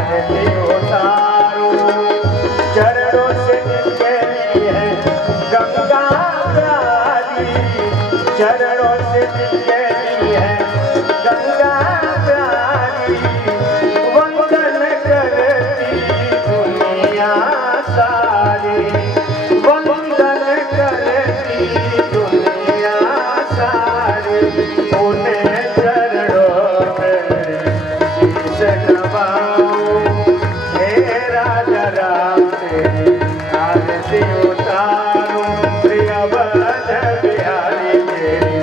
आरती उतारो चरणों से निकली है गंगा प्यारी, चरणों से निकली है गंगा प्यारी, वंदन करती दुनिया सारी, वंदन करती दुनिया सारी, उन्हें चरणों में शीश नवाऊं, हे राजा राम तेरी आरती उतारूं, प्रियव्रत बिहारी तेरी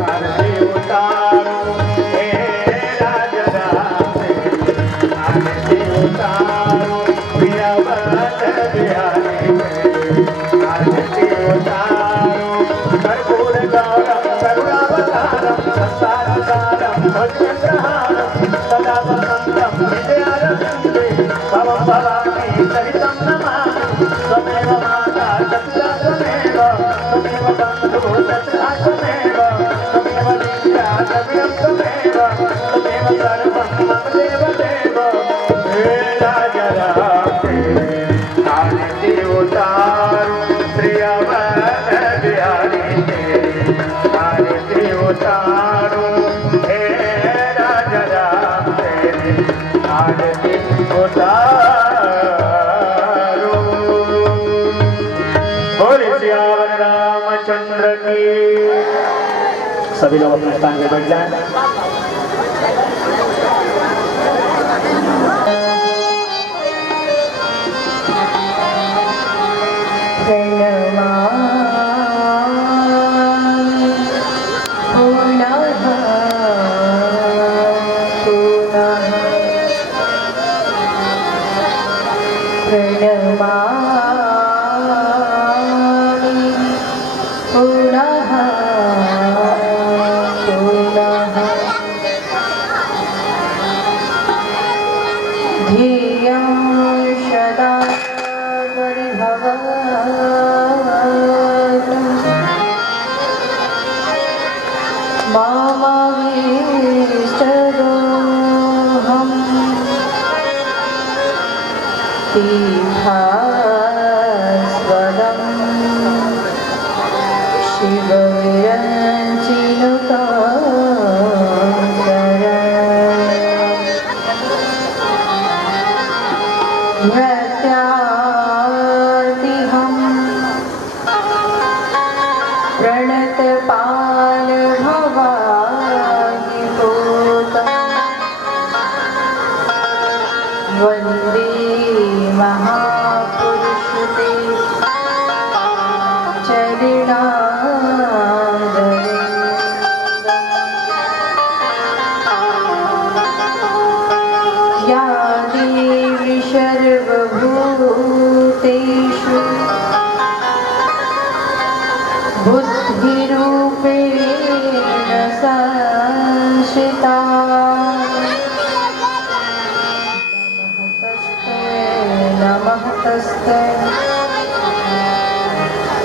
आरती उतारूं, हे राजा राम तेरी आरती उतारूं, प्रियव्रत बिहारी तेरी आरती उतारूं, कर्पूर गौरम करुणावतारम संसारसारम भजनग्रहारम सदा वसंतम विद्यारविंदे भवं भवामि सहितं नमामि, त्वमेव माता पिता त्वमेव, त्वमेव बन्धुः सखा त्वमेव, त्वमेव विद्या द्रविणं त्वमेव, त्वमेव सर्वं मम देव देव, हे राजा राम तेरी आरती उतारूं, प्रियव्रत बिहारी तेरी आरती उतारूं, हे राजा राम तेरी आरती उतारूं। बोले सियावर रामचंद्र की। सभी लोग अपने स्थान पे बैठ जाएं।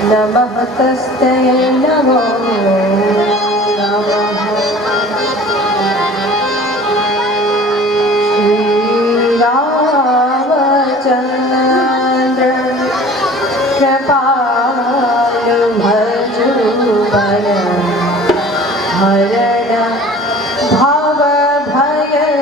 नमः तस्ते नमो नमः। श्री रामचंद्र कृपालु भजुवन हरण भव भयदारुणं।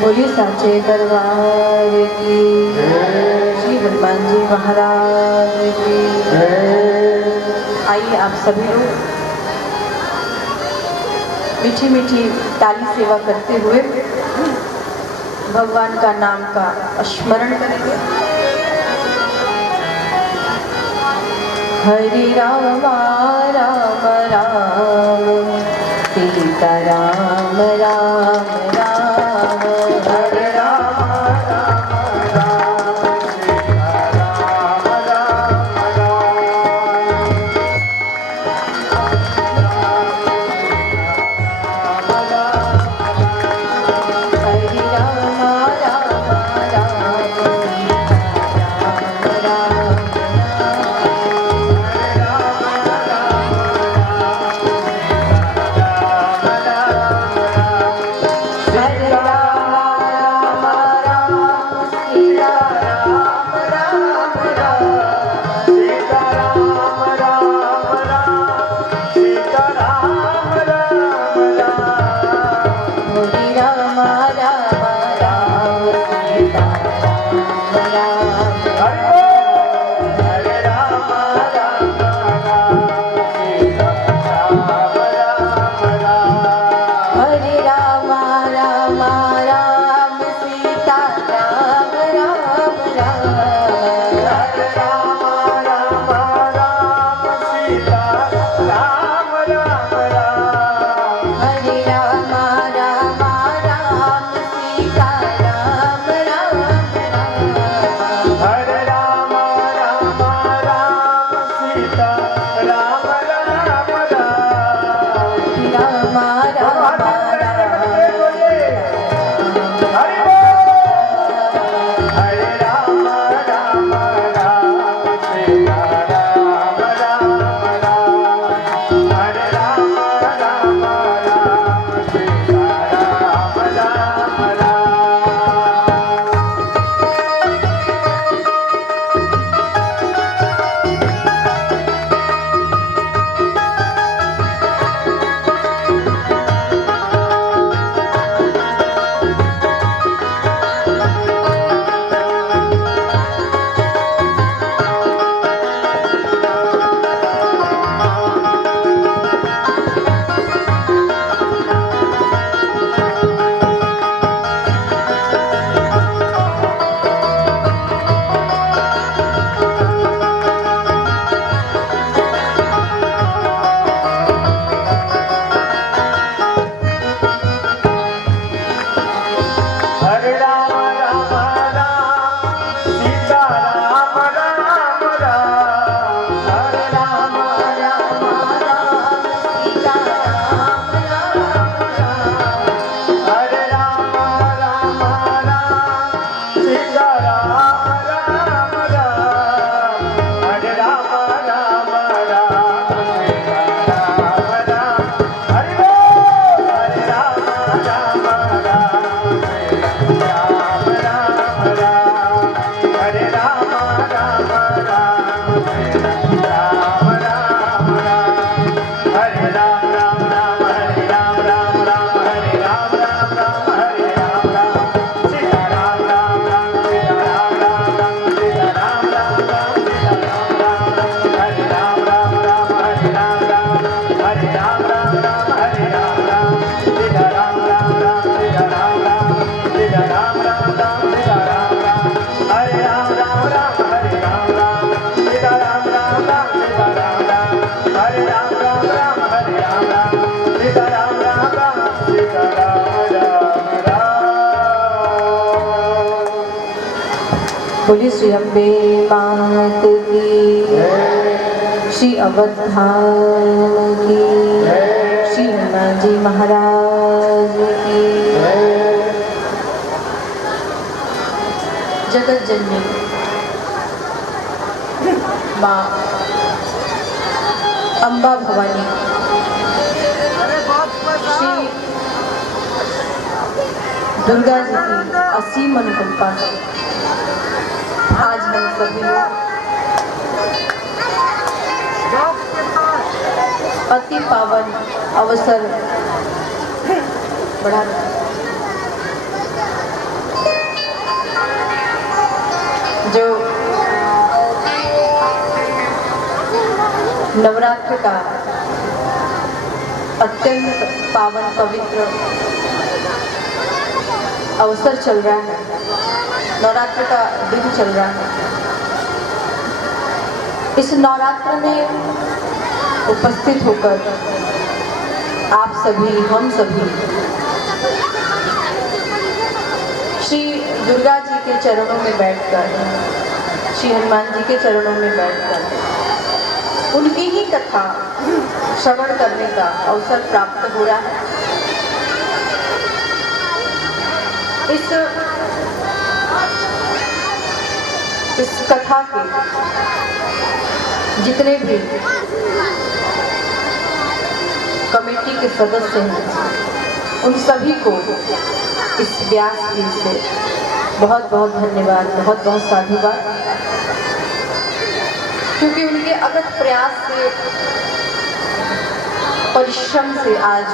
बोलिए साचे दरबार की, श्री हनुमान जी महाराज की। आइए आप सभी लोग मीठी मीठी ताली सेवा करते हुए भगवान का नाम का स्मरण करेंगे। हरि राम राम राम सीता राम राम राम, हरे राम राम राम सीता राम राम राम। हरे राम राम राम सीता राम राम राम राम बोली श्री अम्बे मात की, श्री अवधान की, श्री हनुमान जी महाराज की। जगत जननी माँ अम्बा भवानी श्री दुर्गा जी की असीम अनुकंपा से आज हम सभी लोग अति पावन अवसर बढ़ा जो नवरात्र का अत्यंत पावन पवित्र अवसर चल रहा है, नवरात्र का दिन चल रहा है। इस नवरात्र में उपस्थित होकर आप सभी, हम सभी श्री दुर्गा जी के चरणों में बैठकर, श्री हनुमान जी के चरणों में बैठकर उनकी ही कथा श्रवण करने का अवसर प्राप्त हो रहा है। इस कथा के जितने भी कमेटी के सदस्य हैं, उन सभी को इस व्यास पीठ से बहुत बहुत धन्यवाद, बहुत बहुत साधुवाद, क्योंकि उनके अगत प्रयास से, परिश्रम से आज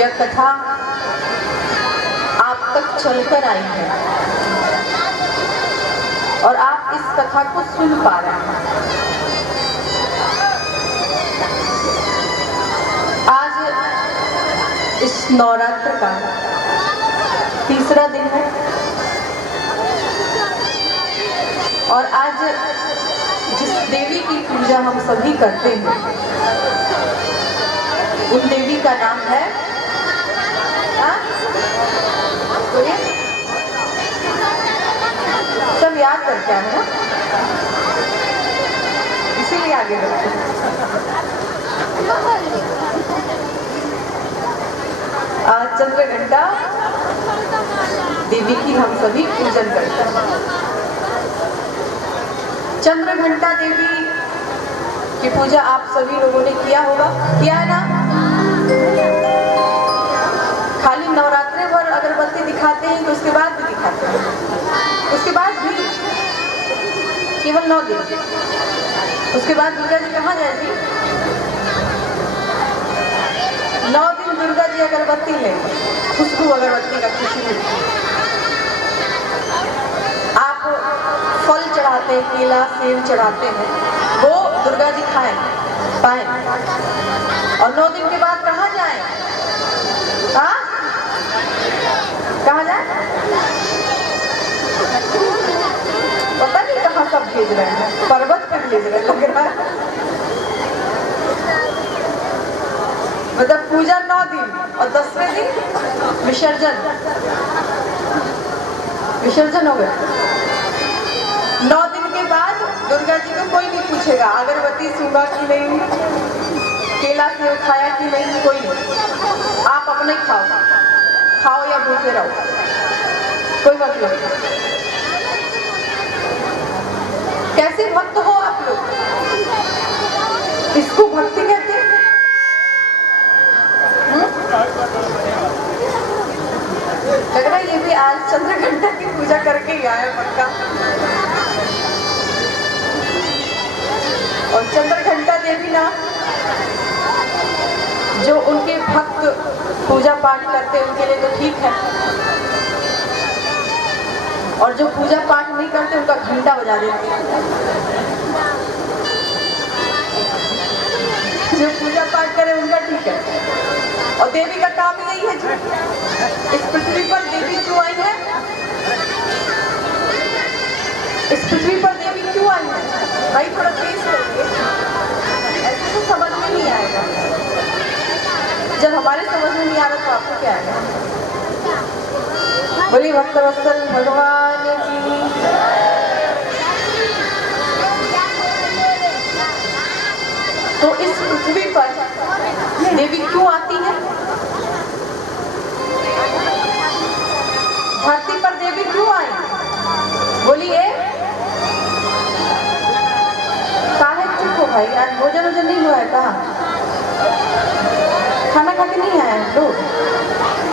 यह कथा आप तक चलकर आई है और आप इस कथा को सुन पा रहे हैं। आज इस नवरात्र का तीसरा दिन है और आज जिस देवी की पूजा हम सभी करते हैं, उन देवी का नाम है, सब याद करके आए ना, इसीलिए आगे बढ़ते हैं। आज चंद्रघंटा देवी की हम सभी पूजन करते हैं। चंद्रघंटा देवी की पूजा आप सभी लोगों ने किया होगा, किया है ना? खाली नवरात्रे भर अगरबत्ती दिखाते हैं तो उसके बाद भी दिखाते हैं, उसके बाद भी केवल 9 दिन, उसके बाद दुर्गा जी कहाँ जाएगी? 9 दिन दुर्गा जी अगरबत्ती लें, खुशबू अगरबत्ती का खुशबू। आप फल चढ़ाते हैं, केला सेब चढ़ाते हैं, वो दुर्गा जी खाएं पाए, और 9 दिन के बाद कहाँ जाएं? हाँ, कहाँ जाएं? पता नहीं कहाँ सब भेज रहे हैं, पर्वत पे भेज रहे लग रहा है। मतलब पूजा 9 दिन और 10वें दिन विसर्जन, विसर्जन हो गया। 9 दिन के बाद दुर्गा जी को कोई नहीं पूछेगा अगरबत्ती सूंघा कि नहीं, केला सेब खाया कि नहीं, कोई नहीं। आप अपने खाओ, खाओ या भूखे रहो, कोई मतलब नहीं। कैसे भक्त हो आप लोग? इसको भक्ति कहते हैं? लग रहा है ये भी आज चंद्रघंटा की पूजा करके ही आया पक्का। और चंद्रघंटा देवी ना, जो उनके भक्त पूजा पाठ करते हैं उनके लिए तो ठीक है, और जो पूजा पाठ नहीं करते उनका घंटा बजा देते हैं। जो पूजा पाठ करे उनका ठीक है, और देवी का काम यही है जी। इस पृथ्वी पर देवी क्यों आई है? इस पृथ्वी पर देवी क्यों आई है? भाई थोड़ा तेज करिए, ऐसे तो समझ में नहीं आएगा। जब हमारे समझ में नहीं आ रहा तो आपको क्या आएगा? बोलिए भक्तवत्सल भगवान की। तो इस पृथ्वी पर देवी क्यों आती है? धरती पर देवी क्यों आई? बोलिए। काहे चुप हो भाई? आज भोजन वोजन नहीं हुआ है? कहा खाना खा के नहीं आया लोग?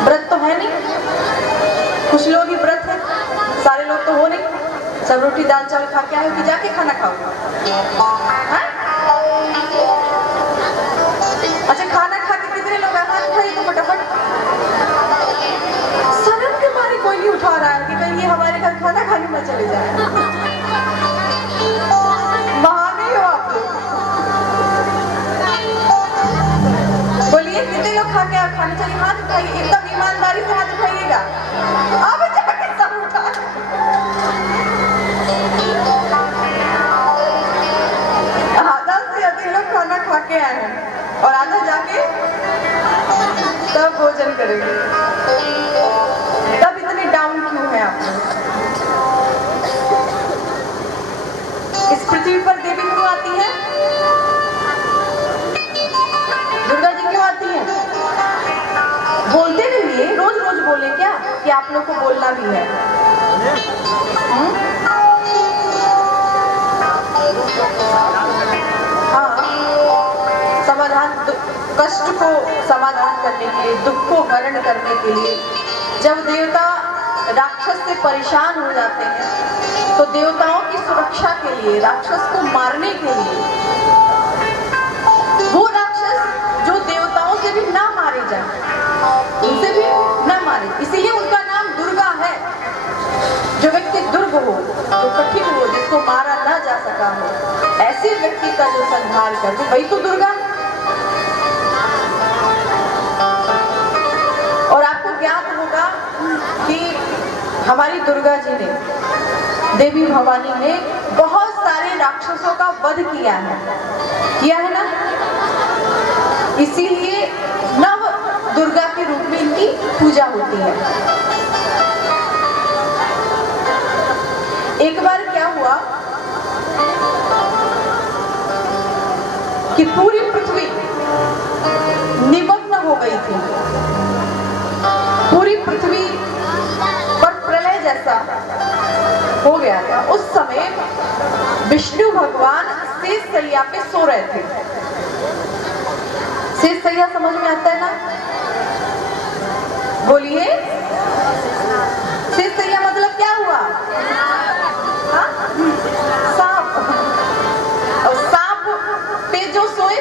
व्रत तो है नहीं? कुछ लोग ही व्रत है, सारे लोग तो हो नहीं। सब रोटी दाल चावल खा के आए हो कि जाके खाना खाओ? अच्छा, खाना खा के कितने लोग हाथ उठाइए तो फटाफट। शर्म के मारे कोई नहीं उठा रहा है कि कहीं ये हमारे घर खाना खाने में चले जाए। महान ही हो आप लोग। बोलिए कितने लोग खा के खाने चलिए, हाथ उठाइए, एकदम ईमानदारी से हाथ उठाइएगा। अब जाके सब उठा। आधा से अधिक लोग खाना खा के आए हैं और आधा जाके तब भोजन करेंगे। तब इतने डाउन क्यों है आप लोग? इस पृथ्वी पर देवी क्यों आती है? दुर्गा जी क्यों आती है? बोलते रहिए, रोज रोज बोले क्या कि आप लोग को बोलना भी है। हाँ, समाधान, कष्ट को समाधान करने के लिए, दुख को हरण करने के लिए जब देवता राक्षस से परेशान हो जाते हैं तो देवताओं की सुरक्षा के लिए, राक्षस को मारने के लिए, वो राक्षस जो देवताओं से भी ना मारे जाए, उनसे भी ना मारे, इसीलिए उनका नाम दुर्गा है। जो व्यक्ति दुर्ग हो, जो कठिन हो, जिसको मारा ना जा सका हो, ऐसे व्यक्ति का जो संहार कर दे वही तो दुर्गा। और आपको ज्ञात होगा कि हमारी दुर्गा जी ने, देवी भवानी ने बहुत सारे राक्षसों का वध किया है ना? इसीलिए नव दुर्गा के रूप में इनकी पूजा होती है। एक बार क्या हुआ कि पूरी पृथ्वी निमग्न हो गई थी। पूरी पृथ्वी पर प्रलय जैसा हो गया था। उस समय विष्णु भगवान शेष सैया पे सो रहे थे। शेष सैया समझ में आता है ना? बोलिए। शेष सैया मतलब क्या हुआ? सांप। और सांप पे जो सोए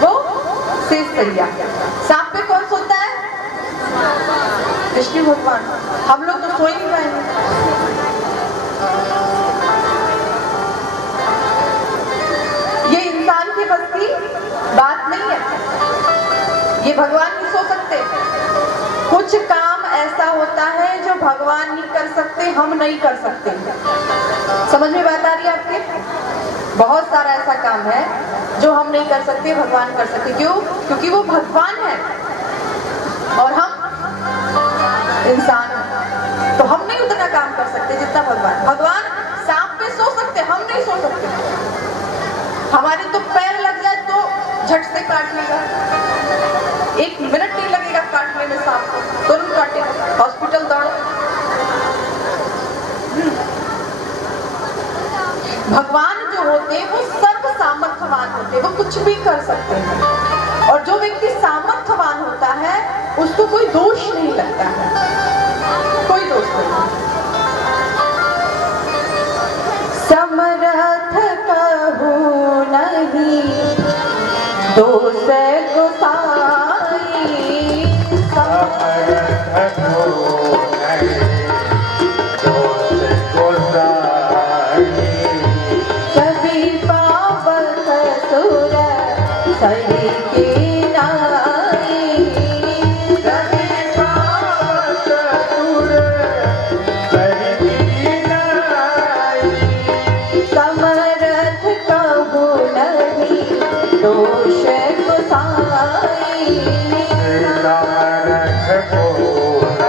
वो शेष सैया। सांप पे कौन सोता है? विष्णु भगवान। हम लोग तो सो ही नहीं पाएंगे। ये इंसान की बस की बात नहीं है, ये भगवान नहीं सो सकते। कुछ काम ऐसा होता है जो भगवान नहीं कर सकते, हम नहीं कर सकते। समझ में बात आ रही है आपके? बहुत सारा ऐसा काम है जो हम नहीं कर सकते, भगवान कर सकते। क्यों? क्योंकि वो भगवान है और हम इंसान हैं। तो हम नहीं उतना काम कर सकते जितना भगवान। भगवान सांप पे सो सकते, हम नहीं सो सकते। हमारे तो पैर लग जाए तो झट से काट लेगा, 1 मिनट नहीं लगेगा काटने में सांप को, तुरंत काटेगा, हॉस्पिटल दौड़ो। भगवान जो होते हैं वो सर्व सामर्थ्यवान होते हैं, वो कुछ भी कर सकते हैं। और जो व्यक्ति सामर्थ्यवान होता है उसको कोई दोष नहीं लगता है, कोई दोष नहीं। समर्थ कहूं नहीं दोष गोसाई, समर्थ कहूं नहीं दोष गोसाई, कभी पावक सुर सही की नाई, कभी पावक सुर सही की नाई, समर्थ कहूं नहीं दोष गोसाई, समर्थ कहूं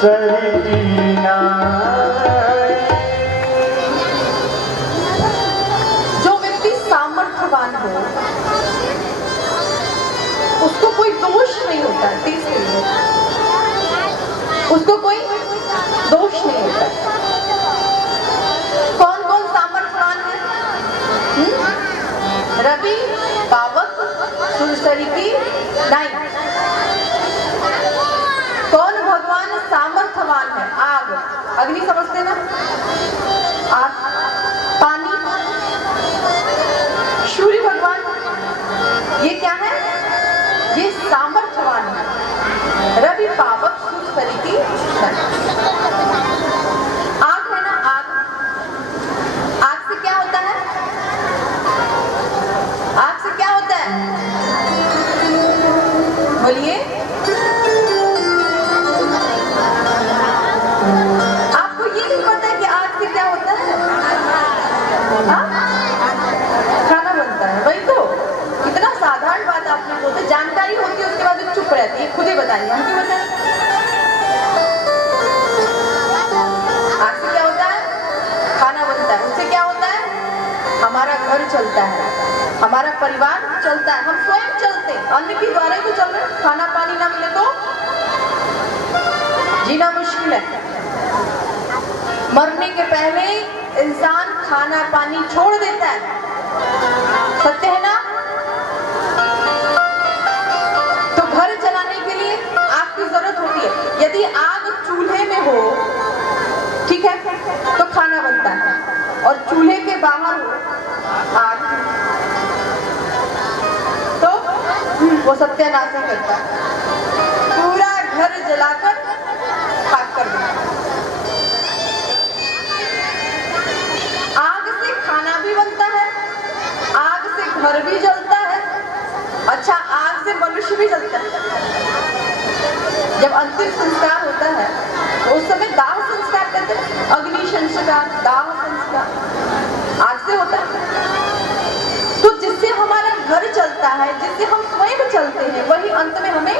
सही जीना। जो व्यक्ति सामर्थ्यवान हो उसको कोई दोष नहीं होता, तीस उसको कोई दोष नहीं होता। कौन कौन सामर्थ्यवान है? रवि, पावक, सुरसरिकी, नहीं। कौन भगवान सामर्थ्यवान है? आग, अग्नि समझते ना? आग, पानी, सूर्य भगवान, ये क्या है? ये सामर्थ्यवान है। रवि, पावक, सुरसरिकी, आग है ना? आग, आग से क्या होता है? आग से क्या होता है? बोलिए। आपको ये नहीं पता है कि आग से क्या होता है? खाना बनता है, वही तो। कितना साधारण बात आपने बोलते, जानकारी होती है उसके बाद चुप रहती है। खुद ही बताइए, हम क्यों बताएं? आग से क्या होता है? खाना बनता है। उससे क्या होता है? हमारा घर चलता है, हमारा परिवार चलता है, हम स्वयं चलते हैं। अन्न के द्वारा ही तो चल रहे हैं। खाना पानी ना मिले तो जीना मुश्किल है। मरने के पहले इंसान खाना पानी छोड़ देता है, सत्य है ना? तो घर चलाने के लिए आग की जरूरत होती है। यदि आग चूल्हे में हो, ठीक है, तो खाना बनता है। और चूल्हे के बाहर हो आग, तो वो सत्यानाश करता है, पूरा घर जलाकर खाक कर देता है। आग से खाना भी बनता है, आग से घर भी जलता है। अच्छा, आग से मनुष्य भी जलता है। जब अंतिम संस्कार होता है तो उस समय दाह संस्कार करते हैं। अग्नि संस्कार, दाह संस्कार आग से होता है। तो जिससे हमारा घर चलता है, जिससे हम स्वयं चलते हैं, वही अंत में हमें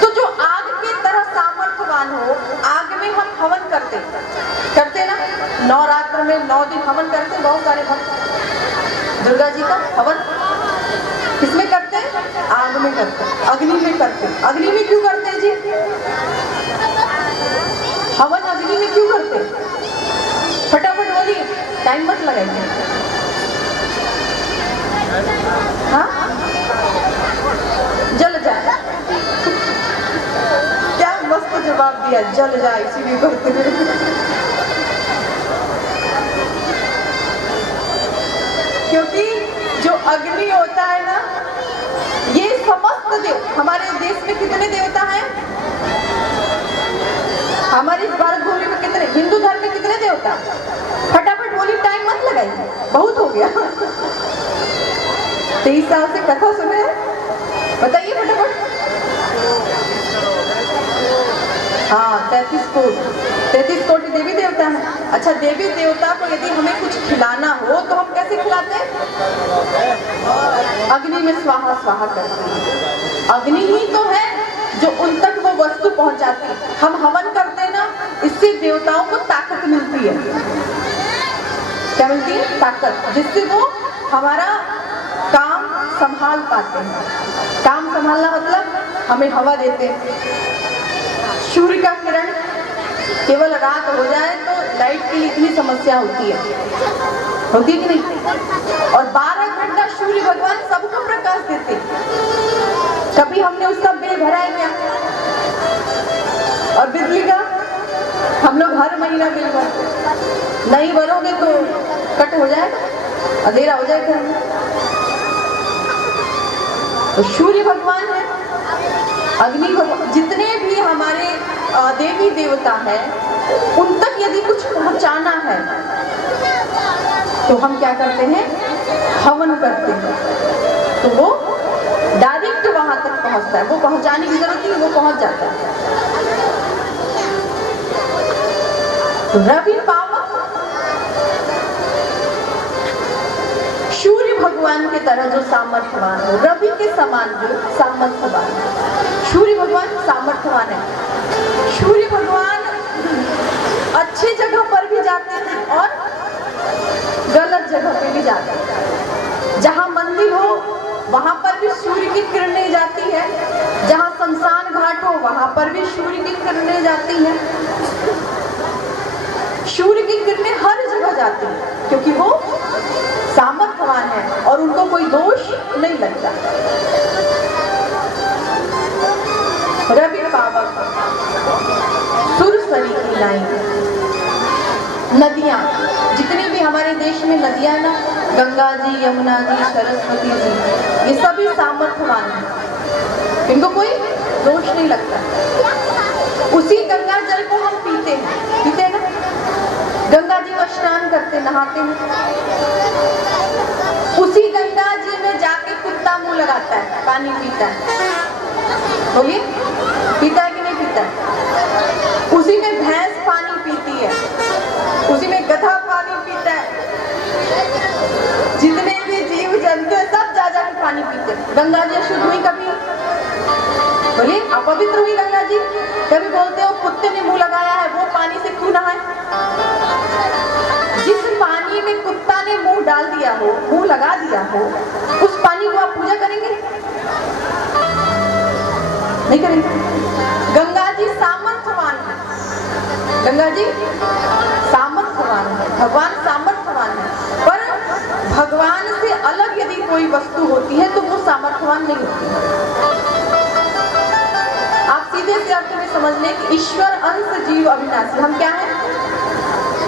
तो जो आग की तरह सामर्थ्यवान हो, आग में हम हवन करते ना? नवरात्र में 9 दिन हवन करते, बहुत सारे भक्त दुर्गा जी का हवन किसमें करते हैं? आग में करते, अग्नि में करते। अग्नि में क्यों करते हैं जी हवन? अग्नि में क्यों करते? फटाफट बोलिए, टाइम मत लगाइए। हाँ, जल जाए। क्या मस्त जवाब दिया, जल जाए इसीलिए करते हैं। क्योंकि जो अग्नि होता है ना, ये समस्त देव, हमारे देश में कितने देवता हैं? हमारे इस भारत भूमि में कितने? हिंदू धर्म में कितने देवता? फटाफट बोली, टाइम मत लगाइए, बहुत हो गया। 23 साल से कथा सुने, बताइए फटाफट। हाँ, 33 कोटि देवी देवता है। अच्छा, देवी देवता को यदि हमें कुछ खिलाना हो तो हम कैसे खिलाते हैं? अग्नि में स्वाहा स्वाहा करते हैं। अग्नि ही तो है जो उन तक वो वस्तु पहुंचाती है। हम हवन करते हैं ना, इससे देवताओं को ताकत मिलती है। क्या मिलती है? ताकत, जिससे वो हमारा काम संभाल पाते हैं। काम संभालना मतलब हमें हवा देते हैं। सूर्य का किरण केवल रात हो जाए तो लाइट की इतनी समस्या होती है कि नहीं? और 12 घंटा सूर्य भगवान सबको प्रकाश देते। कभी हमने उसका बिल भरा है क्या? और बिजली का हम लोग हर महीना बिल भरते, नहीं भरोगे तो कट हो जाएगा, अंधेरा हो जाएगा। तो सूर्य भगवान है, अग्नि भगवान, जितने भी हमारे देवी देवता हैं, उन तक यदि कुछ पहुंचाना है तो हम क्या करते हैं? हवन करते हैं। तो वो डायरेक्ट वहां तक पहुंचता है, वो पहुंचाने की जरूरत नहीं, वो पहुंच जाता है। रवि पावक, सूर्य भगवान की तरह जो सामर्थ्यवान हो, रवि के समान जो सामर्थ्यवान है। सूर्य भगवान सामर्थ्यवान है। सूर्य भगवान अच्छी जगह पर भी जाते हैं और गलत जगह पे भी जाते हैं। जहां मंदिर हो वहां पर भी सूर्य की किरणें जाती है, जहां शमशान घाट हो वहां पर भी सूर्य की किरणें जाती हैं। सूर्य की किरणें हर जगह जाती हैं क्योंकि वो सामर्थ्यवान है और उनको कोई दोष नहीं लगता। रवि पावक सुरसरी की नाई। नदियां जितनी भी हमारे देश में नदियां ना, गंगा जी, यमुना जी, सरस्वती जी, ये सभी सामर्थ्यवान हैं, इनको कोई दोष नहीं लगता। उसी गंगा जल को हम पीते हैं ना, गंगा जी का स्नान करते, नहाते हैं। उसी गंगा जी में जाके कुत्ता मुंह लगाता है, पानी पीता है। बोलिए, पीता है कि नहीं पीता है? उसी में भैंस पानी पीती है, उसी में गधा पानी पीता है। जितने भी जीव जंतु है सब जा जाके पानी पीते हैं। गंगा जी अशुद्ध हुई कभी? बोलिए, अपवित्र हुई गंगा जी? कभी बोलते हो कुत्ते ने मुंह लगाया है वो पानी से क्यों नहाए? जिस पानी में कुत्ता ने मुंह डाल दिया हो, मुंह लगा दिया हो, उस पानी को आप पूजा करेंगे? नहीं करेंगे। गंगा जी सामर्थ्यवान है, गंगा जी सामर्थ्यवान है, भगवान सामर्थ्यवान है। पर भगवान से अलग यदि कोई वस्तु होती है तो वो सामर्थ्यवान नहीं होती। आप सीधे से अर्थ में समझ लें कि ईश्वर अंश जीव अविनाशी। हम क्या हैं?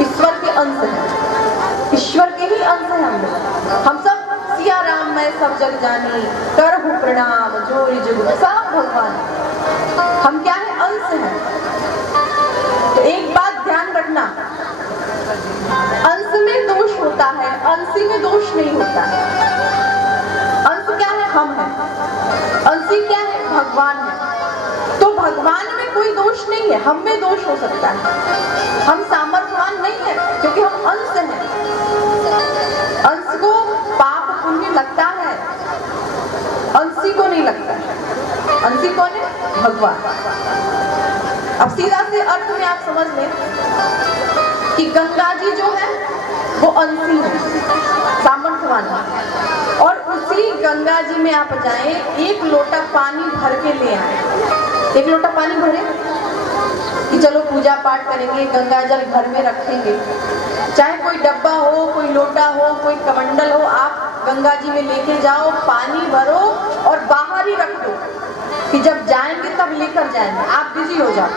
ईश्वर के अंश हैं, ईश्वर के ही अंश हैं हम लोग। हम सब सिया राम मैं सब जग जानी, करहु प्रणाम जोरी जुग, सब भगवान। हम क्या है? अंश हैं। तो एक बात ध्यान रखना, अंश में दोष होता है, अंशी में दोष नहीं होता है। अंश क्या है? हम हैं। अंशी क्या है? भगवान है। तो भगवान में कोई दोष नहीं है, हम में दोष हो सकता है। हम सामर्थ्यवान नहीं है क्योंकि हम अंश हैं। अंश को पाप पुण्य लगता है, अंशी को नहीं लगता है। अंशी कौन है? भगवान। अब सीधा से अर्थ में आप समझ लें कि गंगा जी जो है वो अंशी है, सामर्थ्यवान है। और उसी गंगा जी में आप जाएं, एक लोटा पानी भर के ले आए। एक लोटा पानी भरे कि चलो पूजा पाठ करेंगे, गंगा जल घर में रखेंगे। चाहे कोई डब्बा हो, कोई लोटा हो, कोई कमंडल हो, आप गंगा जी में लेके जाओ, पानी भरो और बाहर ही रख दो कि जब जाएंगे तब लेकर जाएंगे। आप बिजी हो जाओ,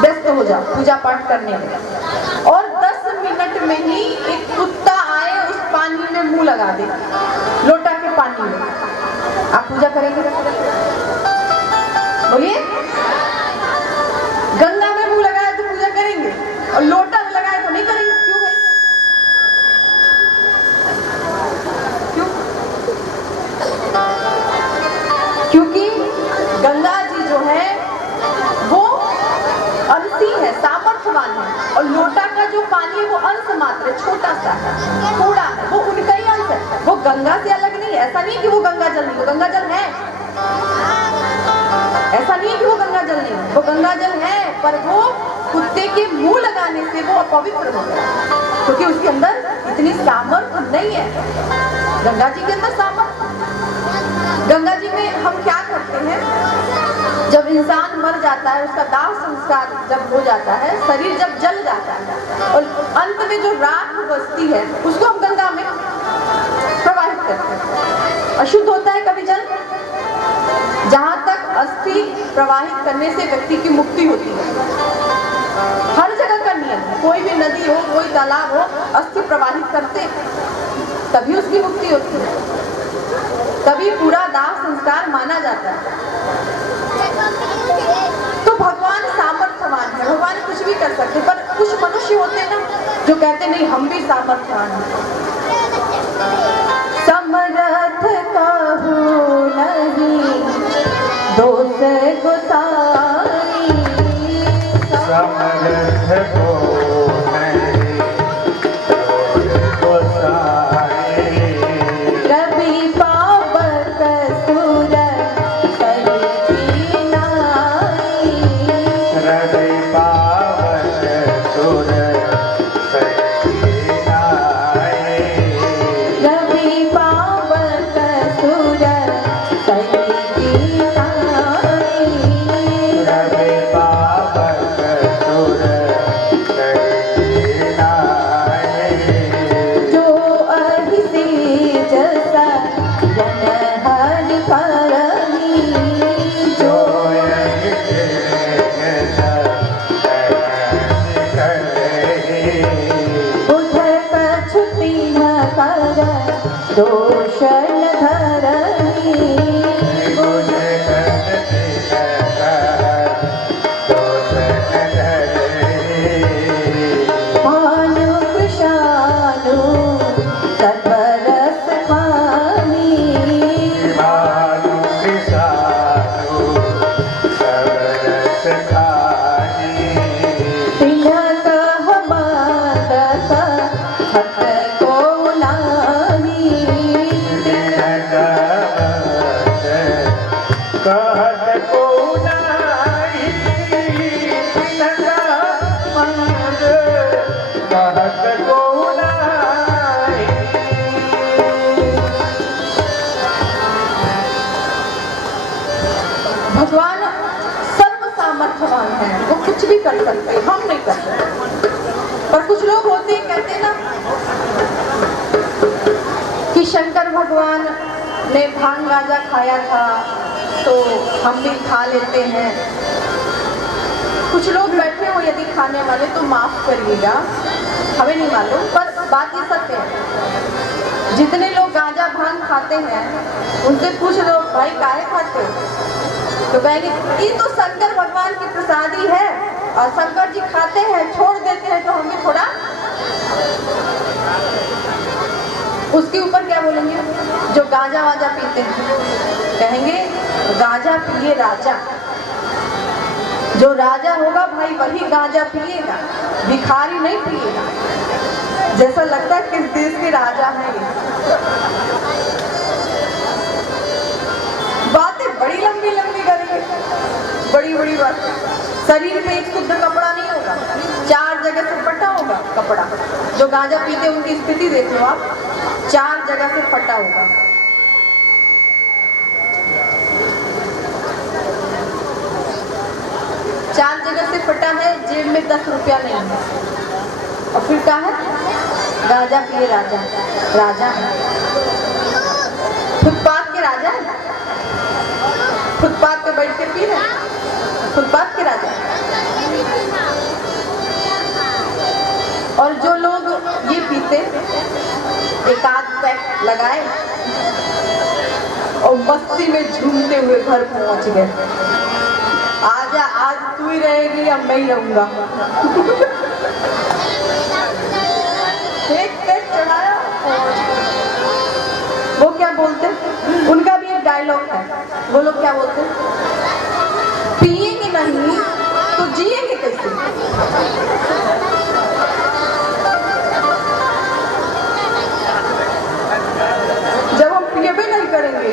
व्यस्त हो जाओ पूजा पाठ करने में। और 10 मिनट में ही एक कुत्ता आए उस पानी में मुंह लगा दे, लोटा के पानी में, आप पूजा करेंगे? बोलिए, गंगा में मुंह लगाए तो पूजा करेंगे और लोटा में लगाए तो नहीं करेंगे। क्यों भाई? क्यों? क्योंकि गंगा जी जो है वो अंशी है, सामर्थ्यवान है। और लोटा का जो पानी है वो अंश मात्र है, छोटा सा है, थोड़ा है, वो उनका ही अंश है। वो गंगा से अलग नहीं है। ऐसा नहीं कि वो गंगा जल नहीं, वो गंगा जल है। ऐसा नहीं है कि वो गंगा जल नहीं है, वो गंगा जल है, पर वो कुत्ते के मुंह लगाने से वो अपवित्र हो गया क्योंकि उसके अंदर इतनी सामर्थ्य नहीं है। गंगा जी के अंदर सामर्थ्य। गंगा जी में हम क्या करते हैं, जब इंसान मर जाता है, उसका दाह संस्कार जब हो जाता है, शरीर जब जल जाता है और अंत में जो राख बचती है उसको हम गंगा में प्रवाहित करते हैं। अशुद्ध होता है कभी जल? जहां तक अस्थि प्रवाहित करने से व्यक्ति की मुक्ति होती है। हर जगह का नियम है, कोई भी नदी हो, कोई तालाब हो, अस्थि प्रवाहित करते तभी उसकी मुक्ति होती है, तभी पूरा दाह संस्कार माना जाता है। तो भगवान सामर्थ्यवान है, भगवान कुछ भी कर सकते, पर कुछ मनुष्य होते हैं ना जो कहते नहीं हम भी सामर्थ्यवान हैं। समर्थ कहूं नहीं दोष गोसाई, समर्थ को नहीं दोष गोसाई, भगवान सर्व सामर्थ्यवान है, वो कुछ भी कर सकते, हम नहीं कर सकते। पर कुछ लोग होते हैं कहते ना कि शंकर भगवान ने भांग गांजा खाया था तो हम भी खा लेते हैं। कुछ लोग बैठे हो यदि खाने वाले तो माफ करिएगा, हमें नहीं मालूम, पर बात ये सत्य है। जितने लोग गांजा भांग खाते हैं उनसे पूछ लो भाई काहे खाते हो, तो कहेंगे ये तो शंकर भगवान की प्रसादी है और शंकर जी खाते हैं छोड़ देते हैं तो हम भी थोड़ा। उसके ऊपर क्या बोलेंगे जो गांजा वाजा पीते हैं, कहेंगे गांजा पिए राजा। जो राजा होगा भाई वही गांजा पिएगा, भिखारी नहीं पिएगा। जैसा लगता है किस देश के राजा हैं ये। बातें बड़ी लंबी लंबी करेंगे, बड़ी बड़ी बातें। शरीर पे एक शुद्ध कपड़ा नहीं होगा, 4 जगह से फटा होगा कपड़ा। जो गांजा पीते उनकी स्थिति देख लो आप, 4 जगह से फटा होगा। चार जगह से फटा है, जेब में 10 रुपया नहीं है, और फिर क्या है गांजा पिए राजा। राजा है फुटपाथ के राजा है, फुटपाथ पे बैठ के पी रहे, फुटपाथ के राजा। और जो लोग ये पीते एक आध पैक लगाए और मस्ती में झूमते हुए घर पहुंच गए, आजा आज तू ही रहेगी या मैं ही रहूंगा। एक पेट चढ़ाया, वो क्या बोलते, उनका भी एक डायलॉग है, वो लोग क्या बोलते, पिएंगे नहीं तो जिएंगे कैसे। जब हम पिएबे नहीं करेंगे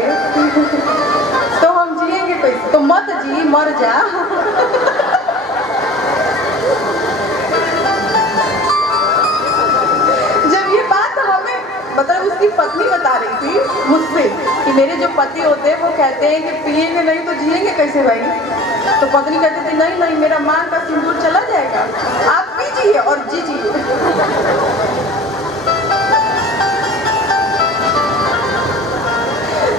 तो हम जिएंगे कैसे, तो मत जी मर जा। जब ये बात हमें मतलब उसकी पत्नी बता रही थी मुझसे कि मेरे जो पति होते हैं वो कहते हैं कि पिएंगे नहीं तो जिएंगे कैसे भाई, तो पत्नी कहती थी नहीं नहीं मेरा मां का सिंदूर चला जाएगा, आप पीजिए और जीजिए।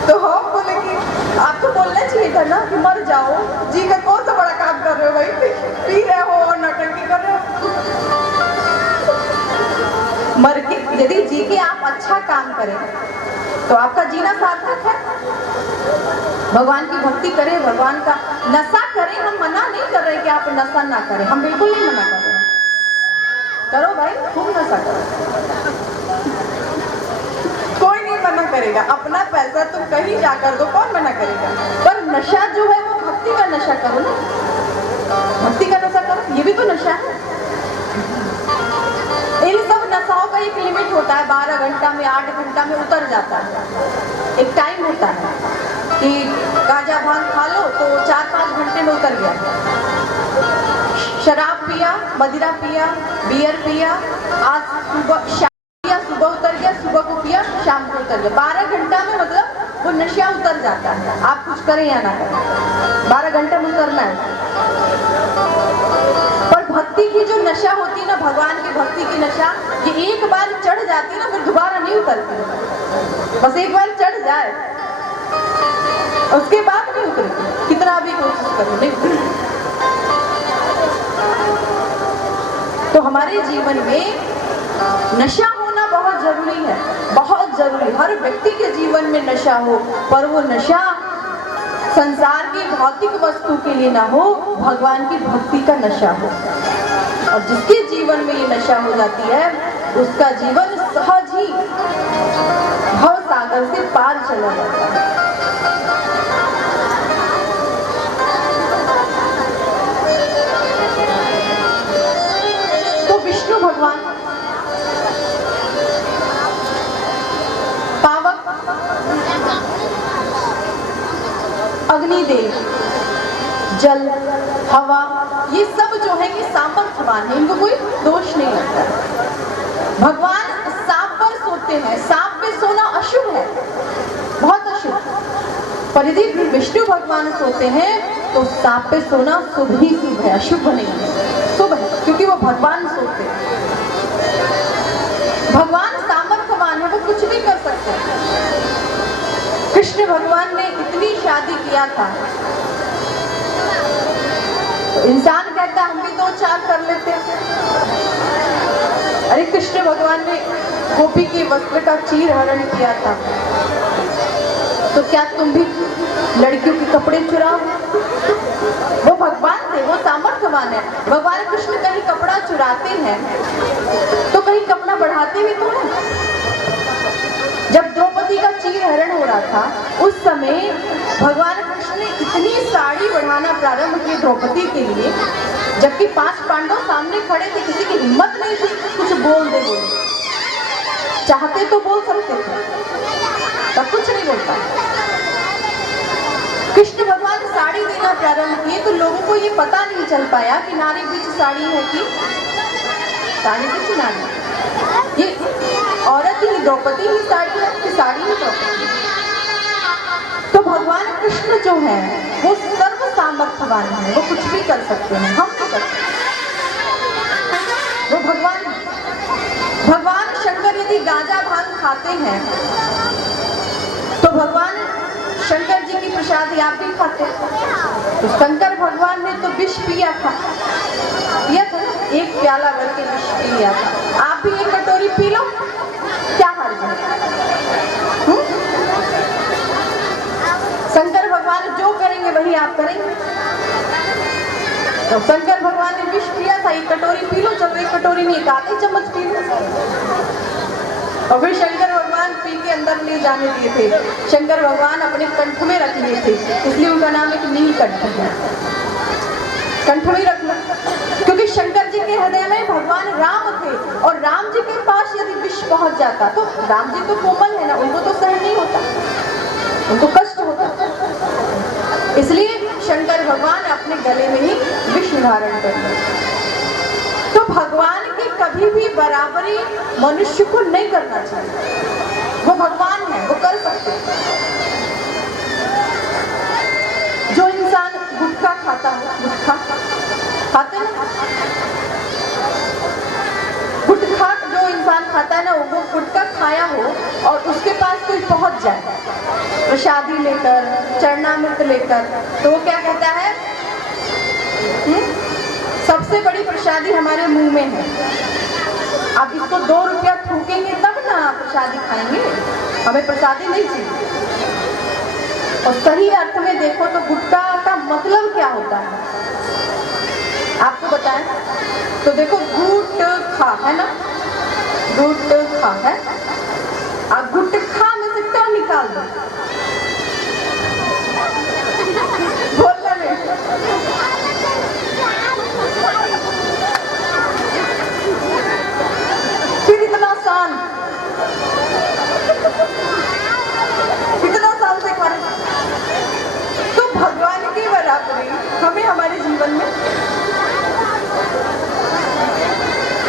तो हम बोले कि आपको बोलना चाहिए था ना कि मर जाओ, जी का कौन सा बड़ा काम कर रहे हो भाई, पी रहे हो और नौटंकी कर रहे हो। मर के यदि जी के आप अच्छा काम करें तो आपका जीना सार्थक है। भगवान की भक्ति करें, भगवान का नशा करें, हम मना नहीं कर रहे कि आप नशा ना करें, हम बिल्कुल नहीं मना कर रहे, करो भाई खूब नशा करो, कोई नहीं मना करेगा, अपना पैसा तुम कहीं जाकर दो, कौन मना करेगा। पर नशा जो है वो भक्ति का नशा करो ना, भक्ति का नशा करो, ये भी तो नशा है। इन सब नशाओं का एक लिमिट होता है, 12 घंटा में 8 घंटा में उतर जाता है, एक टाइम होता है कि गांजा भांग खा लो तो 4-5 घंटे में उतर गया। शराब पिया, मदिरा पिया, बियर पिया, आज सुबह शाम पिया, सुबह उतर गया, सुबह को पिया शाम को उतर गया। 12 घंटा में मतलब वो नशा उतर जाता है, आप कुछ करें या ना करें 12 घंटे में उतरना है। पर भक्ति की जो नशा होती है ना, भगवान की भक्ति की नशा, ये एक बार चढ़ जाती है ना फिर दोबारा नहीं उतरती, बस एक बार चढ़ जाए उसके बाद नहीं उतरेगी, कितना भी कोशिश करो नहीं। तो हमारे जीवन में नशा होना बहुत जरूरी है, बहुत जरूरी। हर व्यक्ति के जीवन में नशा हो, पर वो नशा संसार की भौतिक वस्तु के लिए ना हो, भगवान की भक्ति का नशा हो। और जिसके जीवन में ये नशा हो जाती है उसका जीवन सहज ही भव सागर से पार चला जाता है। तो विष्णु भगवान पावक अग्निदेव, जल, हवा, ये सब जो है ये सामर्थ्यवान है, इनको कोई दोष नहीं लगता है। भगवान सांप पर सोते हैं, सांप पे सोना अशुभ है, बहुत अशुभ। पर यदि विष्णु भगवान सोते हैं तो सांप पे सोना शुभ ही शुभ है, अशुभ नहीं है, शुभ है, क्योंकि वो भगवान सोते हैं। भगवान सामर्थ्यवान है, वो कुछ भी कर सकते हैं। कृष्ण भगवान ने इतनी शादी किया था, तो इंसान कहता हम भी 2-4 कर लेते हैं। अरे कृष्ण भगवान ने गोपी के वस्त्र का चीर हरण किया था, तो क्या तुम भी लड़कियों के कपड़े चुराओ? वो भगवान थे, वो सामर्थ्यवान है। भगवान कृष्ण कहीं कपड़ा चुराते हैं तो कहीं कपड़ा बढ़ाते भी तो हैं। जब द्रौपदी का चीर हरण हो रहा था उस समय भगवान कृष्ण ने इतनी साड़ी बढ़ाना प्रारंभ की द्रौपदी के लिए, जबकि 5 पांडव सामने खड़े थे, किसी की हिम्मत नहीं थी कुछ बोल दे। बोले चाहते तो बोल सकते थे, पर कुछ नहीं बोलता। कृष्ण भगवान साड़ी देना प्रारंभ किए तो लोगों को ये पता नहीं चल पाया कि नारी बीच साड़ी है कि साड़ी बीच नारी, ये औरत ही द्रौपदी ही साड़ी है कि साड़ी ही द्रौपदी। तो भगवान कृष्ण जो है वो सर्व सामर्थ्यवान है, वो कुछ भी कर सकते हैं, हम नहीं कर सकते। वो भगवान शंकर यदि गांजा भांग खाते हैं तो भगवान शंकर जी की प्रसादी आप भी खाते हैं। तो शंकर भगवान ने तो विष पिया था, एक प्याला भर के विष पी लिया था। आप भी एक कटोरी पी लो, क्या हर्ज है? शंकर भगवान जो करेंगे वही आप करेंगे। तो शंकर भगवान ने विष पिया था, एक कटोरी पी लो, चलो एक कटोरी नहीं, एक आधी चम्मच पी लो। और फिर शंकर भगवान पी के अंदर ले जाने दिए थे। शंकर भगवान अपने कंठ में रख लिए थे, इसलिए उनका नाम एक नीलकंठ है। कंठ में रख लो, क्योंकि शंकर जी के हृदय में भगवान राम थे, और राम जी के पास यदि विष पहुंच जाता तो राम जी तो कोमल है ना, उनको तो सहन नहीं होता, उनको कष्ट होता। इसलिए शंकर भगवान अपने गले में ही विष धारण कर लिया। तो भगवान की कभी भी बराबरी मनुष्य को नहीं करना चाहिए। वो भगवान है, वो कर सकते हैं। जो इंसान गुटखा खाता हो, गुटखा खाते ना, गुटखा जो इंसान खाता है ना, वो गुटखा खाया हो और उसके पास कोई पहुंच जाए प्रसादी लेकर, चरणामृत लेकर, तो वो क्या कहता है? सबसे बड़ी प्रसादी हमारे मुंह में है, आप इसको 2 रुपया थूकेंगे तब ना प्रसादी खाएंगे, हमें प्रसादी नहीं चाहिए। और सही अर्थ में देखो तो गुटखा का मतलब क्या होता है आपको बताएं तो देखो, गुट खा है ना, गुट खा है, आप गुटखा में से क्या निकाल दो, बोलना नहीं। फिर इतना आसान से खाने, तो भगवान की बराबरी हमें हमारे जीवन में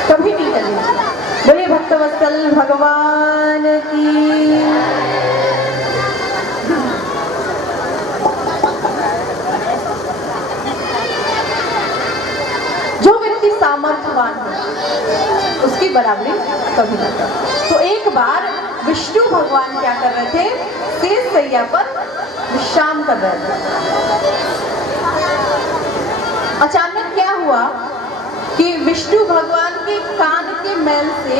कभी नहीं करनी चाहिए। बोलिए भक्तवत्सल भगवान की। जो व्यक्ति सामर्थ्यवान है उसकी बराबरी कभी नहीं करता। तो एक बार विष्णु भगवान क्या कर रहे थे? शेष शैया पर विश्राम कर रहे थे। अचानक क्या हुआ कि विष्णु भगवान के कान के मैल से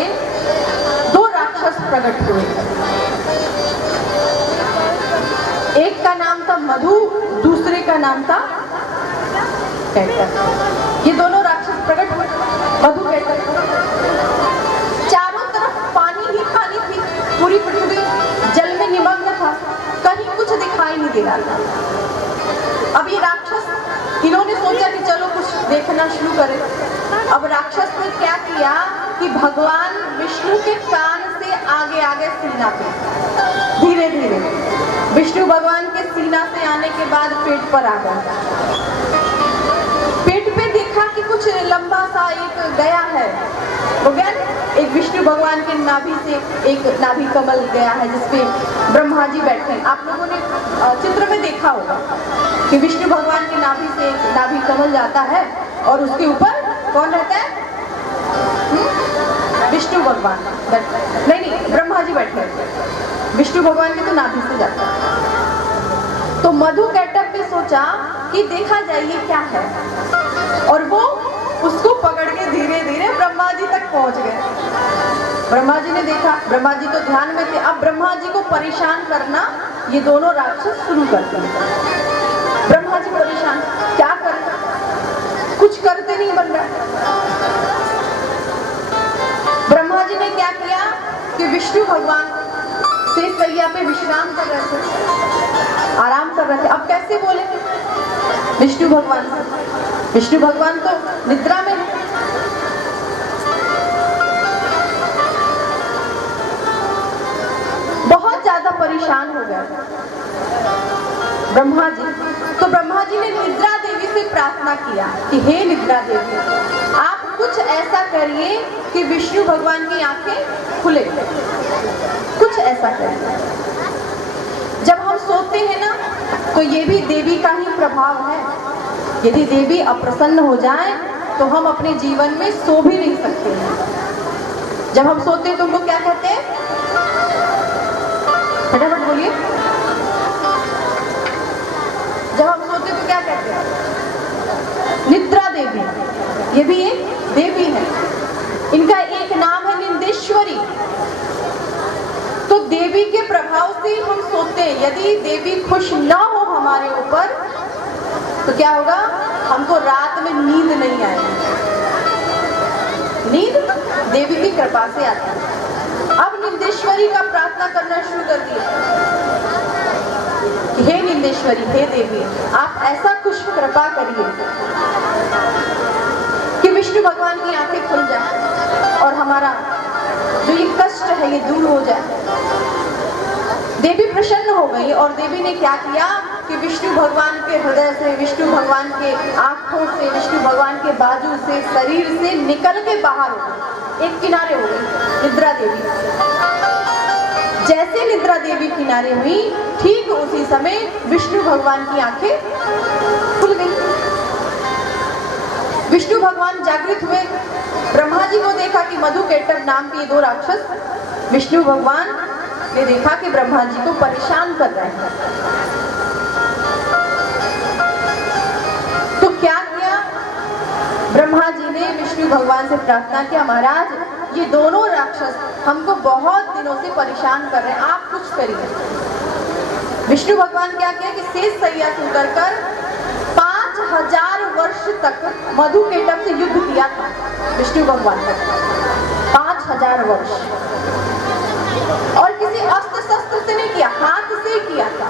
2 राक्षस प्रकट हुए। एक का नाम था मधु, दूसरे का नाम था कैटक। ये दोनों राक्षस प्रकट हुए, मधु कैटक। चारों तरफ पानी ही पानी थी, पूरी पृथ्वी जल में निमग्न था, कहीं कुछ दिखाई नहीं दे रहा था। अब ये राक्षस, इन्होंने सोचा कि चलो कुछ देखना शुरू करें। अब राक्षस ने क्या किया कि भगवान विष्णु के कान से आगे आगे सीना पे, धीरे धीरे विष्णु भगवान के सीना से आने के बाद पेट पर आ गया। पेट पे देखा कि कुछ लंबा सा एक गया है, वो गया, एक विष्णु भगवान के नाभि से एक नाभि कमल गया है जिसपे ब्रह्मा जी बैठे हैं। आप लोगों ने चित्र में देखा होगा। कि विष्णु भगवान की नाभि से एक नाभि कमल जाता है और उसके ऊपर कौन रहता है? विष्णु भगवान। नहीं, ब्रह्मा जी बैठे हैं। विष्णु भगवान की तो नाभि से जाता है। तो मधु कैटअप ने सोचा कि देखा जाए ये क्या है, और वो उसको पकड़ के धीरे धीरे ब्रह्मा जी तक पहुंच गए। ब्रह्मा जी ने देखा, ब्रह्मा जी तो ध्यान में थे। अब ब्रह्मा जी को परेशान करना ये दोनों राक्षस शुरू करते हैं। ब्रह्मा जी परेशान, क्या करें, कुछ करते नहीं बन रहा। ब्रह्मा जी ने क्या किया कि विष्णु भगवान से सैया पे विश्राम कर रहे थे, आराम कर रहे थे। अब कैसे बोले विष्णु भगवान? विष्णु भगवान तो निद्रा में है। बहुत ज्यादा परेशान हो गए ब्रह्मा जी। तो ब्रह्मा जी ने निद्रा देवी से प्रार्थना किया कि हे निद्रा देवी, आप कुछ ऐसा करिए कि विष्णु भगवान की आंखें खुले, कुछ ऐसा करिए। जब हम सोते हैं ना, तो ये भी देवी का ही प्रभाव है। यदि देवी अप्रसन्न हो जाए तो हम अपने जीवन में सो भी नहीं सकते हैं। जब हम सोते हैं तो उनको क्या कहते हैं? फटाफट बोलिए। जब हम सोते तो क्या कहते हैं? निद्रा देवी। ये भी एक देवी है। इनका एक नाम है निंदेश्वरी। तो देवी के प्रभाव से हम सोते हैं। यदि देवी खुश ना हो हमारे ऊपर तो क्या होगा? हमको रात में नींद नहीं आएगी। नींद देवी की कृपा से आती है। अब निंदेश्वरी का प्रार्थना करना शुरू कर दिया। हे निंदेश्वरी, हे देवी, आप ऐसा कुछ कृपा करिए कि विष्णु भगवान की आंखें खुल जाए और हमारा जो ये कष्ट है ये दूर हो जाए। देवी प्रसन्न हो गई और देवी ने क्या किया कि विष्णु भगवान के हृदय से, विष्णु भगवान के आंखों से, विष्णु भगवान के बाजू से, शरीर से निकल के बाहर हो गई, एक किनारे हो गई निद्रा देवी। जैसे निद्रा देवी किनारे हुई, ठीक उसी समय विष्णु भगवान की आंखें खुल गई। विष्णु भगवान जागृत हुए। ब्रह्मा जी को देखा कि मधु कैटअप नाम के दो राक्षस विष्णु भगवान ने देखा कि ब्रह्मा जी को परेशान कर रहे हैं। तो क्या किया? ब्रह्मा जी ने विष्णु भगवान से प्रार्थना किया, महाराज ये दोनों राक्षस हमको बहुत दिनों से परेशान कर रहे हैं, आप कुछ करिए। विष्णु भगवान क्या किया कि शेष सैया से उतरकर 5000 वर्ष तक मधु कैटअप से युद्ध किया था विष्णु भगवान ने। 5000 वर्ष। और किसी अस्त्र शस्त्र से नहीं किया, हाथ से किया था।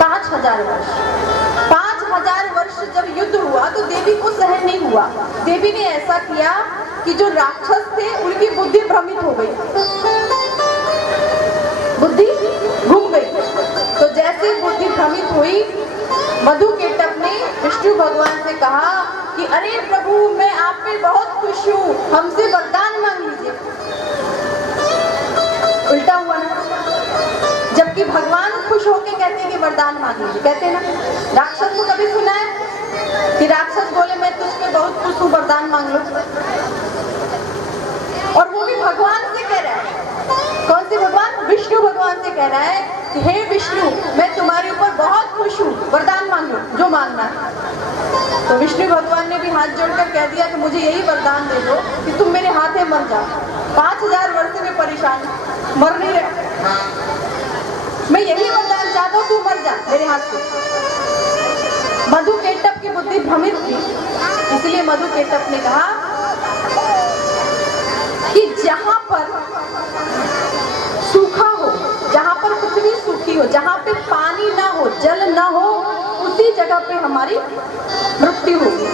5000 वर्ष। 5000 वर्ष जब युद्ध हुआ तो देवी को सहन नहीं हुआ। देवी ने ऐसा किया कि जो राक्षस थे उनकी बुद्धि भ्रमित हो गई, बुद्धि घूम गई। तो जैसे बुद्धि भ्रमित हुई, मधु कैटअप ने विष्णु भगवान से कहा कि अरे प्रभु, मैं आप पे बहुत खुश हूँ, हमसे वरदान मांग लीजिए। उल्टा हुआ ना, जबकि भगवान खुश होके कहते हैं कि वरदान मांग लीजिए, कहते हैं ना। राक्षस को कभी सुना है कि राक्षस बोले मैं तुझ पे बहुत खुश हूँ, वरदान मांग लो? और वो भी भगवान से कह रहा है। कौन से भगवान? विष्णु भगवान से कह रहा है कि हे विष्णु, मैं तुम्हारे ऊपर बहुत खुश हूँ, वरदान मांग लो जो मांगना है। तो विष्णु भगवान ने भी हाथ जोड़कर कह दिया कि मुझे यही वरदान दे दो कि तुम मेरे हाथे मर जाओ। 5000 वर्ष में परेशान, मर नहीं रहे, मैं यही वरदान चाहता हूँ, तू मर जा मेरे हाथ से। मधु कैटअप की बुद्धि भ्रमित थी, इसलिए मधु कैटअप ने कहा कि जहां पर सूखा हो, जहां पर पृथ्वी सूखी हो, जहां पे पानी ना हो, जल ना हो, उसी जगह पे हमारी मृत्यु होगी।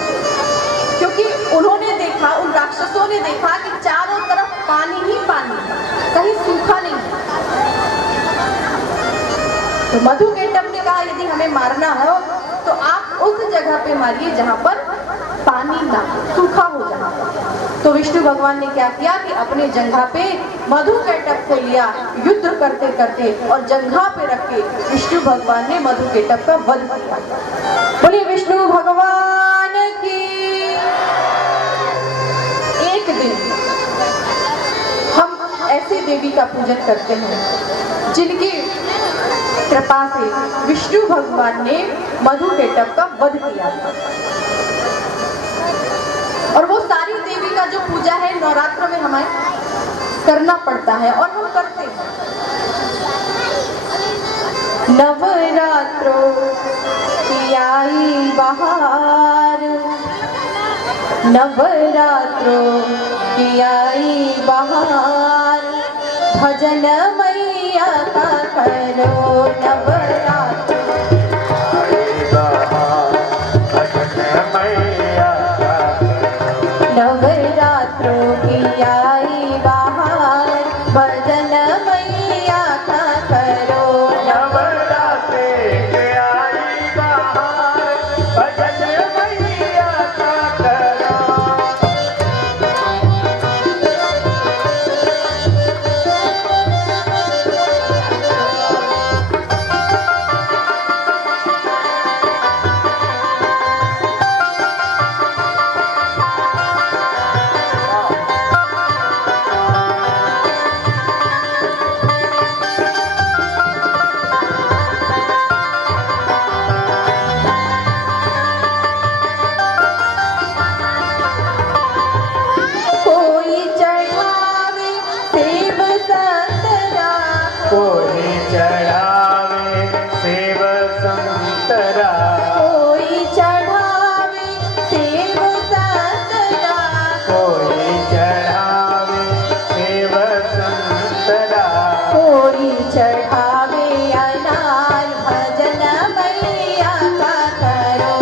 क्योंकि उन्होंने देखा, उन राक्षसों ने देखा कि चारों तरफ पानी ही पानी, कहीं सूखा नहीं। तो मधु कैटअप ने कहा यदि हमें मारना हो तो आप उस जगह पे मारिए जहां पर पानी ना हो, सूखा हो जहां पर। तो विष्णु भगवान ने क्या किया कि अपने जंघा पे मधु केटक को लिया युद्ध करते करते और जंघा पे रख के विष्णु भगवान ने मधु केटक का वध किया। बोलिए विष्णु भगवान की। एक दिन हम ऐसी देवी का पूजन करते हैं जिनकी कृपा से विष्णु भगवान ने मधु केटक का वध किया था। और वो सारी देवी का जो पूजा है नवरात्र में हमें करना पड़ता है और हम करते हैं। नवरात्रों की आई बहार, नवरात्रों की आई बहार, भजन मैया का करो नवरात्र। नवरात्रों की आई बहार, भजन मैया का करो नवरात्रि की आई बहार, भजन मैया का करो। कोई चढ़ावे सेब संतरा, कोई चढ़ावे सेब संतरा, कोई चढ़ावे सेब संतरा, कोई चढ़ावे अनार, भजन मैया का करो।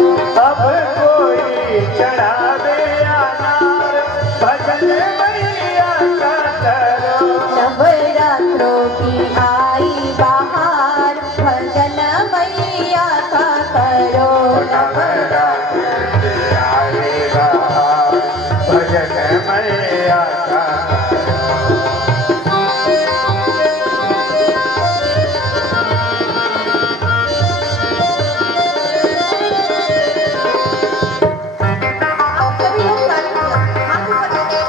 अब कोई चढ़ावे अनार, भजन मैया का करो। नवरात्रों की आई बहार, भजन मैया का करो। नवरात्रि की आई बहार, भजन मैया का आप सभी लोग ताली बजाओ, हाथ ऊपर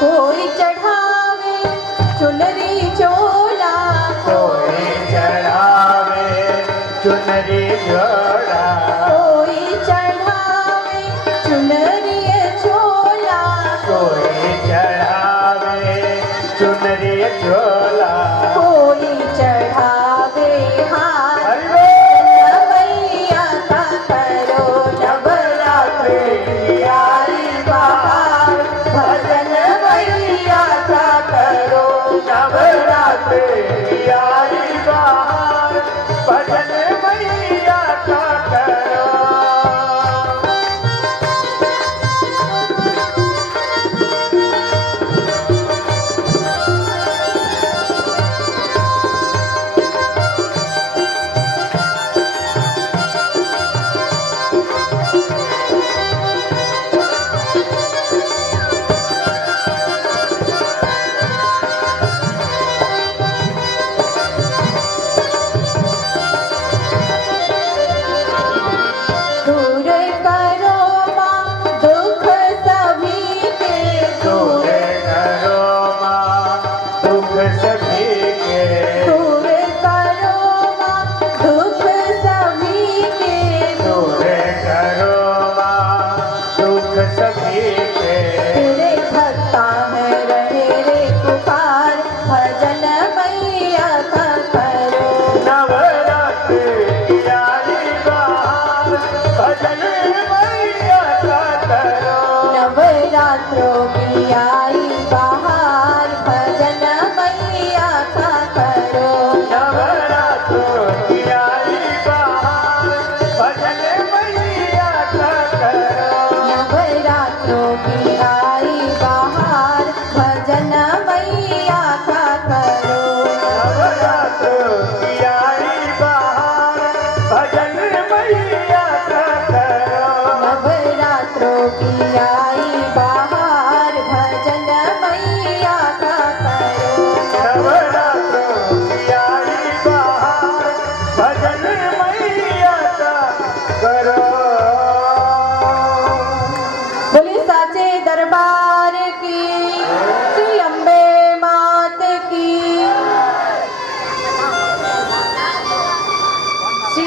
कोई चढ़ावे चुनरी चोला, कोई चढ़ावे चुनरी झोला, कोई चढ़ावे चुनरी चोला, कोई चढ़ावे चुनरी झोला। कोई चढ़ावे हाथ, हरि मैया का करो नवरात्रि की आई बहार, भजन मैया का करो नवरात्रि की आई बहार, भजन मैया का करो। दूर करो माँ दुख सभी के, दूर करो माँ दुख सभी के, दूर करो माँ दुख सभी के, दूर करो माँ दुख सभी के। तेरे भक्ता है रहे रे पुकार, भजन मैया का करो। नवरात्रि की आई बहार, भजन मैया का करो। नवरात्रों की आई बहार, भजन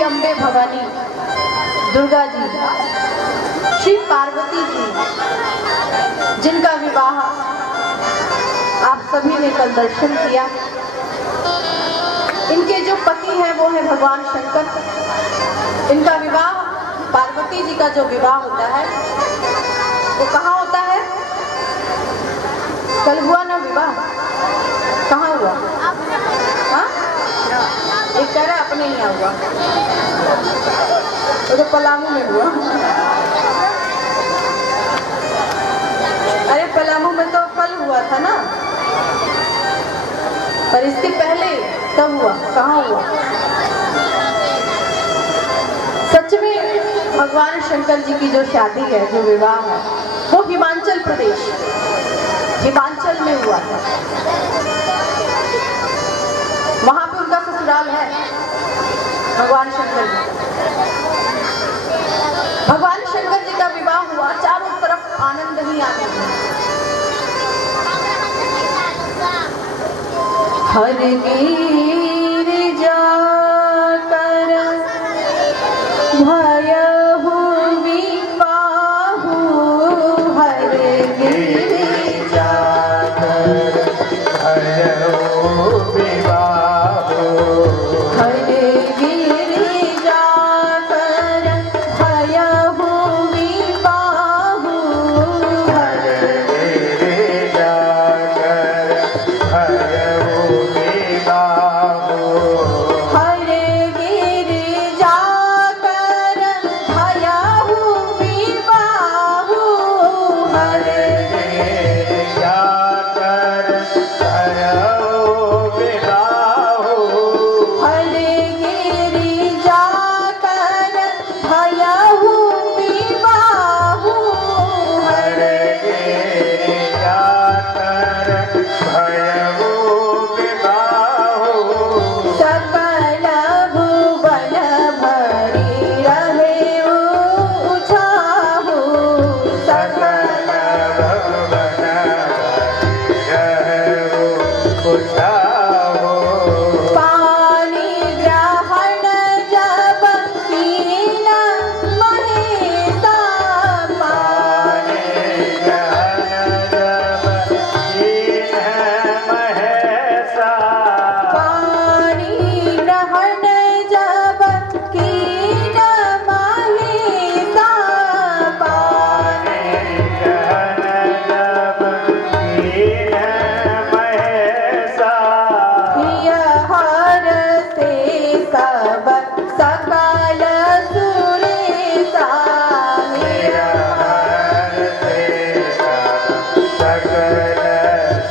अम्बे भवानी दुर्गा जी, श्री पार्वती जी, जिनका विवाह आप सभी ने कल दर्शन किया। इनके जो पति हैं वो है भगवान शंकर। इनका विवाह, पार्वती जी का जो विवाह होता है वो कहाँ होता है? कल हुआ ना विवाह, कहाँ हुआ? हाँ, एक कह रहा अपने यहाँ हुआ, वो तो पलामू में हुआ। अरे पलामू में तो कल हुआ था ना, पर इसके पहले कब हुआ, कहाँ हुआ? सच में भगवान शंकर जी की जो शादी है, जो विवाह है, वो हिमाचल प्रदेश, हिमाचल में हुआ था। वहां पे उनका ससुराल है भगवान शंकर जी। भगवान शंकर जी का विवाह हुआ, चारों तरफ आनंद ही आनंद। हर गिर जाकर भयहु विवाहु, हर गिर जाकर भयहु विवाहु, हर गिर जाकर भयहु विवाहु, हर गिर जाकर भयहु विवाहु, हर गिर जाकर भयहु विवाहु, हर गिर जाकर भयहु विवाहु, हर गिर जाकर भयहु विवाहु, हर गिर जाकर भयहु विवाहु, सकल भुवन भरी रहे उछाहु, सकल भवन रहु उछाहु, पानी ग्रहण जब कीन महेता, पानी ग्रहण जब कीन महेसा, पानी ग्रहण जब कीन महेता, पानी ग्रहण जब कीन महेसा, हर से सब सकल सुरेसा, हर से सकल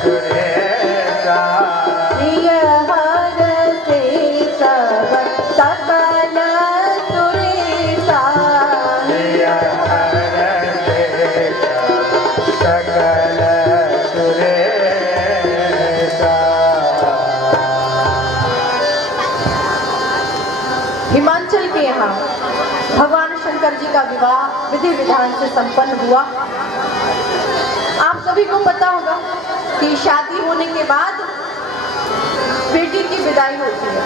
सुरेसा, हर से सब सकल सुरेसा, हर से सकल सुरेसा। हिमाचल के यहाँ भगवान शंकर जी का विवाह विधि विधान से संपन्न हुआ। आप सभी को पता होगा कि शादी होने के बाद बेटी की विदाई होती है।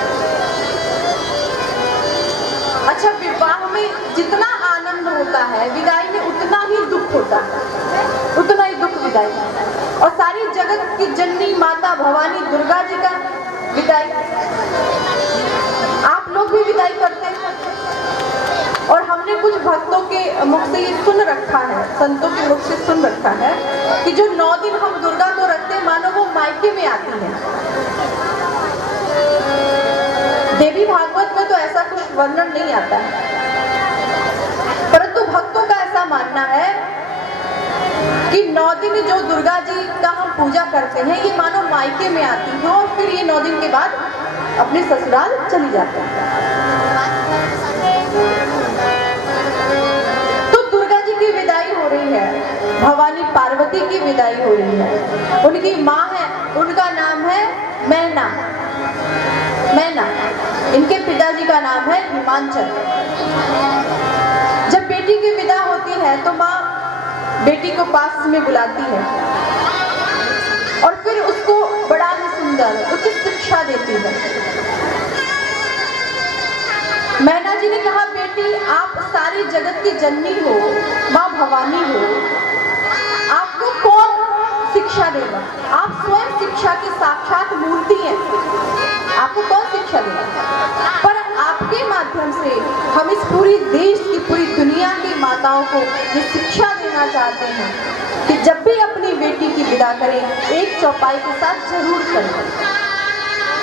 अच्छा, विवाह में जितना आनंद होता है, विदाई में उतना ही दुख होता है, उतना ही दुख विदाई। और सारी जगत की जननी माता भवानी दुर्गा जी का विदाई, आप लोग भी विदाई करते हैं। और हमने कुछ भक्तों के मुख से ये सुन रखा है, संतों के मुख से सुन रखा है कि जो 9 दिन हम दुर्गा को रखते हैं, मानो वो मायके में आती है। देवी भागवत में तो ऐसा कुछ वर्णन नहीं आता है, परंतु भक्तों का ऐसा मानना है कि 9 दिन जो दुर्गा जी का हम पूजा करते हैं, ये मानो मायके में आती है और फिर ये 9 दिन के बाद अपने ससुराल चली जाती है। तो दुर्गा जी की विदाई हो रही है, भवानी पार्वती की विदाई हो रही है। उनकी माँ है, उनका नाम है मैना, मैना। इनके पिताजी का नाम है हिमांचल। जब बेटी की विदा होती है तो माँ बेटी को पास में बुलाती है और फिर उसको बड़ा ही सुंदर उचित शिक्षा देती है। मैना जी कहा, बेटी आप सारी जगत की जननी हो, माँ भवानी हो, आपको कौन शिक्षा देगा? आप स्वयं शिक्षा की साक्षात मूर्ति हैं, आपको कौन शिक्षा देगा? पर आपके माध्यम से हम इस पूरी देश की, पूरी दुनिया की माताओं को ये शिक्षा देना चाहते हैं कि जब भी अपनी बेटी की विदा करें, एक चौपाई के साथ जरूर करें।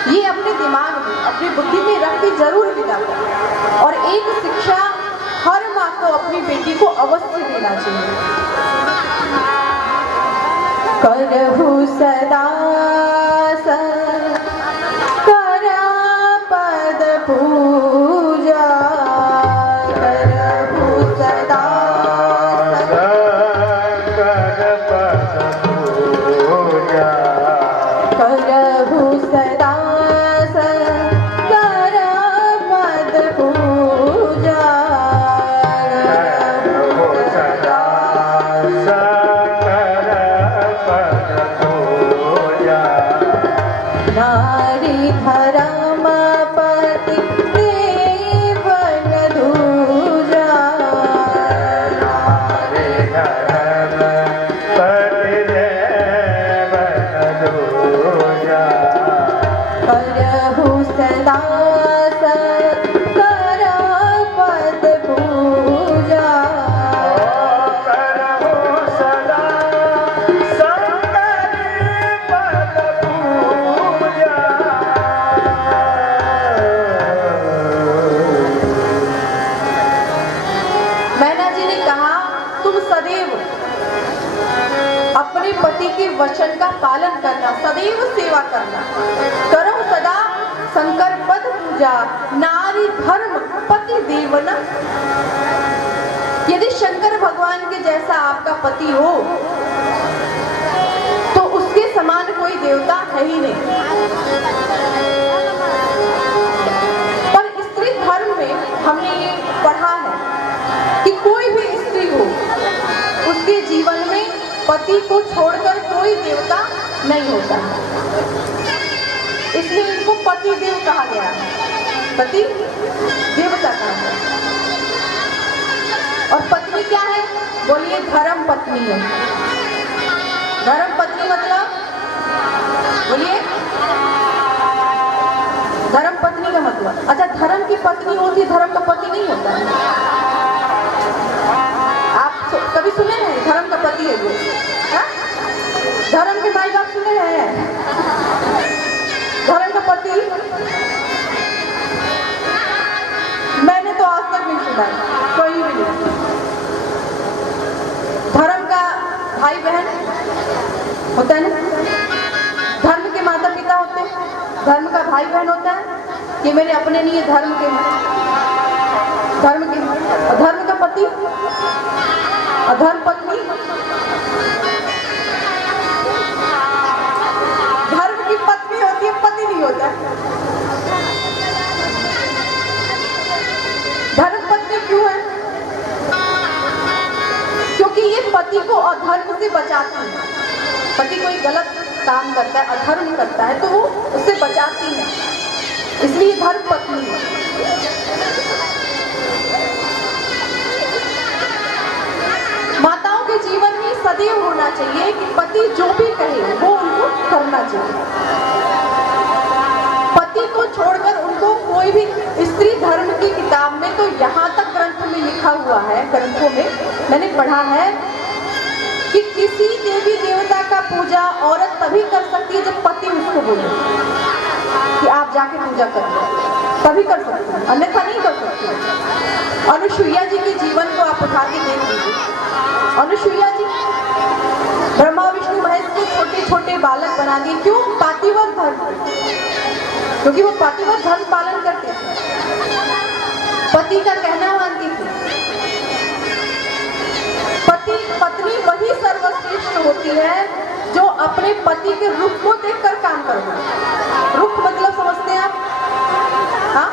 ये अपने दिमाग में, अपनी बुद्धि में रख के जरूर विदा करें। और एक शिक्षा हर माँ को अपनी बेटी को अवश्य देना चाहिए। करहु सदा करा पद पूजा, करहु सदा करहु सदा करा पद पूजा, नारी धर्म पति देवन दूजा, नारी धर्म पति देवन दूजा, करहु सदा करा पद पूजा, करहु सदा पद पूजा। मैना जी ने कहा, तुम सदैव अपने पति के वचन का पालन करना, सदैव सेवा करना। करो सदा शंकर पद पूजा, नारी धर्म पति देवना। यदि शंकर भगवान के जैसा आपका पति हो तो उसके समान कोई देवता है ही नहीं। पर स्त्री धर्म में हमने ये पढ़ा है कि कोई भी स्त्री हो, उसके जीवन में पति को छोड़कर कोई देवता नहीं होता, इसलिए इनको पति देव कहा गया है, पति देवता कहा गया। और पत्नी क्या है? बोलिए, धर्म पत्नी है। धर्म पत्नी मतलब बोलिए, धर्म पत्नी का मतलब, अच्छा धर्म की पत्नी होती है, धर्म का पति नहीं होता है। आप कभी सुने हैं धर्म का पति है जो? धर्म के भाई बाप सुने हैं धर्म का पति? मैंने तो आज तक नहीं सुना, कोई भी नहीं। धर्म का भाई बहन होता है ना, धर्म के माता पिता होते हैं, धर्म का भाई बहन होता है कि मैंने अपने लिए धर्म के और धर्म का पति और धर्म पत्नी। धर्म की पत्नी होती है, पति नहीं होता। धर्म पत्नी क्यों है? क्योंकि ये पति को अधर्म से बचाती है। पति कोई गलत काम करता है, अधर्म करता है, तो वो उससे बचाती है, इसलिए धर्म पत्नी है। माताओं के जीवन में सदैव होना चाहिए कि पति जो भी कहे वो उनको करना चाहिए। पति को छोड़कर उनको कोई भी, स्त्री धर्म की किताब में तो यहाँ तक ग्रंथ में लिखा हुआ है, ग्रंथों में मैंने पढ़ा है कि किसी देवी देवता का पूजा औरत तभी कर सकती है जब पति उसको बोले कि आप जाके पूजा कर लो, तभी कर सकती है, अन्यथा नहीं कर सकती। अनुसुईया जी के जीवन को आप उठा के देख लीजिए। अनुसुईया जी ब्रह्मा विष्णु महेश को छोटे छोटे बालक बना दिए, क्यों? पातिव्रत धर्म, क्योंकि वो पातिव्रत धर्म पालन करते थे, पति का कहना मानती थी। पत्नी वही सर्वश्रेष्ठ होती है जो अपने पति के रूप को देखकर काम करे। रूप मतलब समझते हैं आप? हाँ,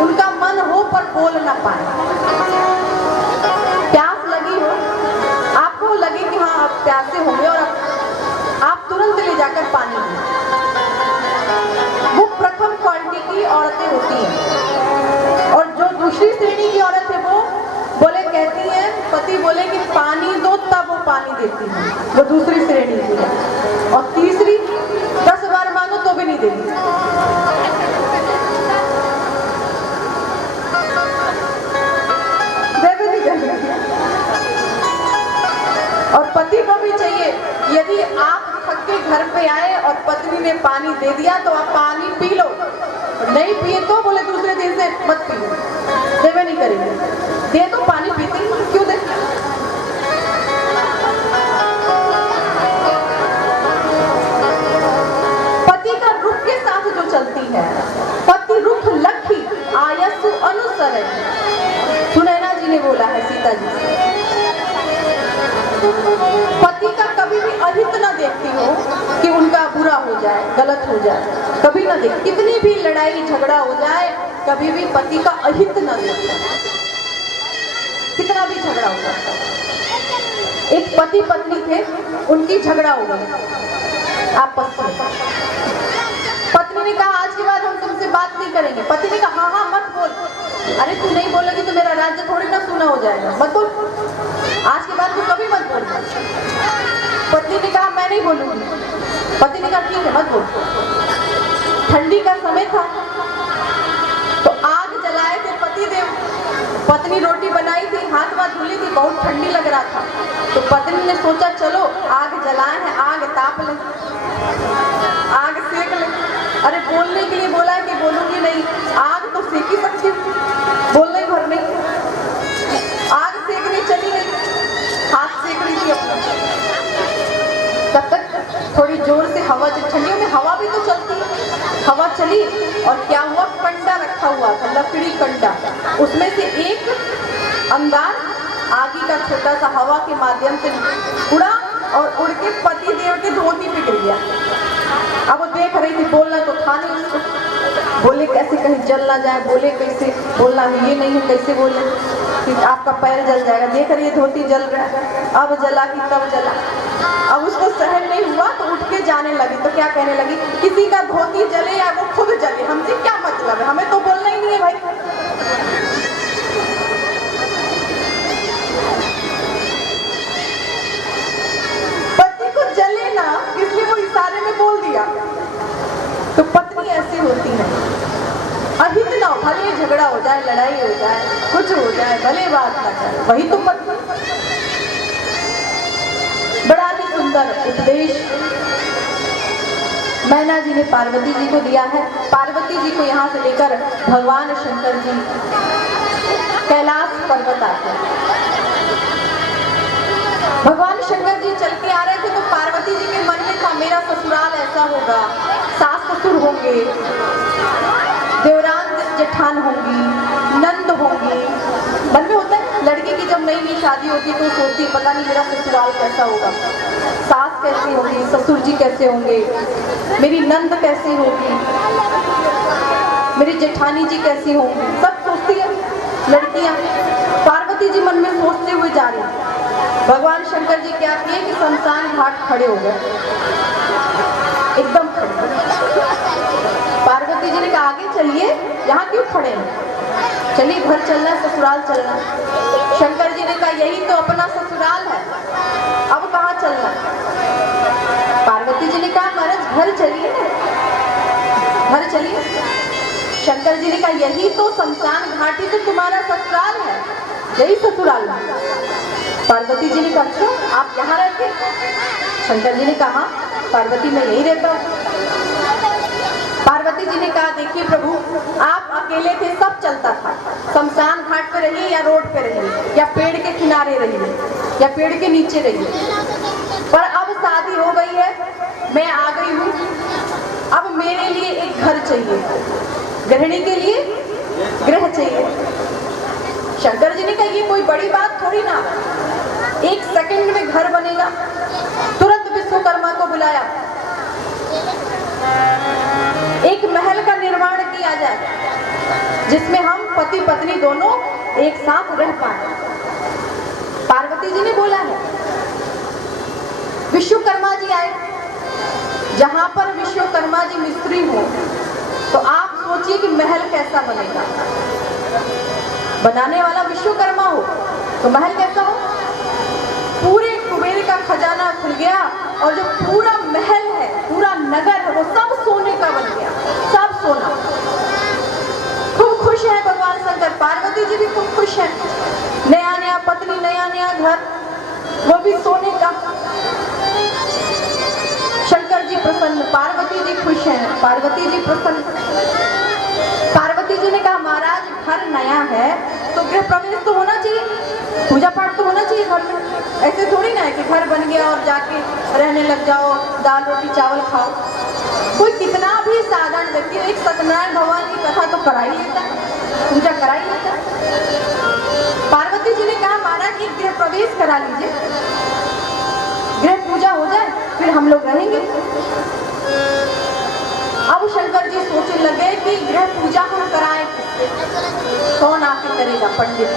उनका मन हो पर बोल ना पाए। प्यास लगी हो, आपको लगे कि हाँ आप प्यासे होंगे और आप तुरंत ले जाकर पानी दें, वो प्रथम क्वालिटी की औरतें होती हैं। और जो पति बोले कि पानी दो, तब वो पानी देती है, वो दूसरी श्रेणी की है। और तीसरी 10 बार मांगो तो भी नहीं देगी। और पति को भी चाहिए, यदि आप थक के घर पे आए और पत्नी ने पानी दे दिया तो आप पानी पी लो, नहीं पिए तो बोले दूसरे दिन से मत पियो, देवे नहीं करेंगे। दे तो पानी पीते ही क्यों दे। पति का रुख के साथ जो चलती है, पति रुख लखी आयसु अनुसरण, सुनैना जी ने बोला है सीता जी से। पति का कभी भी अहित ना देखती हो कि उनका बुरा हो जाए, गलत हो जाए, कभी ना देख। कितनी भी लड़ाई झगड़ा हो जाए, कभी भी पति का अहित ना देखता, कितना भी झगड़ा हो जाता। एक पति पत्नी थे, उनकी झगड़ा हो गया आपस में। पत्नी ने कहा आज के बाद हम तुमसे बात नहीं करेंगे। पति ने कहा हाँ हाँ मत बोल। अरे तू नहीं बोलेगी तो मेरा राज्य थोड़ी ना सुना हो जाएगा, मत बोल, आज के बाद तू कभी मत बोल। पत्नी ने कहा मैं नहीं बोलूंगी। पति ने कहा ठीक है मत बोल। ठंडी का समय था तो आग जलाए थे पति देव, पत्नी रोटी बनाई थी, हाथ वाथ धुली थी, बहुत ठंडी लग रहा था। तो पत्नी ने सोचा चलो आग जलाए हैं, आग ताप ले, आग सेक ले। अरे बोलने के लिए बोला है कि बोलूंगी नहीं, आग तो सेक ही सकती हूँ, बोलने भर नहीं। आग सेकने चली गई, हाथ सेक रही थी अपना। तब तक थोड़ी जोर से हवा, ठंडियों में हवा भी तो चलती है, हवा चली और क्या हुआ, कंडा रखा हुआ था, लकड़ी कंडा, उसमें से एक अंगार आगे का छोटा सा हवा के माध्यम से उड़ा और उड़ के पति देव के धोती पे गिर गया। अब वो देख रही थी, बोलना तो था नहीं उसको, बोले कैसे कहीं जल ना जाए, बोले कैसे बोलना ये नहीं है, कैसे बोले कि आपका पैर जल जाएगा। देख रही है धोती जल रहा है, अब जला कि तब जला। अब उसको सहन नहीं हुआ तो उठ के जाने लगी। तो क्या कहने लगी, किसी का धोती जले या वो खुद जले, हमसे क्या मतलब है, हमें तो बोलना ही नहीं है भाई। पति को जले ना, इसलिए वो इशारे में बोल दिया। तो पत्नी ऐसी होती है, अहित ना हो, भले झगड़ा हो जाए, लड़ाई हो जाए, कुछ हो जाए, भले बात ना जाए, वही तो पत्नी। बड़ा ही सुंदर उपदेश मैना जी ने पार्वती जी को दिया है। पार्वती जी को यहाँ से लेकर भगवान शंकर जी कैलाश पर्वत आते हैं। भगवान शंकर जी चल के आ रहे थे तो पार्वती जी के मन में था मेरा ससुराल ऐसा होगा, सास ससुर होंगे, देवरान जेठान होंगी, नंद होंगी। मन में होता है लड़की की जब नई नई शादी होती तो सोचती पता नहीं मेरा ससुराल कैसा होगा, सास कैसी होगी, ससुर जी कैसे होंगे, मेरी नंद कैसी होगी, मेरी जेठानी जी कैसी होंगी, सब सोचती है लड़कियां। पार्वती जी मन में सोचते हुए जा रही हैं। भगवान शंकर जी क्या किए कि शमशान घाट खड़े हो गए, एकदम खड़े। पार्वती जी ने कहा आगे चलिए, यहाँ क्यों खड़े हैं, चलिए घर चलना, ससुराल चलना। शंकर जी ने कहा यही तो अपना ससुराल है, अब कहाँ चलना। पार्वती जी ने कहा महाराज घर चलिए, घर चलिए। शंकर जी ने कहा यही तो शमशान घाटी तो तुम्हारा ससुराल है, यही ससुराल है। पार्वती जी ने कहा अच्छा आप यहाँ रहते। शंकर जी ने कहा पार्वती मैं यही रहता हूँ। पार्वती जी ने कहा देखिए प्रभु आप अकेले थे, सब चलता था, शमशान घाट पे रहिए या रोड पे रहिए या पेड़ के किनारे रहिए या पेड़ के नीचे रहिए, पर अब शादी हो गई है, मैं आ गई हूँ, अब मेरे लिए एक घर चाहिए, गृहिणी के लिए गृह चाहिए। शंकर जी ने कहा ये कोई बड़ी बात थोड़ी ना, 1 सेकंड में घर बनेगा। तुरंत विश्वकर्मा को बुलाया, एक महल का निर्माण किया जाए जिसमें हम पति पत्नी दोनों एक साथ रह पाए। पार्वती जी ने बोला है। विश्वकर्मा जी आए, जहां पर विश्वकर्मा जी मिस्त्री हो तो आप सोचिए कि महल कैसा बनेगा। बनाने वाला विश्वकर्मा हो तो महल कैसा हो। खजाना खुल गया और जो पूरा महल है, पूरा नगर है, वो सब सोने का बन गया, सब सोना। खूब खुश है भगवान शंकर, पार्वती जी भी खूब खुश है। नया नया पत्नी, नया नया घर, वो भी सोने का। शंकर जी प्रसन्न, पार्वती जी खुश हैं, पार्वती जी प्रसन्न। पार्वती जी ने कहा महाराज घर नया है तो गृह प्रवेश तो होना चाहिए, पूजा पाठ तो होना चाहिए घर में। ऐसे थोड़ी ना है कि घर बन गया और जाके रहने लग जाओ, दाल रोटी चावल खाओ। कोई कितना भी साधारण व्यक्ति एक सत्यनारायण भगवान की कथा तो करा ही लेता, पूजा करा ही लेता। पार्वती जी ने कहा महाराज एक गृह प्रवेश करा लीजिए, गृह पूजा हो जाए फिर हम लोग रहेंगे। अब शंकर जी सोचने लगे कि गृह पूजा हम कराएं किससे, कौन आके करेगा? पंडित।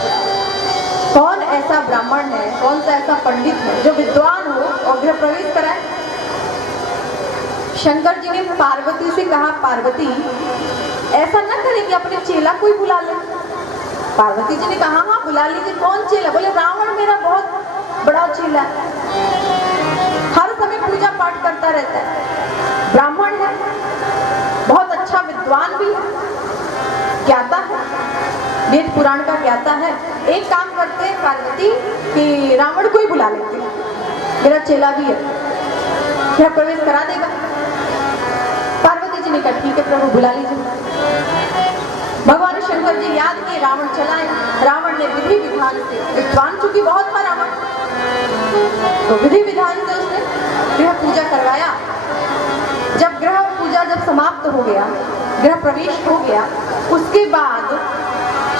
कौन ऐसा ब्राह्मण है, कौन सा ऐसा पंडित है जो विद्वान हो और गृह प्रवेश कराए? शंकर जी ने पार्वती से कहा पार्वती ऐसा न करें कि अपने चेला कोई बुला ले। पार्वती जी ने कहा हाँ बुला लीजिए। कौन चेला? बोले रावण मेरा बहुत बड़ा चेला, हर समय पूजा पाठ करता रहता है, ब्राह्मण है, बहुत अच्छा विद्वान भी है, ज्ञाता है, वेद पुराण का ज्ञाता है। एक काम करते हैं पार्वती कि रावण को ही बुला लेते हैं, मेरा चेला भी है, गृह प्रवेश करा देगा। पार्वती जी ने कहा ठीक है प्रभु बुला लीजिए। भगवान शंकर जी याद किए, रावण चला है। रावण ने विधि विधान से, विद्वान चूंकि बहुत था रावण, तो विधि विधान से उसने गृह पूजा करवाया। जब गृह पूजा जब समाप्त हो गया, गृह प्रवेश हो गया, उसके बाद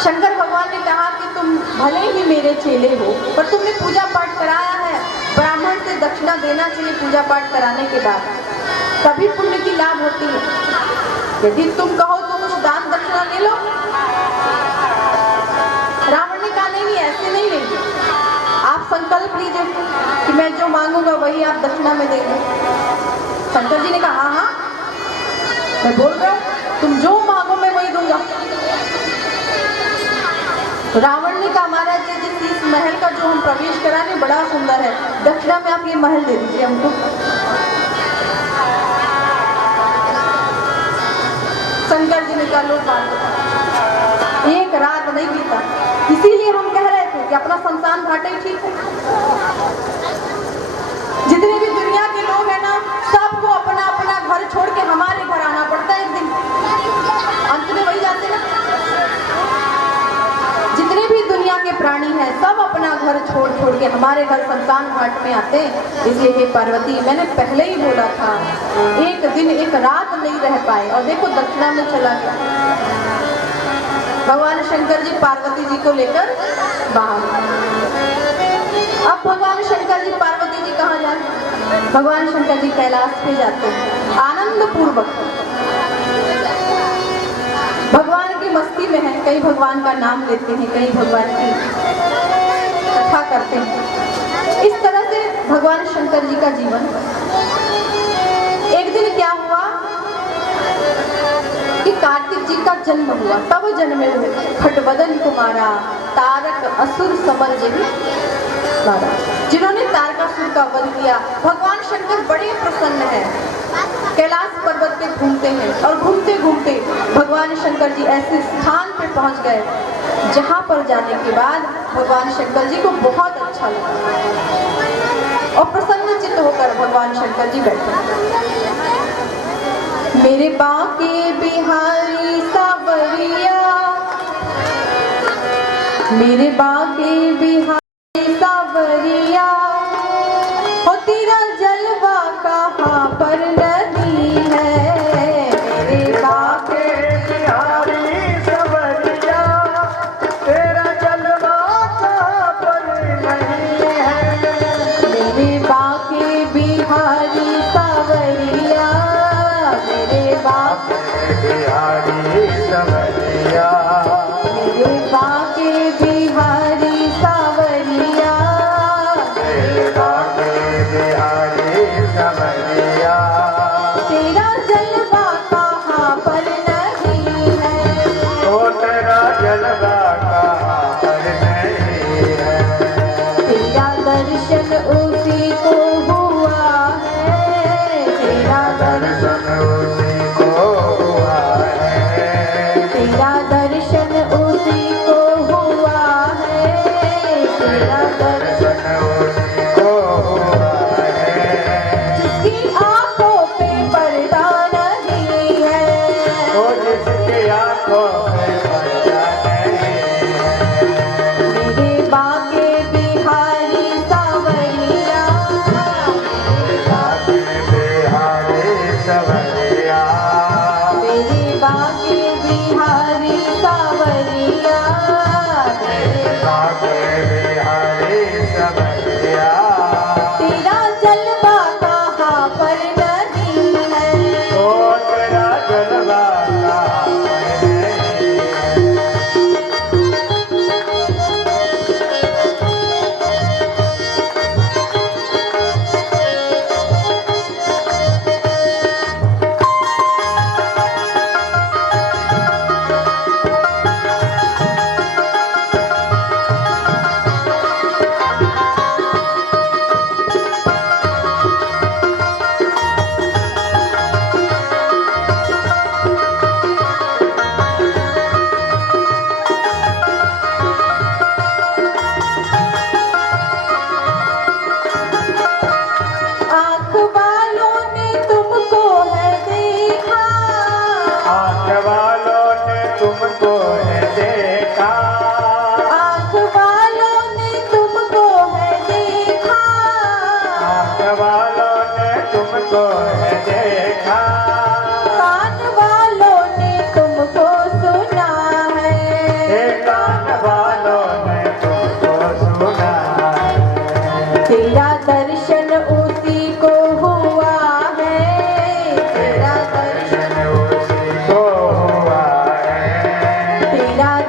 शंकर भगवान ने कहा कि तुम भले ही मेरे चेले हो पर तुमने पूजा पाठ कराया है, ब्राह्मण से दक्षिणा देना चाहिए पूजा पाठ कराने के बाद, तभी पुण्य की लाभ होती है। यदि तुम कहो तो कुछ दान दक्षिणा ले लो। रावण ने कहा नहीं ऐसे नहीं लेंगे, आप संकल्प लीजिए कि मैं जो मांगूंगा वही आप दक्षिणा में देंगे। शंकर जी ने कहा हाँ हाँ मैं बोल रहा हूँ, तुम जो मांगो मैं वही दूंगा। रावण ने कहा महाराज जी इस महल का जो हम प्रवेश कराने बड़ा सुंदर है, दक्षिणा में आप ये महल दे दीजिए हमको। शंकर जी ने कहा लो बात बता, एक रात नहीं बीता, इसीलिए हम कह रहे थे कि अपना शमशान घाट ही ठीक है। जितने भी दुनिया के लोग हैं ना, सबको अपना अपना घर छोड़ के हमारे घर आना पड़ता है एक दिन, अंत में वही जाते ना। जितने भी दुनिया के प्राणी हैं सब अपना घर छोड़ छोड़ के हमारे घर शमशान घाट में आते हैं। इसलिए हे पार्वती मैंने पहले ही बोला था, एक दिन एक रात नहीं रह पाए और देखो दक्षिणा में चला गया। भगवान शंकर जी पार्वती जी को लेकर बाहर। अब भगवान शंकर जी पार्वती जी कहाँ जाते? भगवान शंकर जी कैलाश पे जाते हैं आनंद पूर्वक। भगवान की मस्ती में है, कई भगवान का नाम लेते हैं, कई भगवान की कथा करते हैं। इस तरह से भगवान शंकर जी का जीवन। एक दिन क्या हुआ कि कार्तिक जी का जन्म हुआ, तब जन्मे हुए खटबदन कुमारा तारक असुर समर जी मारा, जिन्होंने तारकासुर का वध किया। भगवान शंकर बड़े प्रसन्न हैं, कैलाश पर्वत पे घूमते हैं और घूमते घूमते भगवान शंकर जी ऐसे स्थान पे पहुंच गए जहां पर जाने के बाद भगवान शंकर जी को बहुत अच्छा लगा और प्रसन्न चित्त होकर भगवान शंकर जी बैठे। मेरे बांके बिहारी सावरिया, मेरे बांके बिहारी सावरिया, हो तेरा जलवा कहाँ पर नदी है। मेरे बांके बिहारी सावरिया, तेरा जलवा कहाँ पर नहीं है। मेरे बांके बिहारी सावरिया, मेरे बांके बिहारी सावरिया, मेरे बांके बिहारी सावरिया,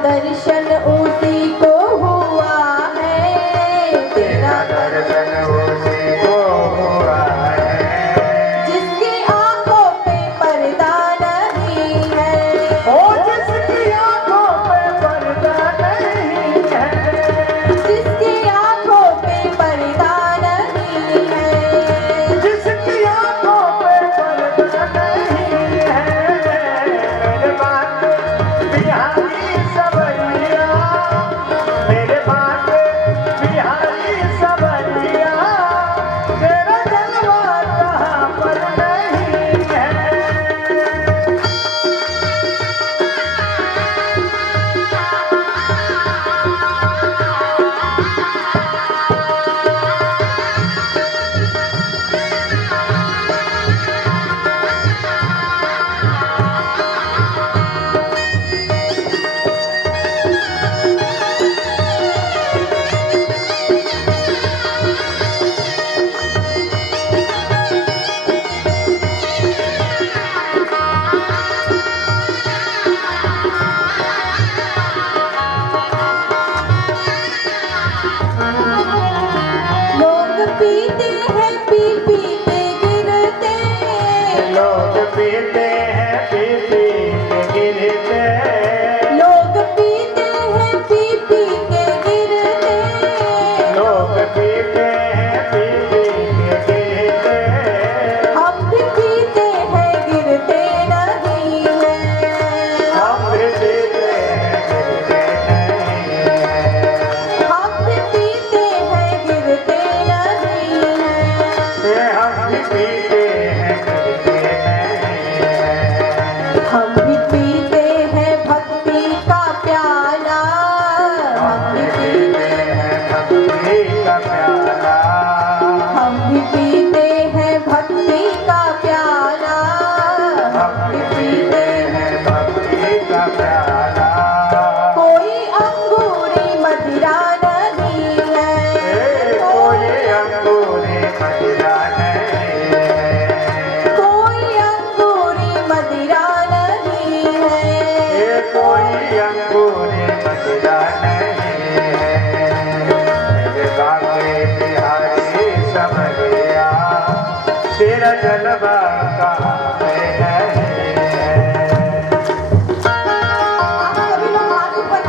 दर्शन उसी को हुआ है, तेरा दर्शन उसी को हुआ है, जिसकी आंखों पे पर्दा नहीं है, ओ जिसकी आंखों पे पर्दा नहीं है, जिसकी आंखों पे पर्दा नहीं है, जिसकी आंखों पे पर्दा नहीं है। मेरे बाटे बिहारी सबरिया, मेरे बाटे बिहारी सबरिया, तेरा जलवा कहाँ पर नहीं है। लोग पीते हैं पी पी के गिरते, लोग पीते हैं पी पी के गिरते, लोग पीते हैं पी पी के गिरते, लोग पीते हैं पी पी के गिरते, हम भी पीते हैं गिरते नहीं है, हम भी पीते हैं गिरते नहीं है, हम भी पीते हैं गिरते नहीं है, हम भी पीते हैं गिरते नहीं है, हम भी पीते हैं भक्ति का प्याला, हम भी पीते हैं, भक्ति का प्याला, हम भी पीते हैं भक्ति का प्याला, हम भी पीते हैं भक्ति का प्याला। कोई अंगूरी मदिरा नहीं है, कोई अंगूरी मदिरा नहीं है, कोई अंगूरी मदिरा नहीं है, कोई अंगूरी मदिरा नहीं है। मेरे बाके बिहारी समरिया, तेरा जलवा कहाँ पे नहीं है। आप सभी लोग हाथ ऊपर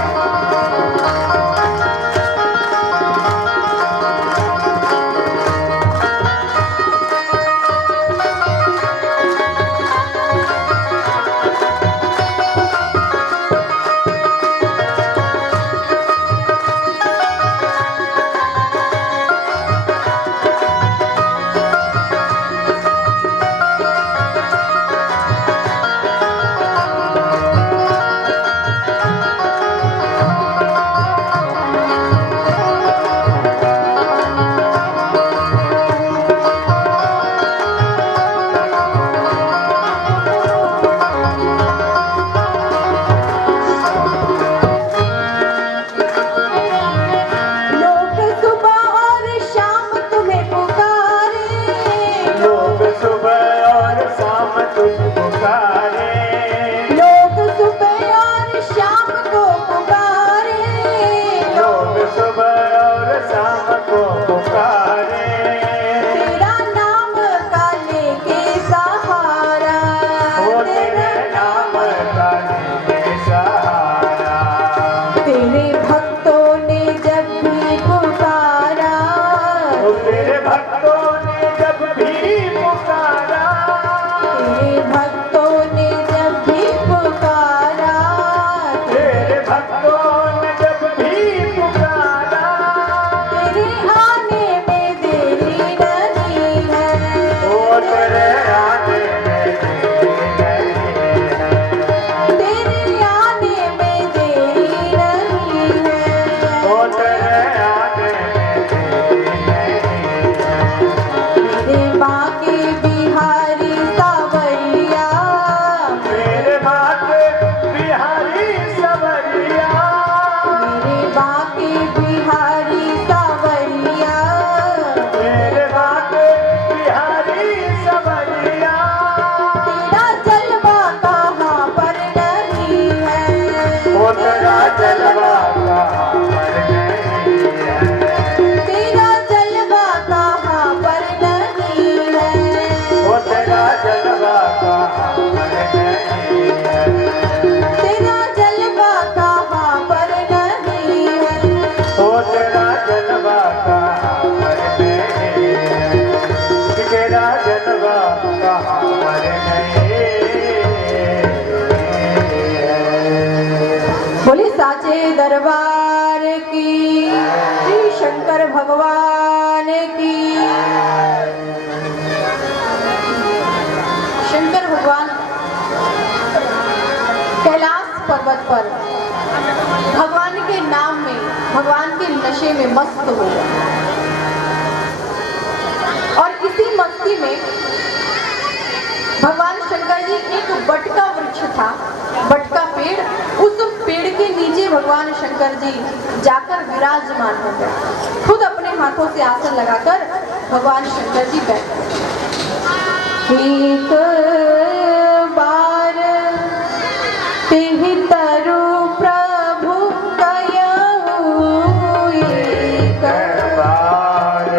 बोले साचे दरबार की, श्री शंकर भगवान की। शंकर भगवान कैलाश पर्वत पर भगवान के नाम में, भगवान के नशे में मस्त हो गए। और इसी मस्ती में भगवान शंकर जी, एक बट का वृक्ष था, बट का पेड़, उस पेड़ के नीचे भगवान शंकर जी जाकर विराजमान हो गए। खुद अपने हाथों से आसन लगाकर भगवान शंकर जी बैठे। एक बार तेहि तरु प्रभु गयऊ, एक बार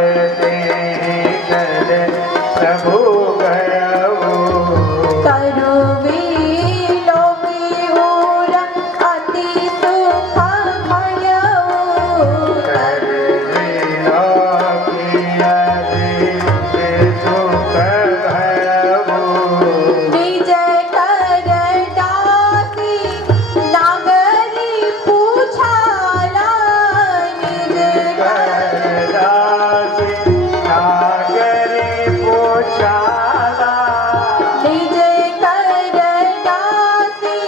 तेहि तरु प्रभु गयऊ, तरु विलोकी उर अति सुख भयऊ, तरु विलोकी अति सुख भयऊ, विजय कर दासी नागरी पूछाला, निज दासी नागरी पूछाला, निज कर दासी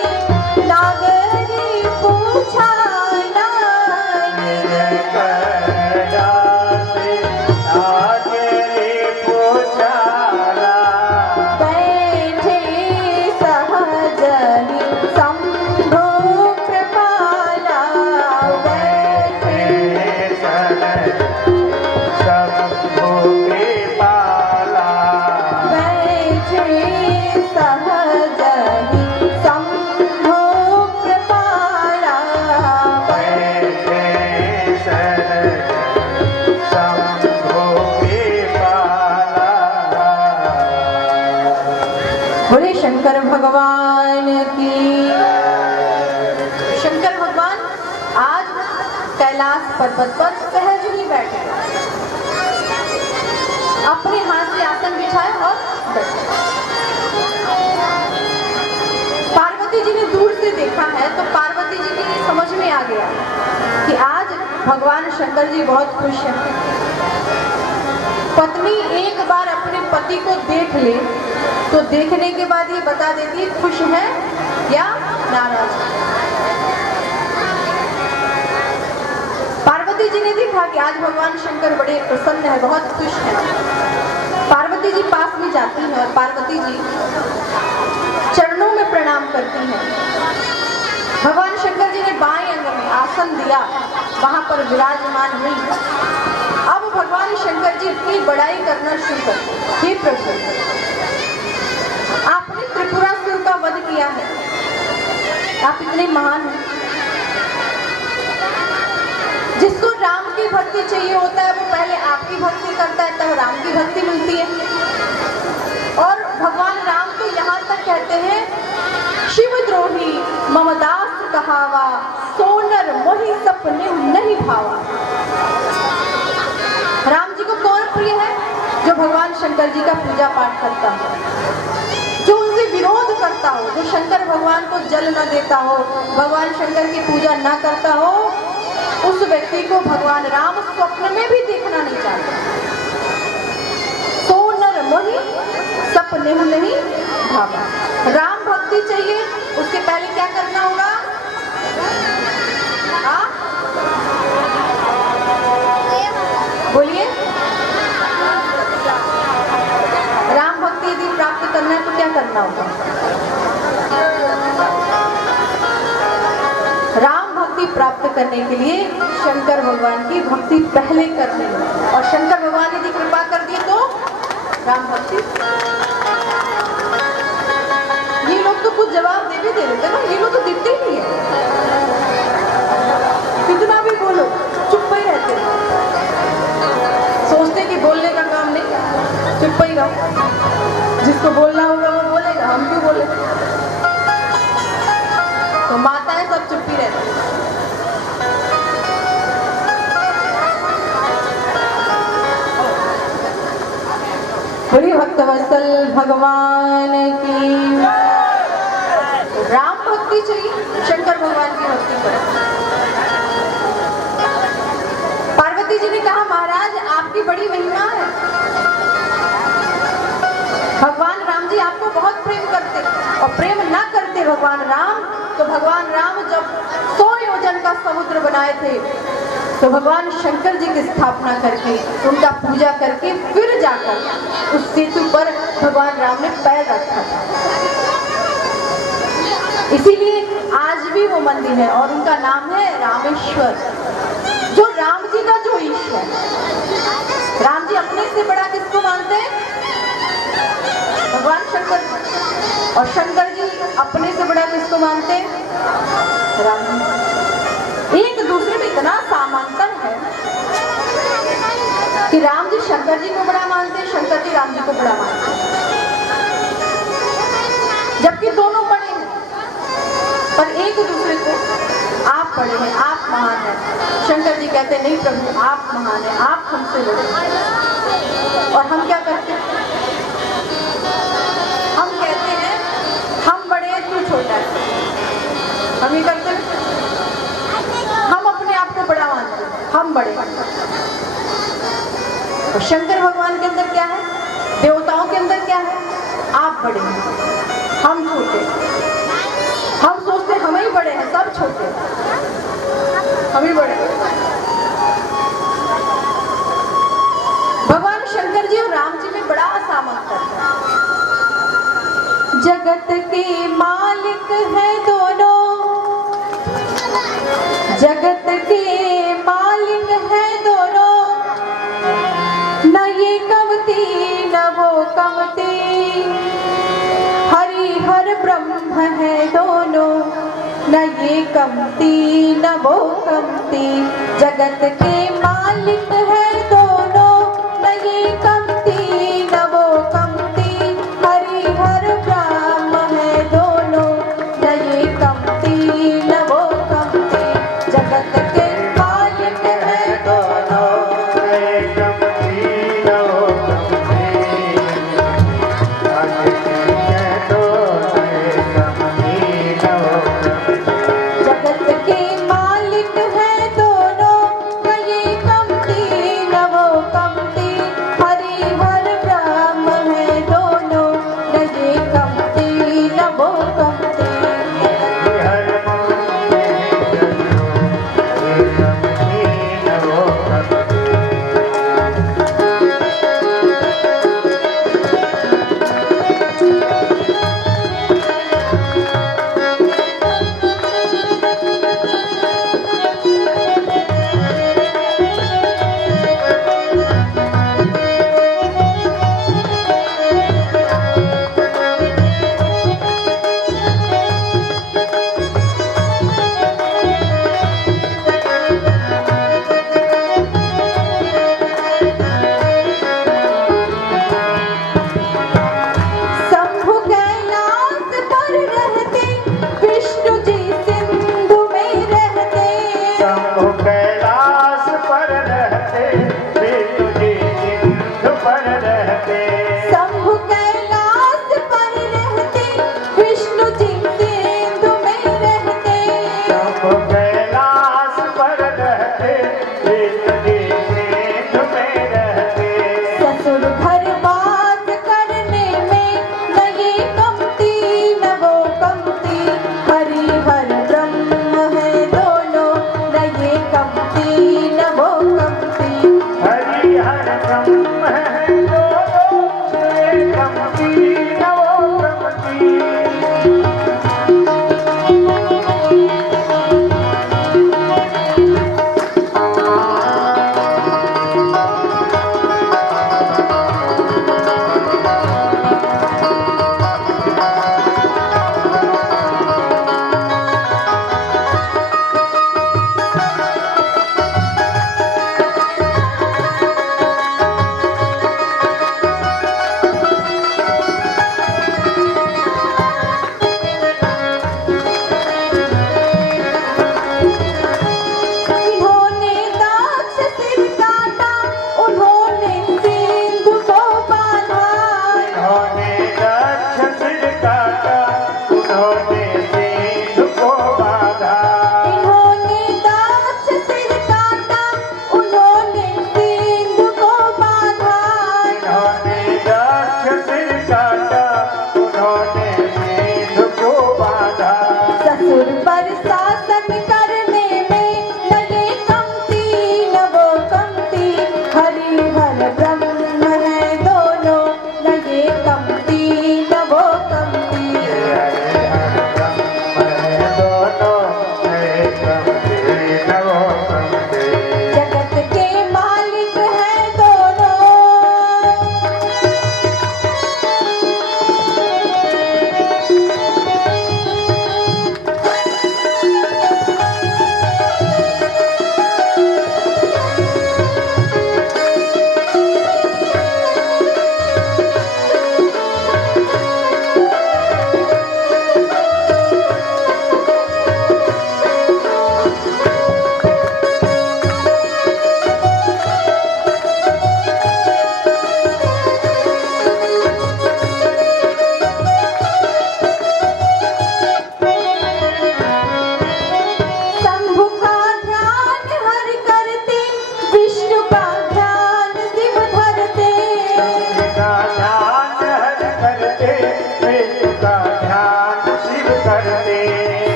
नागरी पूछाला, निज दासी नागरी पूछाला, बैठे सहजनि शंभु कृपाला, बैठे शंभु कृपाला, बैठे सहजनि शंभु कृपाला, बैठे शंभु कृपाला। बोले शंकर भगवान की। शंकर भगवान आज कैलाश पर्वत पर सहज ही बैठे, अपने हाथ से आसन बिछाए और बैठे। पार्वती जी ने दूर से देखा है तो पार्वती जी की समझ में आ गया कि आज भगवान शंकर जी बहुत खुश हैं। पत्नी एक बार अपने पति को देख ले तो देखने के बाद ये बता देती है खुश है या नाराज है। पार्वती जी ने देखा कि आज भगवान शंकर बड़े प्रसन्न है, बहुत खुश है। पार्वती जी पास में जाती हैं और पार्वती जी चरणों में प्रणाम करती हैं। भगवान शंकर जी ने बाएं अंग में आसन दिया, वहां पर विराजमान हुई। अब भगवान शंकर जी अपनी बड़ाई करना शुरू करते। हे प्रभु, आपने त्रिपुरासुर का वध किया है, आप इतने महान हैं। जिसको राम की भक्ति चाहिए होता है वो पहले आपकी भक्ति करता है, तब राम की भक्ति मिलती है। और भगवान राम तो यहाँ तक कहते हैं, शिवद्रोही ममदास कहावा, सोनर मोहि सपने नहीं भावा। राम जी को कौन प्रिय है? जो भगवान शंकर जी का पूजा पाठ करता हो, जो उनसे विरोध करता हो, जो शंकर भगवान को जल न देता हो, भगवान शंकर की पूजा न करता हो, उस व्यक्ति को भगवान राम स्वप्न में भी देखना नहीं चाहते। सोनर मोहि सपने नहीं भावा। राम भक्ति चाहिए, उसके पहले क्या करना होगा? हाँ? बोलिए। राम भक्ति यदि प्राप्त करना है तो क्या करना होगा? राम भक्ति प्राप्त करने के लिए शंकर भगवान की भक्ति पहले करनी है। और शंकर भगवान यदि कृपा कर दिए तो राम भक्ति। ये लोग तो कुछ जवाब दे भी दे देते ना, ये लोग तो दिखते ही नहीं है। कितना भी बोलो चुप ही रहते हैं, सोचते कि बोलने का काम नहीं, चुप ही रहो। जिसको बोलना होगा वो बोलेगा, हम क्यों बोले? तो माताएं सब चुप ही रहती हैं। बोलिए भक्तवत्सल भगवान की। राम भक्त आहुति चाहिए शंकर भगवान की आहुति करो। पार्वती जी ने कहा महाराज आपकी बड़ी महिमा है, भगवान राम जी आपको बहुत प्रेम करते, और प्रेम ना करते भगवान राम तो भगवान राम जब 100 योजन का समुद्र बनाए थे तो भगवान शंकर जी की स्थापना करके उनका पूजा करके फिर जाकर उस सेतु पर भगवान राम ने पैर रखा था। इसीलिए आज भी वो मंदिर है और उनका नाम है रामेश्वर, जो राम जी का जो ईश है। राम जी अपने से बड़ा किसको मानते हैं? भगवान शंकर। और शंकर जी अपने से बड़ा किसको मानते हैं? राम जी। एक दूसरे में इतना सामांतर है कि राम जी शंकर जी को बड़ा मानते हैं, शंकर जी राम जी को बड़ा मानते हैं, जबकि दोनों बड़े हैं पर एक दूसरे को आप बड़े हैं, आप महान हैं। शंकर जी कहते हैं नहीं प्रभु आप महान हैं, आप हमसे बड़े हैं। और हम क्या करते हैं? हम कहते हैं हम बड़े हैं तू छोटा है। हम ये करते हैं, हम अपने आप को बड़ा मानते हैं, हम बड़े हैं। और शंकर भगवान के अंदर क्या है? देवताओं के अंदर क्या है? आप बड़े हैं हम छोटे। हम सोचते हम ही बड़े हैं, सब छोटे, हम ही बड़े। भगवान शंकर जी और राम जी में बड़ा सामंतर है। जगत के मालिक है दोनों, जगत के मालिक है दोनों, न ये कमती न वो कमती, हरि हर ब्रह्म है दोनों, न ये कमती न वो कमती। जगत के मालिक है दोनों, न ये कमती न वो कमती, हरि हर ब्रह्म है दोनों, न ये कमती न वो कमती। जगत के मालिक है दोनों, जगत के मालिक है दोनों, न ये कमती न वो कमती, हरि हर ब्रह्म है दोनों, न ये कमती न वो कमती।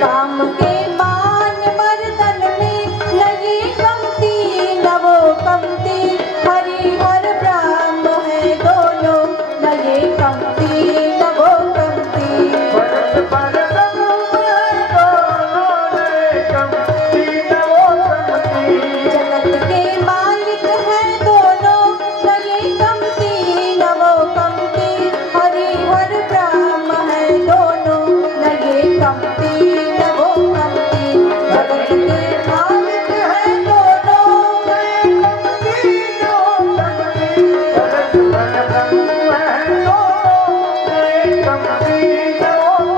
काम के मान मर्दन में न ये कमती न वो कमती, हरिहर ब्रह्म है दोनों न ये कमती न वो कमती। जगत के मालिक है दोनों न ये कमती न वो कमती, हरिहर ब्रह्म है दोनों न ये कमती न वो कमती। जगत के मालिक है दोनों न ये कमती न वो कमती,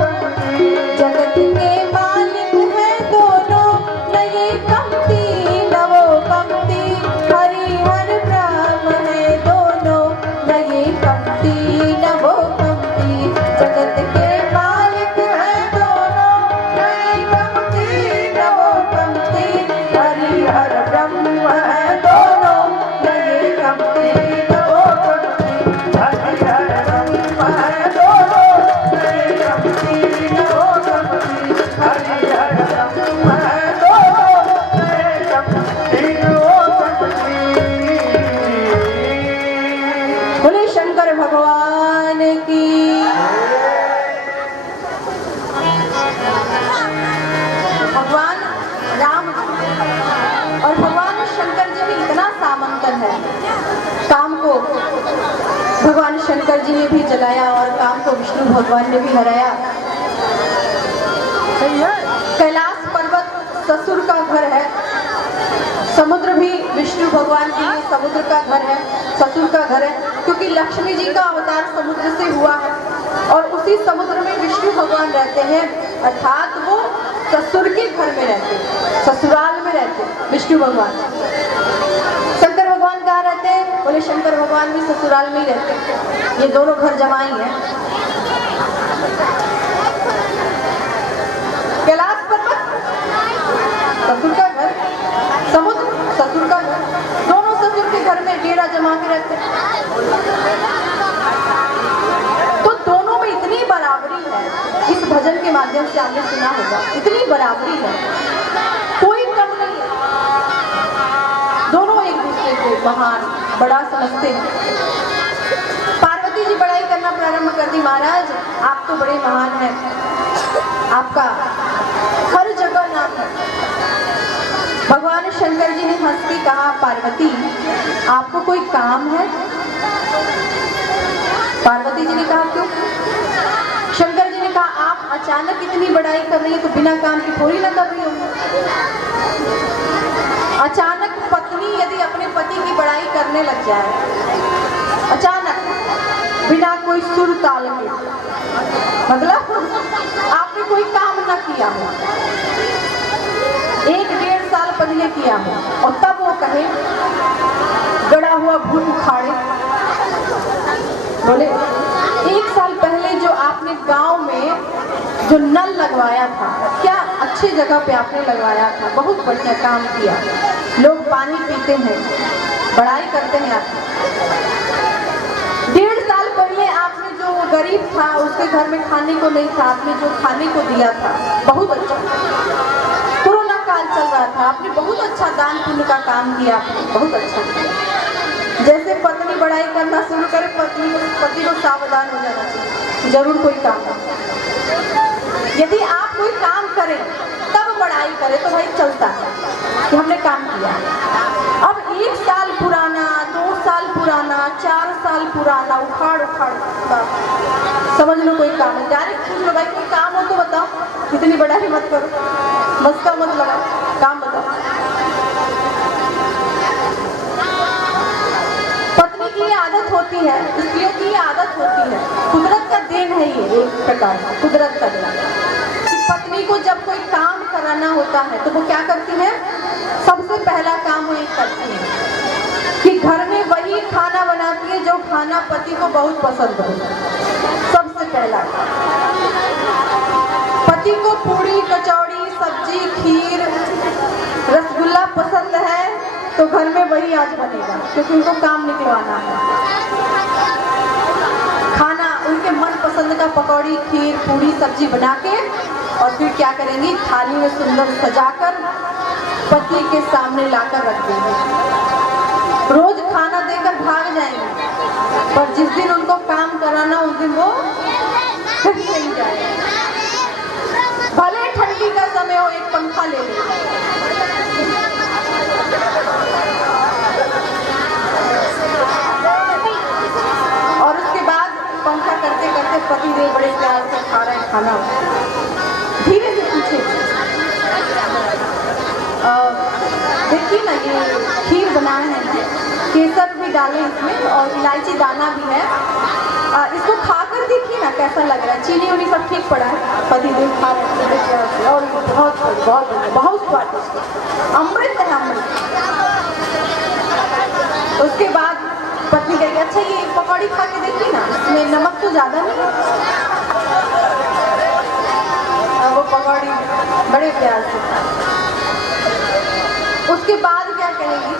जगत के मालिक है दोनों न ये कमती न वो कमती, हरिहर ब्रह्म है दोनों न ये कमती न वो कमती। जगत के मालिक है दोनों न ये कमती न वो कमती, हरिहर ब्रह्म है दोनों न ये कमती न वो कमती। हरिहर ब्रह्म है दोनों न ये कमती न वो कमती, हरिहर ब्रह्म है दोनों न ये कमती न वो कमती। बोले शंकर भगवान की। भगवान राम और भगवान शंकर जी में इतना सामंतर है। काम को भगवान शंकर जी ने भी जलाया और काम को विष्णु भगवान ने भी हराया। कैलाश पर्वत ससुर का घर है, समुद्र भी विष्णु भगवान के लिए समुद्र का घर है, ससुर का घर है, क्योंकि लक्ष्मी जी का अवतार समुद्र से हुआ है और उसी समुद्र में विष्णु भगवान रहते हैं, अर्थात वो ससुर के घर में रहते, ससुराल में रहते विष्णु भगवान। शंकर भगवान कहाँ रहते हैं? बोले शंकर भगवान भी ससुराल में ही रहते, ये दोनों घर जमाई हैं। कैलाश पर्वत ससुर का घर, समुद्र ससुर का घर, दोनों ससुर के घर में डेरा जमा के रहते। तो दोनों में इतनी बराबरी है, इस भजन के माध्यम से आपने सुना होगा, इतनी बराबरी है, कोई कम नहीं है। दोनों एक दूसरे को महान बड़ा समझते हैं। पार्वती जी बड़ाई करना प्रारंभ कर दी, महाराज आप तो बड़े महान हैं, आपका हर जगह नाम है। भगवान शंकर जी ने हंस के कहा, पार्वती आपको कोई काम है? पार्वती जी ने कहा क्यों? शंकर जी ने कहा आप अचानक इतनी बड़ाई कर रही है तो बिना काम की थोड़ी ना कर रही होंगी। अचानक पत्नी यदि अपने पति की बड़ाई करने लग जाए, अचानक बिना कोई सुर ताल के, मतलब आपने कोई काम ना किया हो, 1-1.5 साल पहले किया हो, और तब वो कहे गड़ा हुआ भूत उखाड़े। बोले 1 साल पहले जो आपने गांव में जो नल लगवाया था, क्या अच्छी जगह पे आपने लगवाया था, बहुत बढ़िया काम किया, लोग पानी पीते हैं, बड़ाई करते हैं आप। 1.5 साल पहले आपने जो गरीब था उसके घर में खाने को नहीं था, आपने जो खाने को दिया था बहुत अच्छा। कोरोना काल चल रहा था, आपने बहुत अच्छा दान पुण्य का काम किया, आपने बहुत अच्छा किया। जैसे पत्नी बड़ाई करना शुरू करे, पति को सावधान हो जाना चाहिए, जरूर कोई काम है। यदि आप कोई काम करें तब बड़ाई करें तो भाई चलता है कि हमने काम किया। अब 1 साल पुराना, 2 साल पुराना, 4 साल पुराना उखाड़ समझ लो कोई काम है, डायरेक्ट पूछ लो भाई कोई काम हो तो बताओ, इतनी बड़ाई मत करो, मस्का मत लगाओ, काम बताओ। पत्नी की आदत होती है, स्त्रियों की आदत होती है, कुदरत का देन है ये, एक प्रकार का कुदरत का देन। पत्नी को जब कोई काम कराना होता है तो वो क्या करती है? सबसे पहला काम वो ये करती है कि घर में वही खाना बनाती है जो खाना पति को बहुत पसंद हो। सबसे पहला पति को पूरी, कचौड़ी, सब्जी, खीर, रसगुल्ला पसंद है तो घर में वही आज बनेगा, क्योंकि उनको काम निकलवाना है। खाना उनके मन पसंद का पकौड़ी, खीर, पूरी, सब्जी बना के और फिर क्या करेंगी, थाली में सुंदर सजाकर पति के सामने लाकर रख देंगी। रोज खाना देकर भाग जाएंगे, पर जिस दिन उनको काम कराना उस दिन वो कहीं नहीं जाएंगे। भले ठंडी का समय हो, एक पंखा ले लेंगे। और उसके बाद पंखा करते करते पति देव बड़े प्यार से खा रहे हैं खाना, धीरे से पूछे देखिए ना ये खीर बनाए हैं ना, केसर भी डाले इसमें और इलायची दाना भी है, इसको खाकर देखिए ना कैसा लग रहा है। चीनी उनी सब ठीक पड़ा है। पति देव खा रहे हैं और बहुत बहुत बहुत स्वादिष्ट, अमृत है अमृत। उसके बाद पत्नी कहेगी अच्छा ये पकौड़ी खा के देखिए ना, इसमें नमक तो ज़्यादा नहीं है। वो पकौड़ी बड़े प्यार से। उसके बाद क्या करेगी,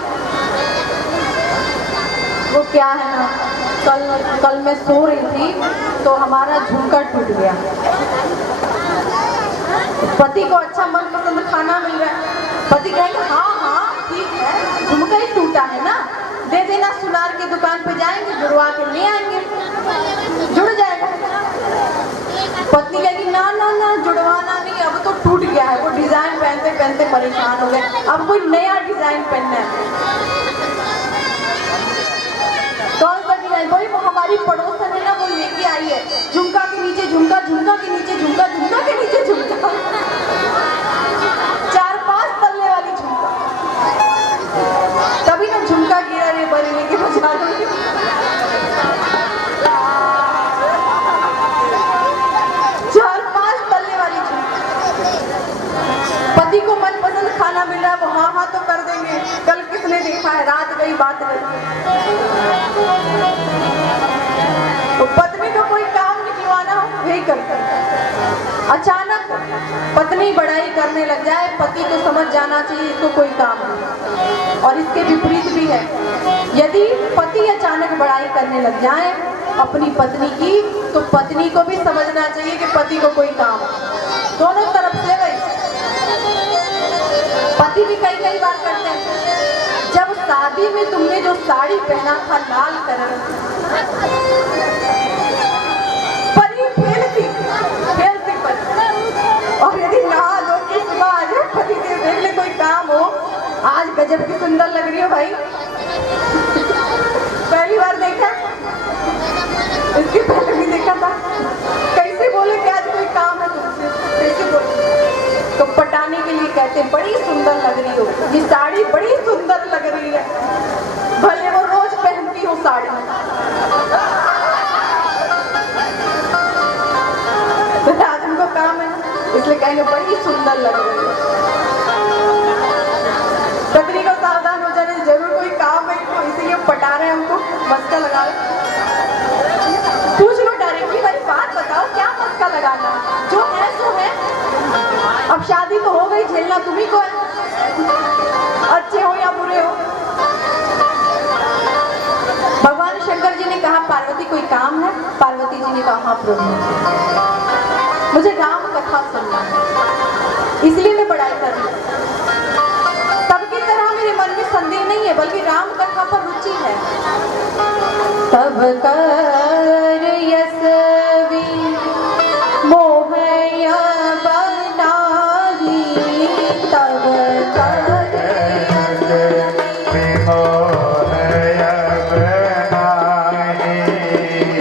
वो क्या है ना, कल मैं सो रही थी तो हमारा झुमका टूट गया। पति को अच्छा मनपसंद खाना मिल रहा है, पति कहेंगे हाँ हाँ ठीक है, झुमका ही टूटा है ना, दे देना, सुनार की दुकान पे जाएंगे, जुड़वा के ले आएंगे, जुड़ जाएगा। पत्नी कहेगी ना ना ना, जुड़वाना नहीं, अब तो टूट गया है। वो डिजाइन पहनते पहनते परेशान हो गए, अब कोई नया डिजाइन पहनना है। कौन सा डिजाइन? वही वो हमारी पड़ोसन है ना, वो लेके आई है, झुमका के नीचे झुमका, झुमका के नीचे झुमका, झुमका के नीचे झुमका, 4-5 तल्ले वाली झुमका। तभी ना झुमका गिरा रे बरेली के बाजार में। पति को मनपसंद खाना मिल रहा है, वो हाँ हाँ तो कर देंगे। कल किसने देखा है, रात गई बात गई। तो पत्नी को कोई काम निकलवाना हो वही करता है। अचानक पत्नी बड़ाई करने लग जाए, पति को समझ जाना चाहिए इसको कोई काम नहीं। और इसके विपरीत भी है, यदि पति अचानक बड़ाई करने लग जाए अपनी पत्नी की, तो पत्नी को भी समझना चाहिए कि पति को कोई काम है। दोनों तरफ से भाई, पति भी कई बार करते हैं। जब शादी में तुमने जो साड़ी पहना था लाल कलर, परी फेलती और यदि नहा दो कि सुबह आ जाए पति के देख ले कोई काम हो, आज गजब की सुंदर लग रही हो भाई। पहली बार देखा, इसके पहले भी देखा था। कैसे बोले कि आज कोई काम है तुमसे, कैसे बोले? तो पटाने के लिए कहते हैं बड़ी सुंदर लग रही हो, ये साड़ी बड़ी सुंदर लग रही है, भले वो रोज पहनती हो साड़ी। आज उनको काम है इसलिए कहेंगे बड़ी सुंदर लग रही है। पत्नी को सावधान हो जाने, जरूर कोई काम है इनको, इसीलिए पटा रहे हैं हमको, मस्का लगा रहे। पूछ लो डायरेक्टली, भाई बात बताओ क्या मस्का लगाना, जो है सो है। अब शादी तो हो गई, झेलना तुम्ही को है, अच्छे हो या बुरे हो। भगवान शंकर जी ने कहा पार्वती कोई काम है? पार्वती जी ने कहा हाँ प्रभु, मुझे राम कथा सुनना है, इसलिए मैं बड़ाई कर रही हूँ। सबकी तरह मेरे मन में संदेह नहीं है, बल्कि राम कथा पर रुचि है। तब कर यशवी मोहया बनाही, तब कर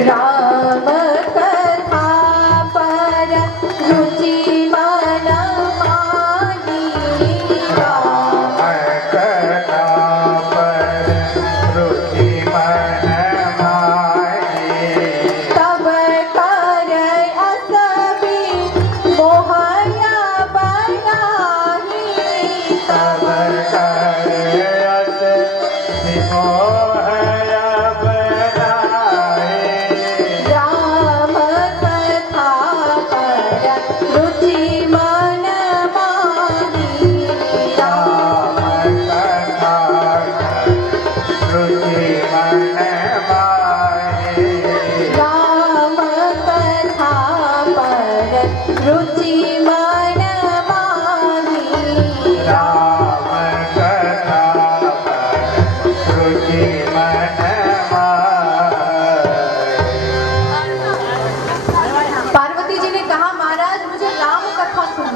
राम कथा पर रुचि मन माही, राम कथा पर रुचि मन माही।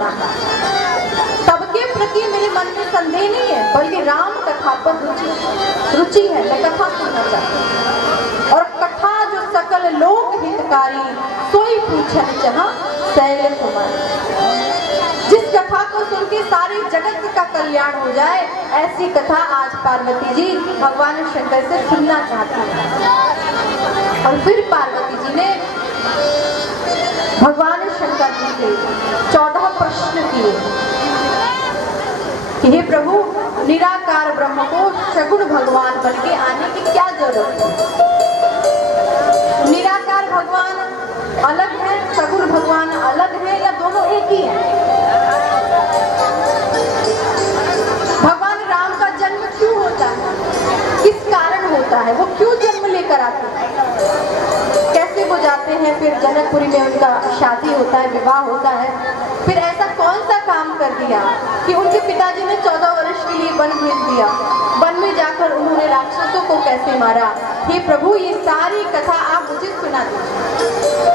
सुनना है। तब के प्रति मेरे मन में संदेह नहीं है, बल्कि राम कथा पर रुचि है। मैं कथा सुनना चाहती हूँ। और कथा जो सकल लोक हितकारी, सोई पूछन जहाँ शैल कुमारी। जिस कथा को सुन के सारे जगत का कल्याण हो जाए, ऐसी कथा आज पार्वती जी भगवान शंकर से सुनना चाहती है। और फिर पार्वती जी ने भगवान शंकर जी से 14 प्रश्न किए कि हे प्रभु, निराकार ब्रह्म को सगुण भगवान बन के आने की क्या जरूरत है? निराकार भगवान अलग है, सगुण भगवान अलग है, या दोनों एक ही है? भगवान राम का जन्म क्यों होता है? किस कारण होता है? वो क्यों जन्म लेकर आते हैं? कैसे वो जाते हैं? फिर जनकपुरी में उनका शादी होता है, विवाह होता है। फिर ऐसा कौन सा काम कर दिया कि उनके पिताजी ने 14 वर्ष के लिए वन भेज दिया? वन में जाकर उन्होंने राक्षसों को कैसे मारा? हे प्रभु, ये सारी कथा आप मुझे सुना दीजिए।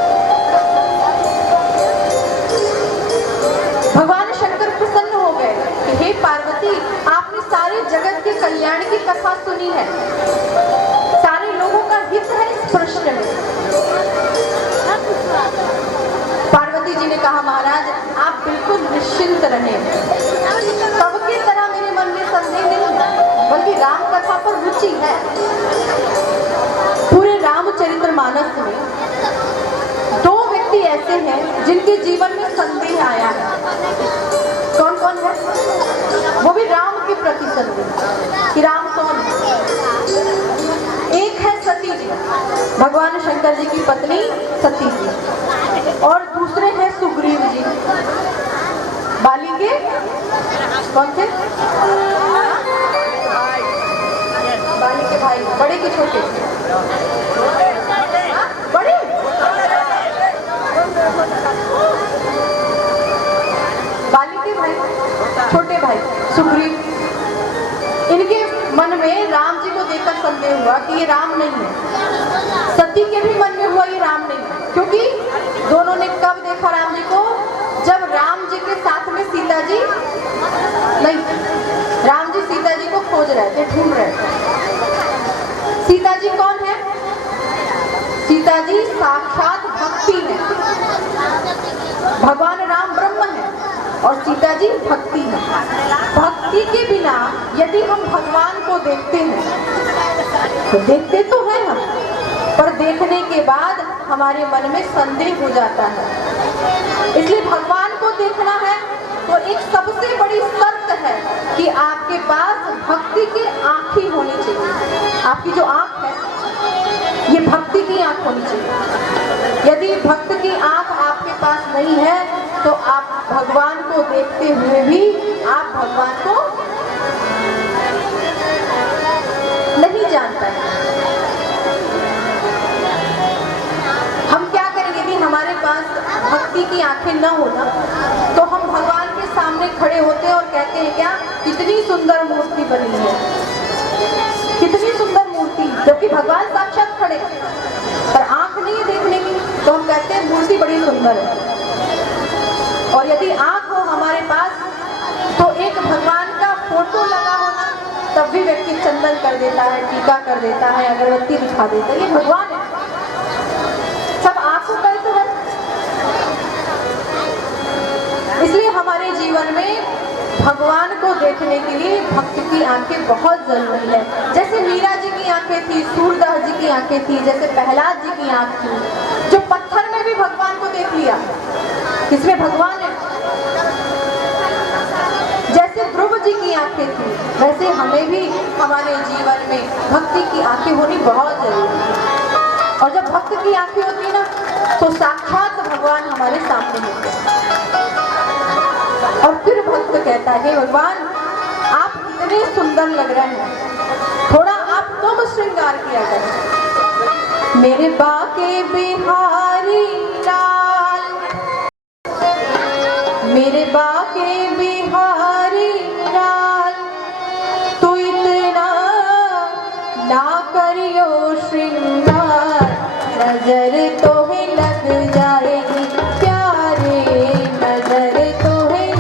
भगवान शंकर प्रसन्न हो गए कि हे पार्वती, आपने सारे जगत के कल्याण की कथा सुनी है, सारे लोगों का हित है इस प्रश्न में। पार्वती जी ने कहा, महाराज आप बिल्कुल निश्चिंत रहें, सबकी तरह मेरे मन में संदेह नहीं, बल्कि राम कथा पर रुचि है। पूरे रामचरितमानस में 2 व्यक्ति ऐसे हैं जिनके जीवन में संदेह आया है। कौन कौन है? वो भी राम के प्रति संदेह कि राम कौन है। एक है सती जी, भगवान शंकर जी की पत्नी सती जी, और दूसरे हैं सुग्रीव जी, बाली के कौन थे? बाली के भाई, बड़े के छोटे? बड़े? बाली के भाई, छोटे भाई सुग्रीव। इनके मन में राम जी को देखकर संदेह हुआ कि ये राम नहीं है। सती के भी मन में हुआ ये राम नहीं है, क्योंकि दोनों ने कब देखा राम जी को? जब राम जी के साथ में सीता जी नहीं, राम जी सीता जी को खोज रहे थे, ढूंढ रहे थे। सीता जी कौन है? सीता जी साक्षात भक्ति है। भगवान राम ब्रह्म है और सीता जी भक्ति है। भक्ति के बिना यदि हम भगवान को देखते हैं, तो देखते तो हैं हम, पर देखने के बाद हमारे मन में संदेह हो जाता है। इसलिए भगवान को देखना है तो एक सबसे बड़ी शर्त है कि आपके पास भक्ति की आँख ही होनी चाहिए। आपकी जो आँख है ये भक्ति की आँख होनी चाहिए। यदि भक्त की आँख आपके पास नहीं है तो आप भगवान को देखते हुए भी आप भगवान को नहीं जान पाएंगे। हम क्या करेंगे? यदि हमारे पास भक्ति की आंखें न हो ना, तो हम भगवान के सामने खड़े होते हैं और कहते हैं क्या, कितनी सुंदर मूर्ति बनी है, कितनी सुंदर मूर्ति, जबकि भगवान साक्षात खड़े, पर आंख नहीं है देखने की, तो हम कहते हैं मूर्ति बड़ी सुंदर है। और यदि आंख हो हमारे पास तो एक भगवान का फोटो लगा होना, तब भी व्यक्ति चंदन कर देता है, टीका कर देता है, अगरबत्ती दिखा देता है। ये भगवान है, सब आंखों का तो है। इसलिए हमारे जीवन में भगवान को देखने के लिए भक्त की आंखें बहुत जरूरी है। जैसे मीरा जी की आंखें थी, सूरदास जी की आंखें थी, जैसे प्रहलाद जी की आंख थी, जो पत्थर में भी भगवान को देख लिया, इसमें भगवान है। जैसे ध्रुव जी की आंखें थी, वैसे हमें भी हमारे जीवन में भक्ति की आंखें होनी बहुत जरूरी है। और जब भक्त की आंखें होती है ना, तो साक्षात भगवान हमारे सामने होते हैं। और फिर भक्त कहता है, भगवान आप इतने सुंदर लग रहे हैं, थोड़ा आप तुम श्रृंगार किया करें। मेरे बाके बिहारी लाल, मेरे बाके बिहारी लाल, तू इतना ना करियो श्रृंगार, नजर तो ही लग जाएगी प्यारे, नजर तो ही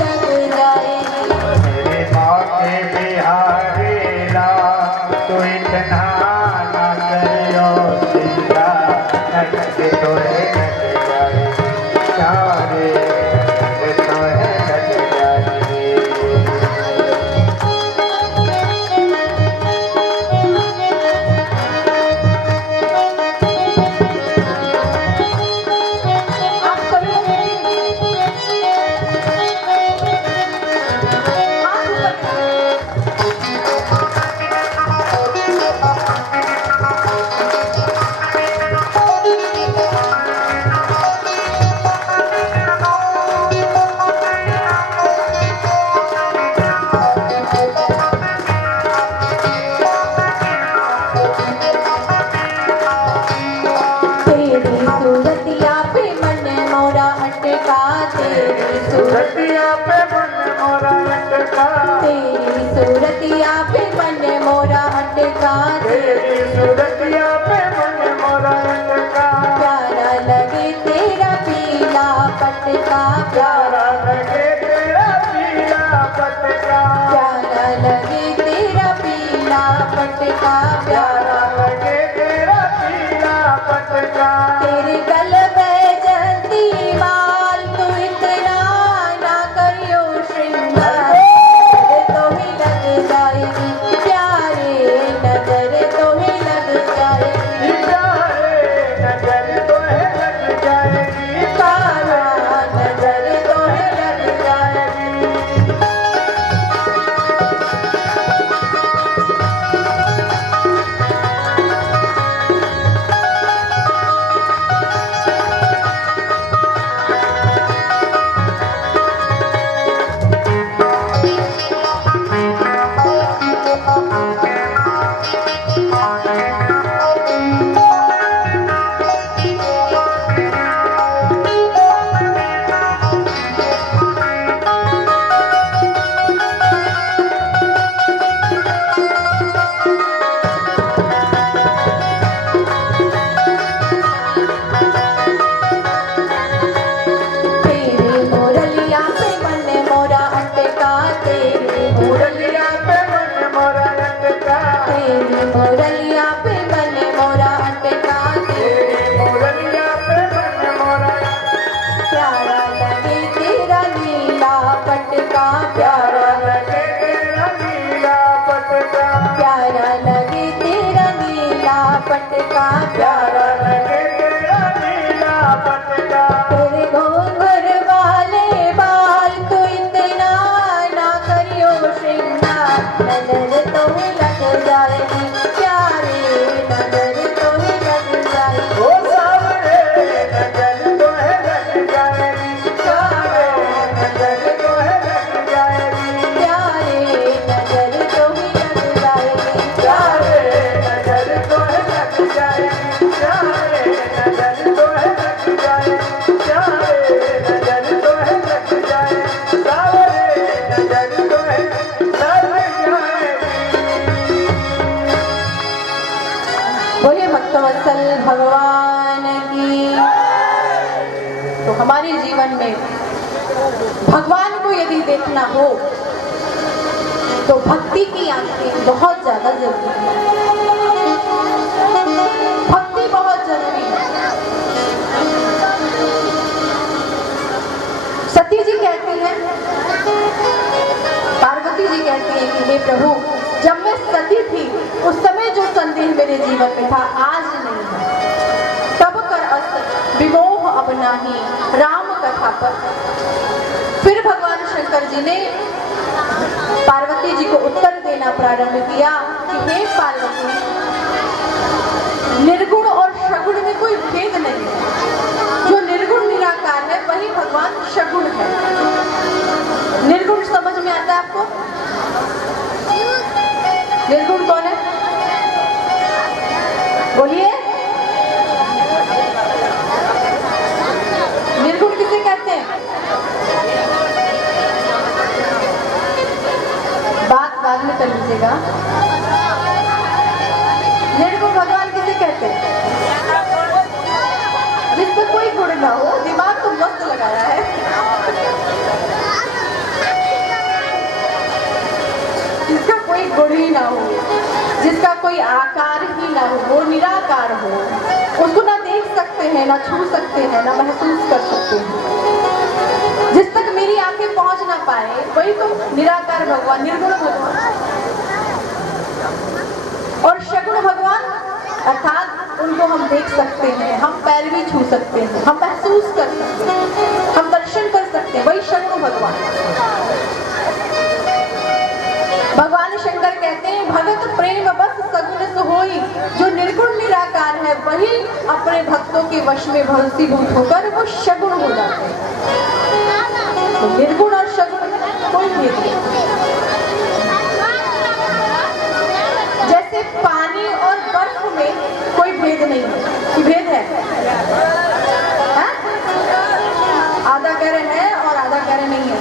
मन मोरा अटका, तेरी सूरतिया पे मन मोरा अटका, तेरी सूरतिया पे मन मोरा अटका, प्यारा लगे तेरा पीला पटका, प्यारा लगे तेरा पीला पटका, प्यारा लगे तेरा पीला पटका, प्यारा लगे तेरा पीला पटका, तेरे गल बैजंती माल तू इतना ना करियो श्रृंगार, तो ही लग जाएगी प्यारे नजर, तो ही लग जाएगी प्यारे नजर तो है लग जाएगी, काला नजर, तो ही लग जाएगी। तेरी मुरलिया पे मन मोरा अटका, तेरी मुरलिया पे मन मोरा अटका, तेरी मुरलिया पे मन मोरा अटका, तेरी मुरलिया पे मन मोरा, प्यारा लगे तेरा नीला पटका, प्यारा लगे तेरा नीला पटका, प्यारा लगे तेरा नीला पटका, प्यारा लगे तेरा नीला पटका, तेरे घूंघर वाले बाल तो इतना ना करियो श्रृंगार, नजर तो ही लग जाएगी प्यारे नजर, तो ही लग जाएगी ओ सावरे नजर तो है लग जाएगी, सावरे नजर तो है लग जाएगी, प्यारे नजर, तो ही लग जाएगी प्यारे नजर तो है लग जाएगी, प्यारे नजर तो है लग जाएगी, प्यारे नजर तो है लग जाएगी, सावरे नजर तो है लग जाएगी। बोलिए भक्तवत्सल भगवान की। तो हमारे जीवन में भगवान को यदि देखना हो तो भक्ति की आंखें बहुत ज्यादा जरूरी है, भक्ति बहुत जरूरी है। सती जी कहती हैं, पार्वती जी कहती हैं कि हे प्रभु, जब मैं सती थी उस समय जो संदेह मेरे जीवन में था आज नहीं है, तब कर अस विमोह अब नाही राम कथा पर। फिर भगवान शंकर जी ने पार्वती जी को उत्तर देना प्रारंभ किया कि हे पार्वती, निर्गुण और सगुण में कोई भेद नहीं है, जो निर्गुण निराकार है वही भगवान सगुण है। निर्गुण समझ में आता है आपको? निर्गुण कौन है? बोलिए। निर्गुण किसे कहते हैं? बात बाद में कर लीजिएगा। निर्गुण भगवान किसे कहते हैं? जिसका कोई गुण ना हो। दिमाग तो मस्त लगाया है। जिसका कोई गुण ही ना हो, जिसका कोई आकार ही ना हो, वो निराकार हो, उसको ना देख सकते हैं, ना छू सकते हैं, ना महसूस कर सकते हैं। जिस तक मेरी आंखें पहुंच ना पाए वही तो निराकार भगवान, निर्गुण भगवान। और सगुण भगवान अर्थात उनको हम देख सकते हैं, हम पैर भी छू सकते हैं, हम महसूस कर सकते हैं, हम दर्शन कर सकते हैं, वही सगुण भगवान। भगवान शंकर कहते हैं, भगत प्रेम बस सगुन सोई, जो निर्गुण निराकार है वही अपने भक्तों के वश में भस्मीभूत होकर वो सगुण हो जाते हैं। तो निर्गुण और सगुण में कोई भेद नहीं। जैसे पानी और बर्फ में कोई भेद नहीं है, कि भेद है? आधा कह रहे हैं और आधा कह रहे नहीं है।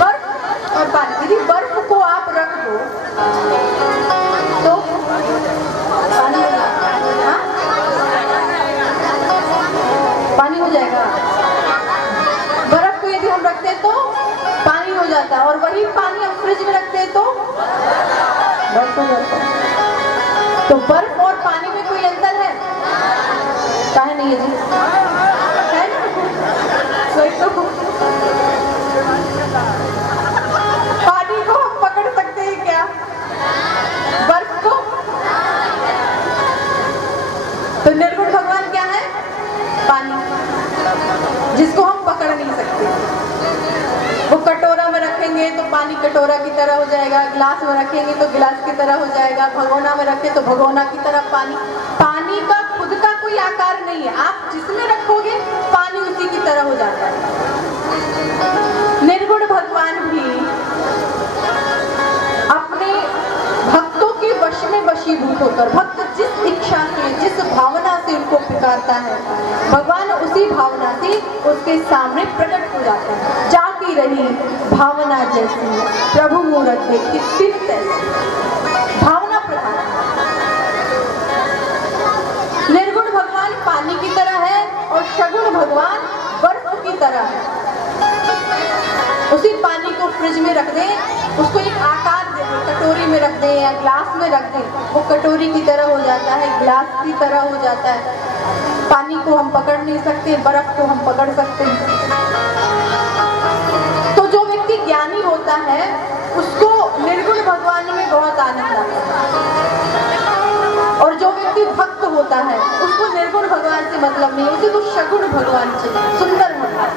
बर्फ और पानी, यदि बर्फ को आप रख दो तो पानी हो जाएगा। हाँ? पानी हो जाएगा। बर्फ को यदि हम रखते तो पानी हो जाता है, और वही पानी हम फ्रिज में रखते तो बर्फ हो जाता है। तो बर्फ और पानी में कोई अंतर है? काहे नहीं है जी? है ना? वही तो। पानी को हम पकड़ सकते हैं क्या? बर्फ को? तो निर्गुण भगवान क्या है? पानी, जिसको हम पकड़ नहीं सकते। वो कटोरा में रखेंगे तो पानी कटोरा की तरह हो जाएगा, गिलास में रखेंगे तो गिलास की तरह हो जाएगा, भगोना में रखें तो भगोना की तरह पानी। पानी का खुद का कोई आकार नहीं है, आप जिसमें रखोगे पानी उसी की तरह हो जाता है। निर्गुण भगवान भी अपने भक्तों के वश में वशीभूत होकर, भक्त जिस इच्छा से, जिस भावना से उनको पुकारता है, भगवान उसी भावना से उसके सामने प्रकट हो जाता है। जाती रही भावना जैसी, प्रभु मूरत देखी तिन तैसी। भावना प्रधान। निर्गुण भगवान पानी की तरह है और सगुण भगवान बर्फ की तरह है। उसी पानी को फ्रिज में रख दें, उसको एक आकार दे दें, कटोरी में रख दें या ग्लास में रख दें, वो कटोरी की तरह हो जाता है, ग्लास की तरह हो जाता है। पानी को हम पकड़ नहीं सकते, बर्फ को हम पकड़ सकते हैं। तो जो व्यक्ति ज्ञानी होता है उसको निर्गुण भगवान में बहुत आनंद आता है, और जो व्यक्ति भक्त होता है उसको निर्गुण भगवान से मतलब नहीं, उसे तो सगुण भगवान चाहिए, सुंदर भगवान।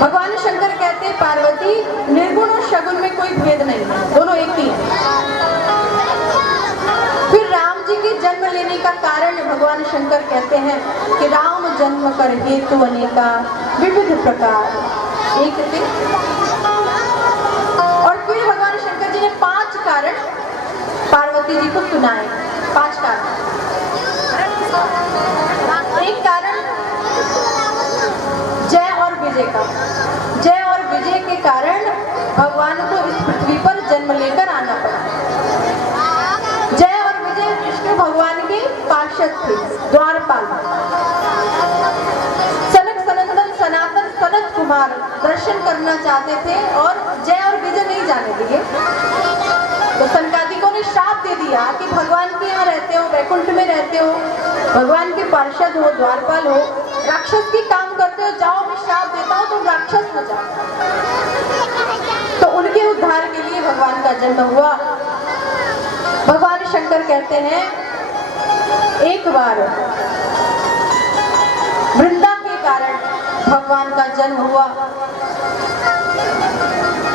भगवान शंकर कहते हैं पार्वती निर्गुण और सगुण में कोई भेद नहीं है, दोनों एक ही है। फिर राम जी के जन्म लेने का कारण भगवान शंकर कहते हैं कि राम जन्म कर हेतु अनेका विविध प्रकार एक थे। और फिर भगवान शंकर जी ने 5 कारण पार्वती जी को सुनाए, 5 कारण। एक कारण जय और विजय का। जय और विजय के कारण भगवान को इस पृथ्वी पर जन्म लेकर आना पड़ा। जय और विजय विष्णु भगवान के पार्षद थे, द्वारपाल। सनक सनंदन सनातन सनत कुमार दर्शन करना चाहते थे और जय और विजय नहीं जाने दिए। तो सनकादिकों ने श्राप दे दिया कि भगवान के यहाँ रहते हो, वैकुंठ में रहते हो, भगवान के पार्षद हो, द्वारपाल हो, राक्षस की काम करते हो, जाओ मैं श्राप देता हूँ तुम राक्षस हो जाओ। तो उनके उद्धार के लिए भगवान का जन्म हुआ। भगवान शंकर कहते हैं एक बार वृंदा के कारण भगवान का जन्म हुआ।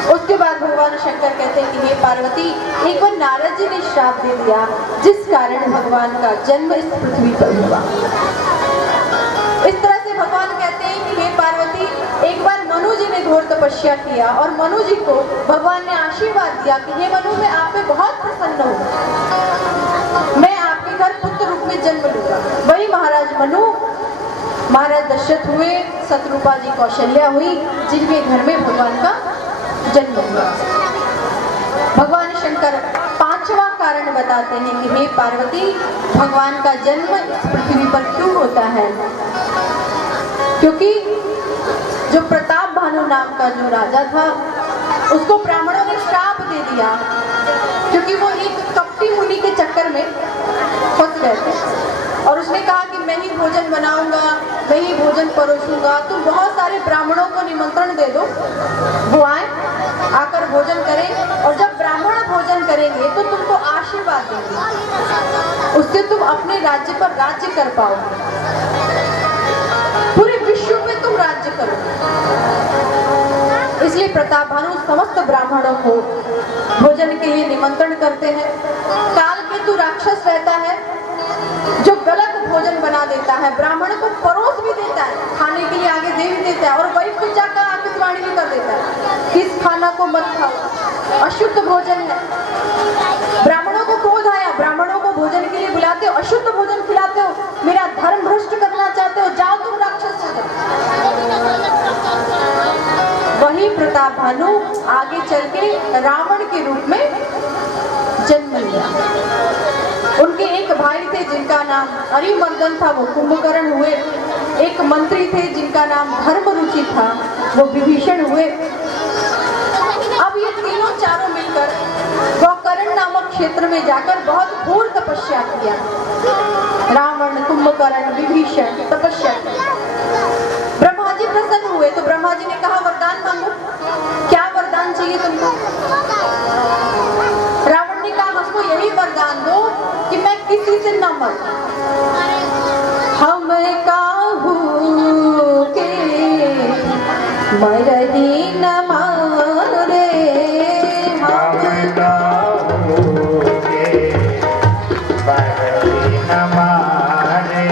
उसके बाद भगवान शंकर कहते हैं कि हे पार्वती, एक बार नारद जी ने श्राप दे दिया जिस कारण भगवान का जन्म इस पृथ्वी पर हुआ। इस तरह से भगवान कहते हैं कि हे पार्वती, एक बार मनु जी ने घोर तपस्या किया और मनु जी को भगवान ने आशीर्वाद दिया कि हे मनु, मैं आप पे बहुत प्रसन्न हूँ, मैं आपके घर पुत्र रूप में जन्म लूंगा। वही महाराज मनु, महाराज दशरथ हुए, शत्रुपा जी कौशल्या हुई, जिनके घर में भगवान का जन्म हुआ। भगवान शंकर 5वां कारण बताते हैं कि हे पार्वती, भगवान का जन्म इस पृथ्वी पर क्यों होता है? क्योंकि जो प्रताप भानु नाम का जो राजा था उसको ब्राह्मणों ने श्राप दे दिया, क्योंकि वो एक कपटी मुनि के चक्कर में फंस गए थे और उसने कहा कि मैं ही भोजन बनाऊंगा, मैं ही भोजन परोसूंगा, तुम बहुत सारे ब्राह्मणों को निमंत्रण दे दो, वो आए आकर भोजन करें, और जब ब्राह्मण भोजन करेंगे तो तुमको आशीर्वाद देंगे, उससे तुम अपने राज्य पर राज्य कर पाओगे, पूरे विश्व में तुम राज्य करोगे। इसलिए प्रताप भानु समस्त ब्राह्मणों को भोजन के लिए निमंत्रण करते हैं। काल केतु राक्षस रहता है जो गलत भोजन बना देता है, ब्राह्मण को परोस भी देता है, खाने के लिए आगे दे भी देता है, और वही कुछ जाकर आतिशबाजी भी कर देता है कि इस खाना को मत खाओ, अशुद्ध भोजन है। ब्राह्मणों को क्रोध आया, ब्राह्मणों को भोजन के लिए बुलाते हो, अशुद्ध भोजन खिलाते हो, मेरा धर्म भ्रष्ट करना चाहते हो, जाओ बलि प्रताप भानु आगे चल के रावण के रूप में जन्म लिया। उनके एक भाई थे जिनका नाम अरिमर्दन था, वो कुंभकर्ण हुए। एक मंत्री थे जिनका नाम धर्मरुचि था, वो विभीषण हुए। अब ये तीनों चारों मिलकर गोकर्ण नामक क्षेत्र में जाकर बहुत घोर तपस्या किया। रावण, कुंभकर्ण, विभीषण तपस्या किया। ब्रह्मा जी प्रसन्न हुए तो ब्रह्मा जी ने कहा वरदान मांगो, क्या वरदान चाहिए तुमको? रावण ने कहा हमको यही वरदान दो कि मैं किसी से न मरूं। हम काहू के मरही न मारे, हम काहू के मरही न मारे,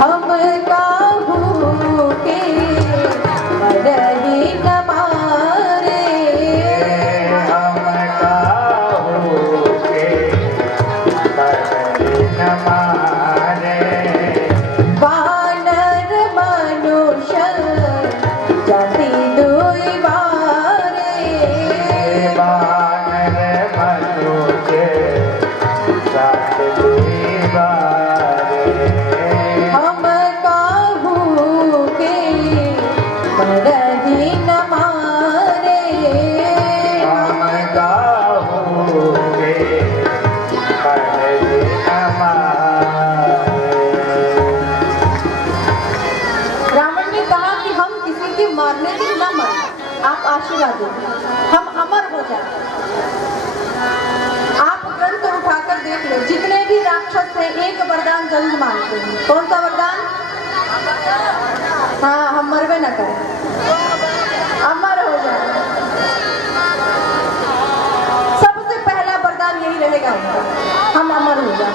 हम काहू के मरही न मारे, हम काहू के मरही न मारे। वानर मनुष्य जाति दुई बारे, वानर मनुष्य जाति दुई बारे, हम काहू के मरही न मारे, हम काहू के मरही न मारे। रावण ने कहा कि हम किसी के मारने से न मरें, आप आशीर्वाद दो, हम अमर हो जाए। आप ग्रंथ उठाकर देख लो, जितने भी राक्षस हैं एक वरदान जरूर मांगते हैं। कौन सा वरदान? हाँ, हम मरवे न करें, अमर हो जाए। सबसे पहला वरदान यही रहेगा उनका, हम अमर हो जाए,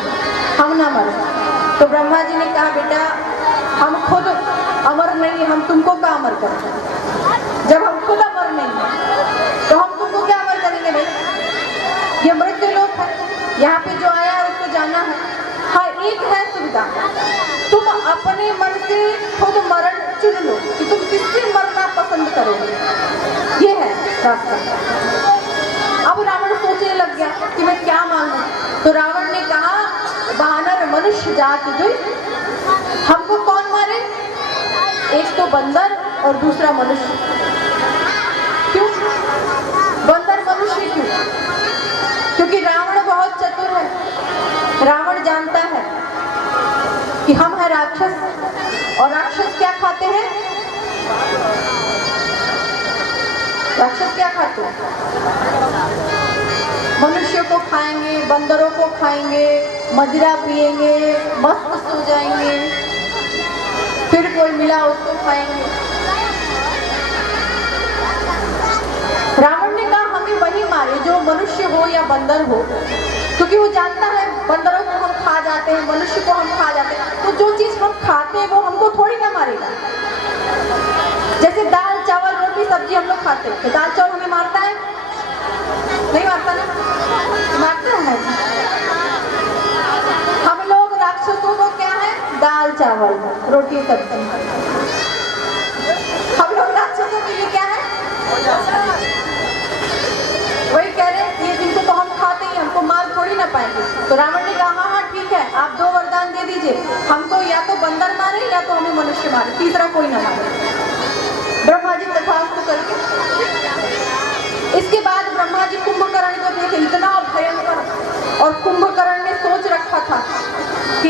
हम न मरें। तो ब्रह्मा जी ने कहा बेटा हम खुद अमर नहीं, हम तुमको क्या अमर करें? जब हम खुद अमर नहीं हैं तो हम तुमको क्या अमर करेंगे भाई? ये मृत्यु लोक है, यहाँ पे जो आया है उसको जाना है। हाँ, एक है सुविधा, तुम अपने मन से खुद मरण चुन लो कि तुम किससे मरना पसंद करोगे, ये है रास्ता। अब रावण सोचने लग गया कि मैं क्या मांगू। तो रावण ने कहा वानर मनुष्य जात दुई, हमको कौन मारे? एक तो बंदर और दूसरा मनुष्य। क्यों बंदर मनुष्य क्यों? क्योंकि रावण बहुत चतुर है। रावण जानता है कि हम हैं राक्षस, और राक्षस क्या खाते हैं? राक्षस क्या खाते हैं? मनुष्य को खाएंगे, बंदरों को खाएंगे, मदिरा पिएंगे, मस्त सो जाएंगे, फिर कोई मिला उसको खाएंगे। रावण ने कहा हमें वही मारे जो मनुष्य हो या बंदर हो, क्योंकि वो जानता है बंदरों को हम खा जाते हैं, मनुष्य को हम खा जाते हैं, तो जो चीज हम खाते हैं वो हमको थोड़ी ना मारेगा। जैसे दाल चावल रोटी सब्जी हम लोग खाते हैं, तो दाल चावल हमें मारता है? नहीं मारता ना, मारता है। हम लोग राक्षसों को क्या है? दाल चावल रोटी सब्जी। हम लोग राक्षसों के लिए क्या है? वही कह रहे हैं, ये जिनको तो हम खाते ही, हमको मार थोड़ी ना पाएंगे। तो रावण ने कहा हाँ हाँ ठीक है, आप दो वरदान दे दीजिए, हमको या तो बंदर मारे या तो हमें मनुष्य मारे, तीसरा कोई ना मारे। ब्रह्मा जी तथास्तु करके इसके बाद ब्रह्मा जी कुंभकर्ण को देखे, इतना भयंकर। और कुंभकर्ण ने सोच रखा था कि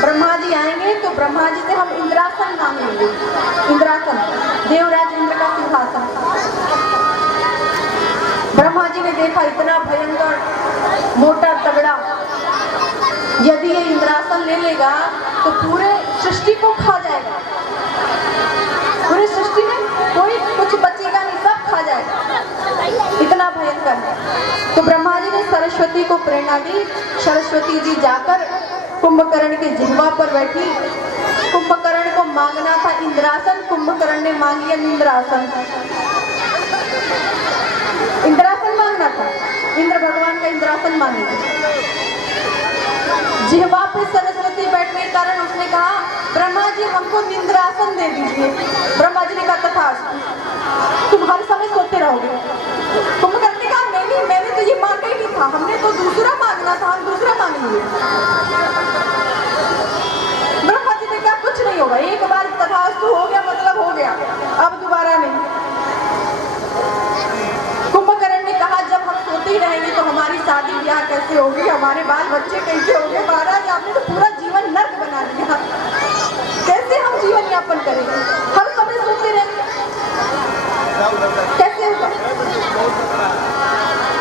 ब्रह्मा जी आएंगे तो ब्रह्मा जी से हम इंद्रासन मांग लेंगे। इंद्रासन, देवराज इंद्र का सिंहासन। ब्रह्मा जी ने देखा इतना भयंकर, मोटा तगड़ा, यदि ये इंद्रासन ले लेगा तो पूरे सृष्टि को खा जाएगा, पूरी सृष्टि में कोई कुछ बचेगा नहीं, सब खा जाएगा, इतना भयंकर है। तो ब्रह्मा जी ने सरस्वती को प्रेरणा दी। सरस्वती जी जाकर कुंभकर्ण के जिह्वा पर बैठी। कुंभकर्ण को मांगना था इंद्रासन, कुंभकर्ण ने मांग लिया निंद्रासन। इंद्रासन मांगना था, इंद्र भगवान का इंद्रासन मांगे। जिह्वा पे सरस्वती बैठने के कारण उसने कहा ब्रह्मा जी हमको निंद्रासन दे दीजिए। ब्रह्मा जी ने कहा तथास्तु। तुम हर समय सोते रहोगे। कुंभकर्ण ने कहा नहीं, मैंने तो ये मांगा ही नहीं था, हमने तो दूसरा मांगना था, हम दूसरा मांगेंगे। ब्रह्मा जी ने कहा कुछ नहीं होगा, एक बार तथास्तु हो गया मतलब हो गया, अब दोबारा नहीं। कुंभकर्ण ने कहा जब हम सोते ही रहेंगे तो हमारी शादी ब्याह कैसे होगी, हमारे बाल बच्चे कैसे होंगे, महाराज आपने तो पूरा जीवन नर्क बना दिया, कैसे हम जीवन यापन करेंगे, हर समय सोते रहेंगे, कैसे होगा।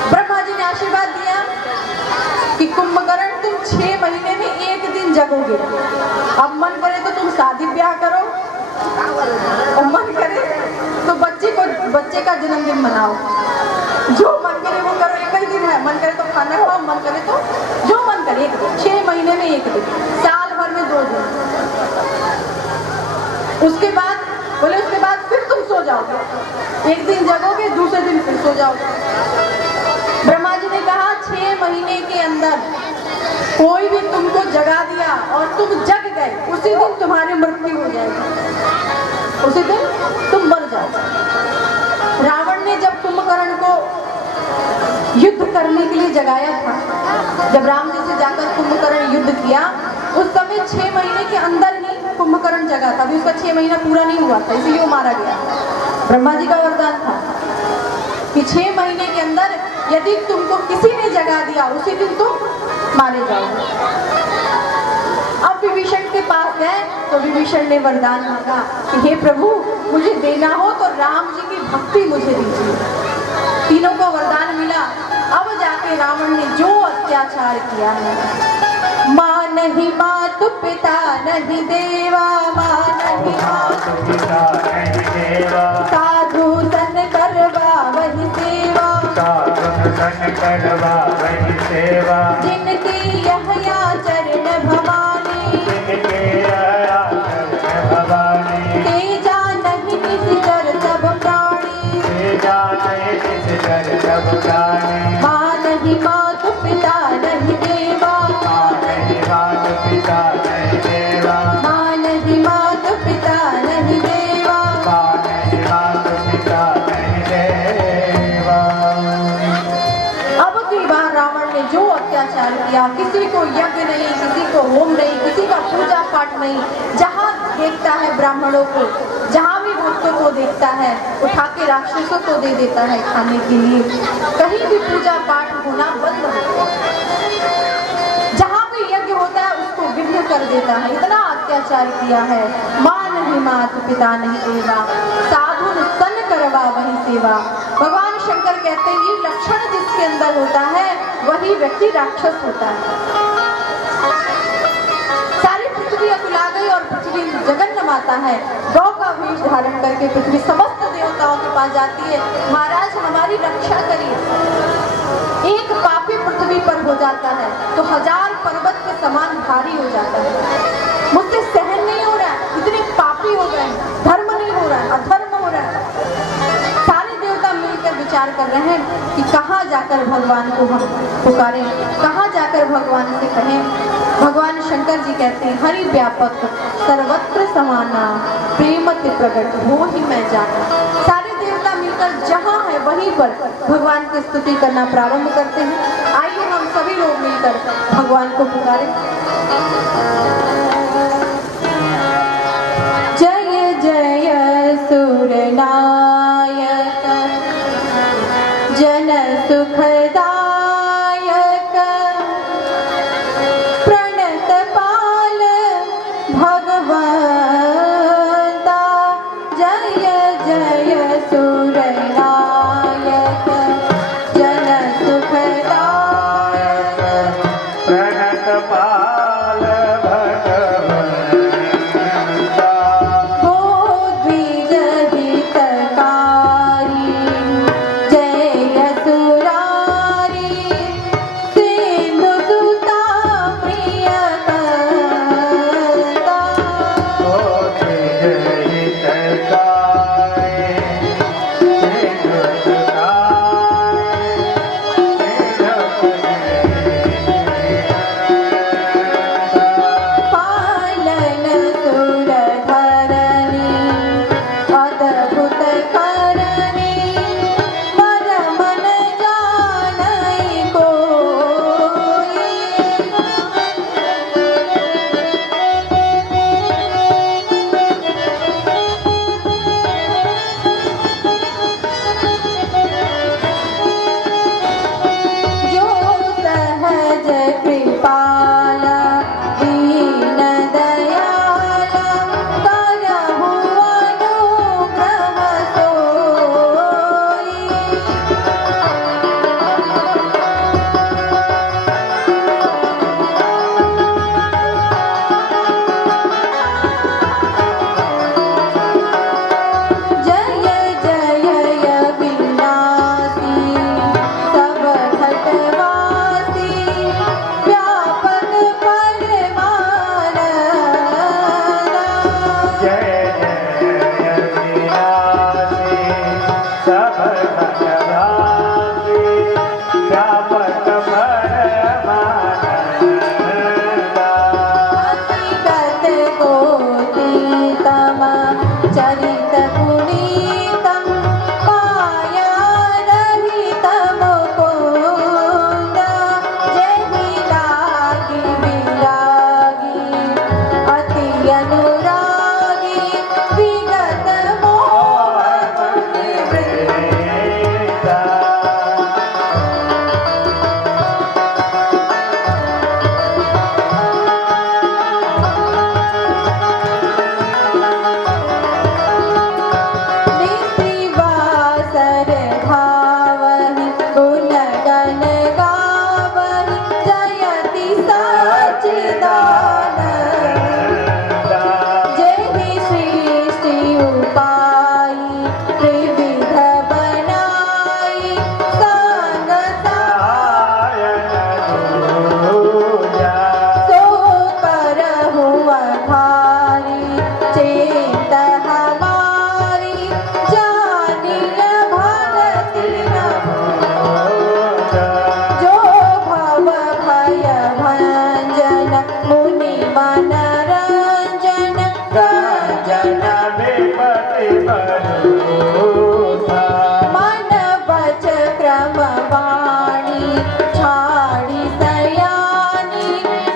ब्रह्मा जी ने आशीर्वाद दिया कि कुंभकर्ण तुम 6 महीने में 1 दिन जगोगे, अब मन करे तो तुम शादी ब्याह करो और मन करे तो बच्चे का जन्मदिन मनाओ, जो मन करे वो करो, एक ही दिन है, मन करे तो खाना खाओ, मन करे तो जो मन करे, 6 महीने में 1 दिन, साल भर में 2 दिन। उसके बाद बोले उसके बाद फिर तुम सो जाओगे, 1 दिन जगोगे, दूसरे दिन फिर सो जाओगे। ब्रह्मा जी ने कहा 6 महीने के अंदर कोई भी तुमको जगा दिया और तुम जग गए, उसी दिन तुम्हारी मृत्यु हो जाएगी, उसी दिन तुम मर जाओगे। रावण ने जब कुंभकर्ण को युद्ध करने के लिए जगाया था, जब राम जी से जाकर कुंभकर्ण युद्ध किया, उस समय 6 महीने के अंदर ही कुंभकर्ण जगा था, अभी उसका 6 महीना पूरा नहीं हुआ था, इसीलिए वो मारा गया। ब्रह्मा जी का वरदान था कि 6 महीने के अंदर यदि तुमको किसी ने जगा दिया, उसी दिन तुम मारे जाओगे। अब विभीषण के पास गए तो विभीषण ने वरदान मांगा कि हे प्रभु, मुझे देना हो तो राम जी की भक्ति मुझे दीजिए। तीनों को वरदान मिला। अब जाके रावण ने जो अत्याचार किया है, माँ नहीं मातु पिता नहीं देवा, माँ नहीं मातु पिता नहीं देवा, साधु सन करवा वही सेवा, साधु सन करवा वही सेवा, जिनकी यह चरण भवानी, जिनके चरण भवानी, तेजा नहीं निश्चर सब प्राणी, तेजा नहीं निश्चर सब प्राणी, माँ नहीं मातु पिता नहीं देवा, माँ नहीं मातु पिता नहीं देवा, माँ नहीं मातु पिता नहीं देवा। माँ नहीं मातु पिता नहीं देवा। अब की बार रावण ने जो अत्याचार किया, किसी को यज्ञ नहीं, किसी को होम नहीं, किसी का पूजा पाठ नहीं, जहाँ देखता है ब्राह्मणों को, जहाँ भी भक्तों को देखता है उठा के राक्षसों को दे देता है खाने के लिए, कहीं भी पूजा पाठ होना बंद हो, जहाँ भी यज्ञ होता है उसको विघ्न कर देता है, इतना अत्याचार किया है। माँ नहीं मातु पिता नहीं देवा, साधु सन करवा वही सेवा। भगवान शंकर कहते हैं ये लक्षण जिसके अंदर होता है वही व्यक्ति राक्षस होता है। सारी पृथ्वी अकुला गई और पृथ्वी जगन्न माता है, गौ का वेश धारण करके पृथ्वी समस्त देवताओं के पास जाती है, महाराज हमारी रक्षा करिए। एक पापी पृथ्वी पर हो जाता है तो 1000 पर्वत के समान भारी हो जाता है, मुझसे सहन नहीं हो रहा है, इतने पापी हो गए, धर्म नहीं हो रहा है, अधर्म हो रहा है। सारे देवता मिलकर विचार कर रहे हैं कि कहाँ जाकर भगवान को हम पुकारें, कहाँ जाकर भगवान से कहें। भगवान शंकर जी कहते हैं हरि व्यापक सर्वत्र समाना, प्रेमति प्रकट हो ही मैं जाना। सारे देवता मिलकर जहाँ है वहीं पर भगवान की स्तुति करना प्रारंभ करते हैं। आइए हम सभी लोग मिलकर भगवान को पुकारें। जय जय सुरनायक, जन सुखदायक, प्रणत पाल भगवंता। जय जय सुरनायक, जन सुखदायक, प्रणत पाल भगवंता। छाड़ी सयानी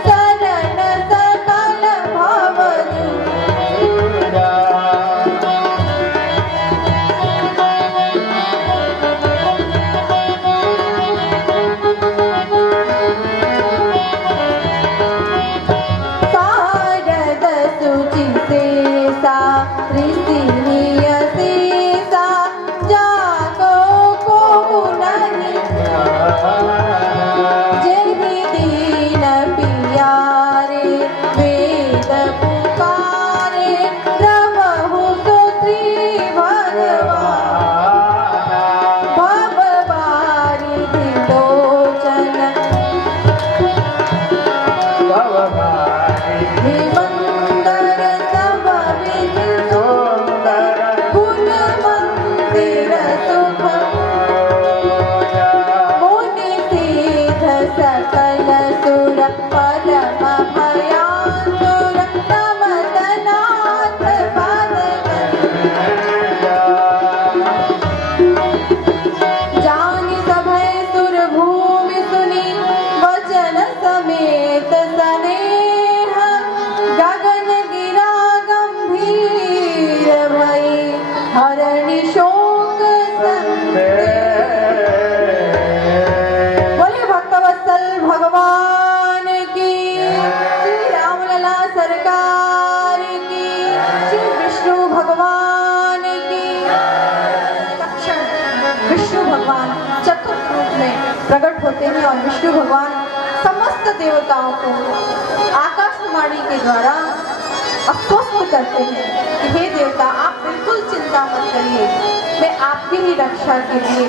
शरण सकल भवजु शारद सुचि शेषा ऋषि शेषा जागो को नहीं जेहि दीन पियारे वेद पुकारे रमहु सुश्री भगवान भववारिधि लोचन मंदर सब विधि सुंदर गुण मंदिर सुख मुनि सिद्ध सकल सुर परम भयांसुर नमत नाथ पद जानि सभय सुर भूमि सुनी वचन समेत सनेह गगन गिरा गंभीर भई हरणि शोक बोले भक्तवत्सल भगवान की श्री रामलला सरकार की श्री विष्णु भगवान की तक्षण विष्णु भगवान चतुर्थ रूप में प्रकट होते हैं और विष्णु भगवान समस्त देवताओं को आकाशवाणी के द्वारा आश्वस्त करते हैं कि हे देवता आप बिल्कुल चिंता मत करिए, मैं आपकी ही रक्षा के लिए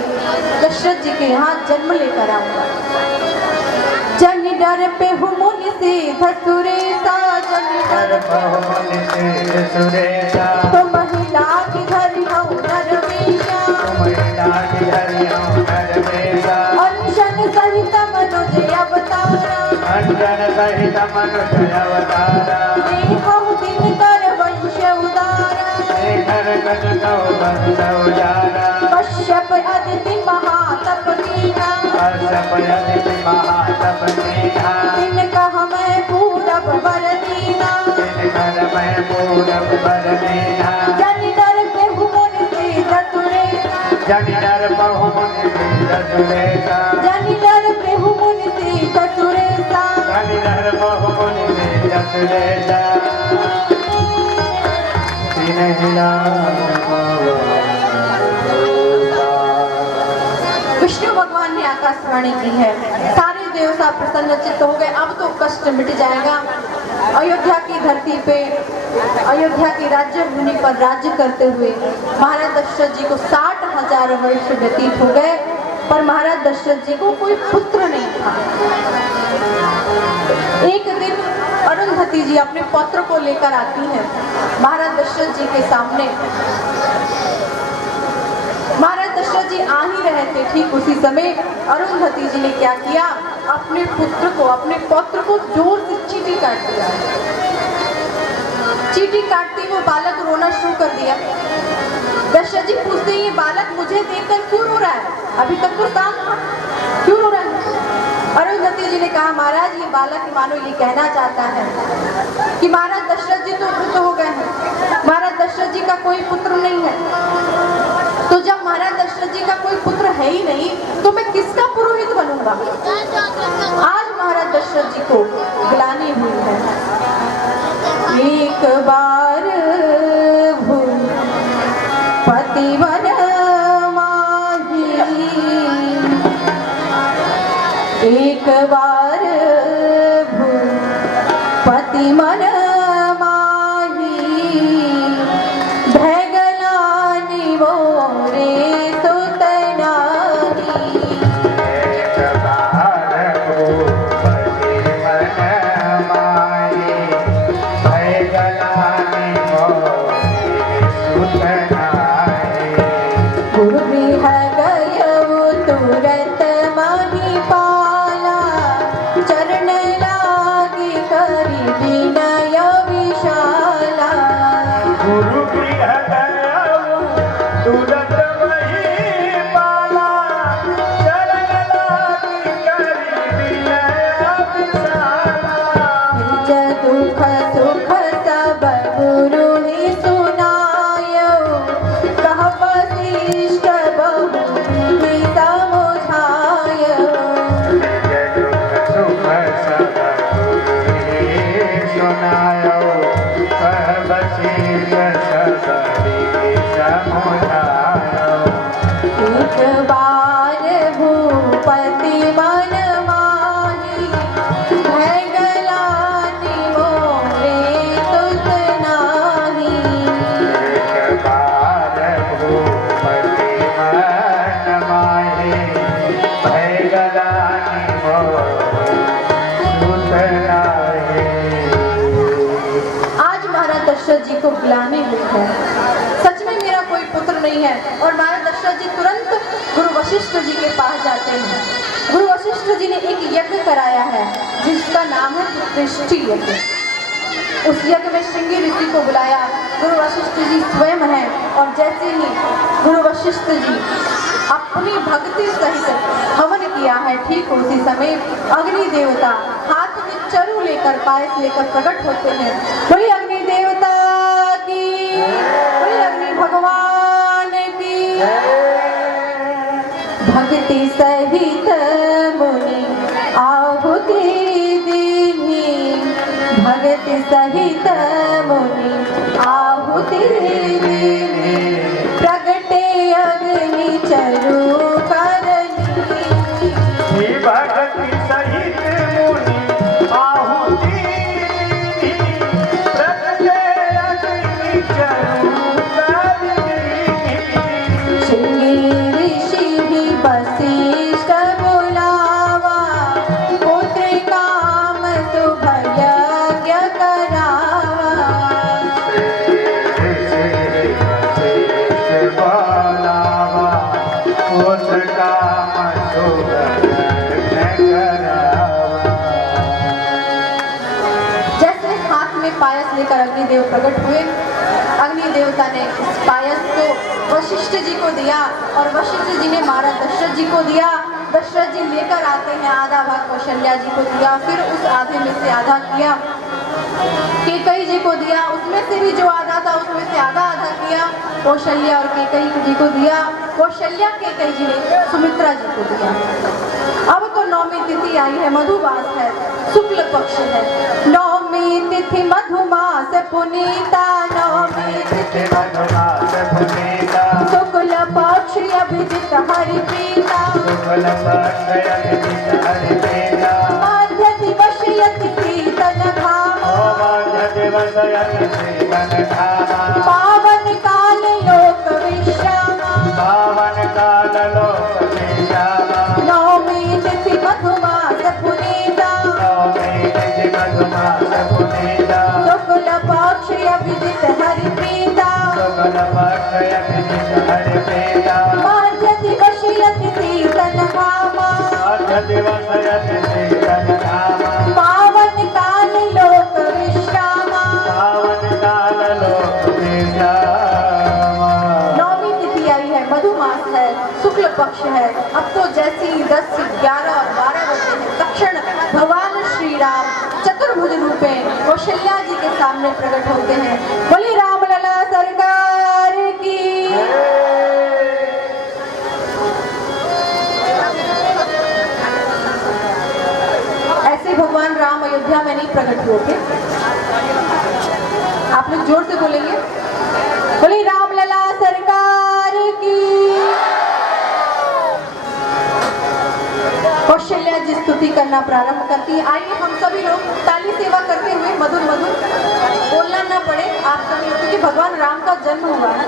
दशरथ जी के यहाँ जन्म लेकर आऊंगा। जन डर पे हूँ मुनि सिद्ध सुरेशा जन डर तो महिला की धरि हूँ नरवेशा अनशन सहित मनुज अवतारा देहु दिन कर वंश उदारा कश्यप अदिति महातप कीना तिनका हमें पूरब वर दीना जनि डर पे हूँ मुनि सिद्ध सुरेशा जनि डर पे हूँ मुनि सिद्ध सुरेशा विष्णु भगवान ने आकाशवाणी की है, सारे देवता प्रसन्नचित्त हो गए। अब तो कष्ट मिट जाएगा। अयोध्या की धरती पे अयोध्या की राज्य भूमि पर राज्य करते हुए महाराज दशरथ जी को 60,000 वर्ष व्यतीत हो गए, पर महाराज दशरथ जी को कोई पुत्र नहीं था। एक दिन अरुंधति जी अपने पौत्र को लेकर आती हैं महाराज दशरथ जी के सामने। महाराज दशरथ जी आ ही रहे थे, ठीक उसी समय अरुंधति जी ने क्या किया, अपने पुत्र को, अपने पौत्र को जोर से चीटी काट दिया। चीटी काटते वो बालक रोना शुरू कर दिया। दशरथ जी पूछते ये बालक मुझे देखकर क्यों रो रहा है, अभी तक तो शांत था, क्यों रो रहा है? अरुंधति जी ने कहा महाराज ये बालक मानो ये कहना चाहता है कि महाराज दशरथ जी तो वृद्ध हो गए हैं, महाराज दशरथ जी का कोई पुत्र नहीं है, तो जब महाराज दशरथ जी का कोई पुत्र है ही नहीं तो मैं किसका पुरोहित बनूंगा। आज महाराज दशरथ जी को ग्लानि हुई है। एक बार भूल पतिवन माही, एक बार भूल पतिमन माही, भैगलानि मोरे सुतनानी। एक बार भूल पतिमन माही, भैगलानि मोरे सुतनानी। गुरुगृह गयउ तुरत माही पाला, चरण लागी करि विनय विशाला। गुरु गृह गयउ तुरत मही पाला, चरण लागी रानी मोर है। आज महाराज दशरथ जी को बुलाने हुई है। सच में मेरा कोई पुत्र नहीं है। और महाराज दशरथ जी तुरंत गुरु वशिष्ठ जी के पास जाते हैं। गुरु वशिष्ठ जी ने एक यज्ञ कराया है जिसका नाम है पुत्रेष्टि यज्ञ। उस यज्ञ में श्रृंगी ऋषि को बुलाया। गुरु वशिष्ठ जी स्वयं हैं और जैसे ही गुरु वशिष्ठ जी अपनी भक्ति सहित हवन किया है, ठीक उसी समय अग्नि देवता हाथ में चरु लेकर पायस लेकर प्रकट होते हैं। बोली अग्नि देवता की, बोली अग्नि भगवान की। भक्ति सहित मुनि आहुति दीनी, भक्ति सहित मुनि आहुति दीनी, प्रगटे अग्नि चरु करनी। भक्ति सहित मुनि आहुति दीनी, प्रगटे अग्नि चरु करनी। श्रृंगी ऋषि भी वशिष्ठ बुलावा, पुत्र काम शुभ यज्ञ करावा। जैसे हाथ में पायस लेकर अग्निदेव प्रकट हुए, अग्नि देवता ने इस पायस को वशिष्ठ जी को दिया और वशिष्ठ जी ने महाराज दशरथ जी को दिया। दशरथ जी लेकर आते हैं, आधा भाग कौशल्या जी को दिया, फिर उस आधे में से आधा किया केकई जी को दिया, उसमें से भी जो आधा था उसमें से आधा आधा किया कौशल्या और केकई जी को दिया। कौशल्या केकई जी ने सुमित्रा जी को दिया। अब तो नौमी तिथि आई है, मधुमास है, शुक्ल पक्ष है। नौमी तिथि मधुमास पुनीता, नौमी तिथि मधुमास पुनीता, शुक्ल पक्ष अभिजित हरिप्रीता, शुक्ल पक्ष अभिजित हरिप्रीता, मध्य दिवस यति तन घामा, मध्य दिवस यति तन घामा, पावन काल लोक विश्रामा, पावन काल लोक विश्रामा। नौमी तिथि मधुमास पुनीता, नौमी तिथि मधुमास पुनीता, शुक्ल पक्ष अभिजित हरिप्रीता, शुक्ल पक्ष अभिजित हरिप्रीता, मध्य दिवस यति तन घामा, मध्य दिवस यति तन घामा, पावन काल लोक विश्रामा। पावन काल लोक विश्रामा। नौमी तिथि आई है, मधुमास है, शुक्ल पक्ष है। अब तो जैसी 10, 11 और 12 बजे हैं, तक्षण भगवान श्री राम चतुर्भुज रूप में कौशल्या जी के सामने प्रकट होते हैं। बोली रामलला सरकार की। ऐसे भगवान राम अयोध्या में नहीं प्रकट हुए थे। आप लोग जोर से बोलेंगे, बोली रामलला सरकार की। कौशल्या जी स्तुति करना प्रारंभ करती है। आइए हम सभी लोग ताली सेवा करते हुए मधुर मधुर, बोलना ना पड़े आप सभी, क्योंकि भगवान राम का जन्म हुआ है,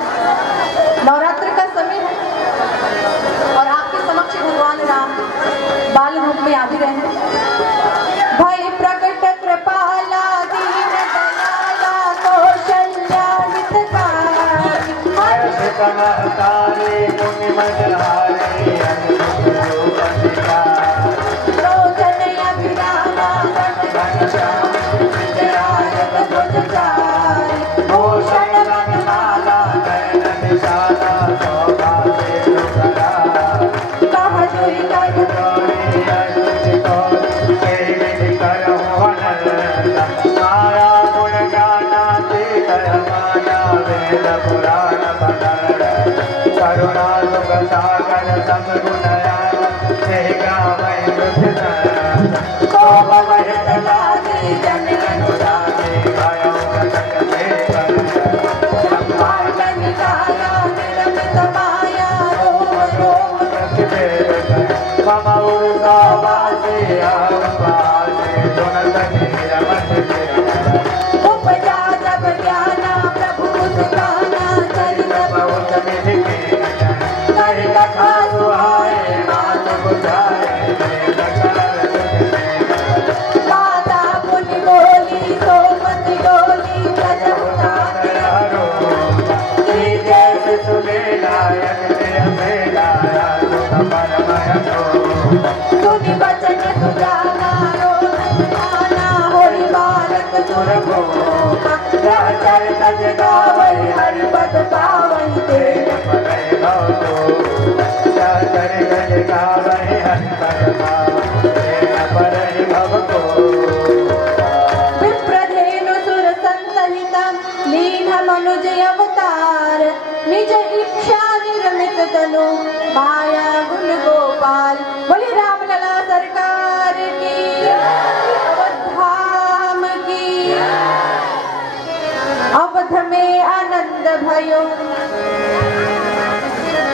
नवरात्र का समय है और आपके समक्ष भगवान राम बाल रूप में आ भी रहे हैं। भय प्रकट कृपाला दीन दयाला कौशल्या हितकारी, महतारे मुनि मजहारे अनुरूप अधिकार, लोचन अभिरामा गण श्याम विजयारत भुजचारि, भूषण वनमाला नयन निशाला शोभा सेतुकरा, कह जोई कर गौरी अर्चित को तेहि विधि करहु वनरता, माया गुण गानातीत माया वेद पुराण बदर, करुणा सुख सागर सब गुणयान, तेहि गावै मृत्यु नर, कोमल लागे जन अनुरागे भयो प्रकट देवर, ब्रह्मांड निकाया निरमित माया रोम रोम मम उर्गावासे आवासे सुनत नीरमत गिरधर, उपजा जब ज्ञाना प्रभु मुस्काना चरित बहुत विधि की कही कथा सुहाए मात बुझाए माता मुनि बोली सो मत डोली ब्रज उतारे जैसे सुने लायक सुनि बचन सुजाना रोदन माना होई बालक सुरभूपा राचर तज गावई हरि पद पावई तेज विप्रधेनु सुर संसहिता लीन मनुज अवतार निज इच्छा निर्मित तनु माया गुण गोपाल बोले रामलला सरकार की अवध धाम की अवध में आनंद भयो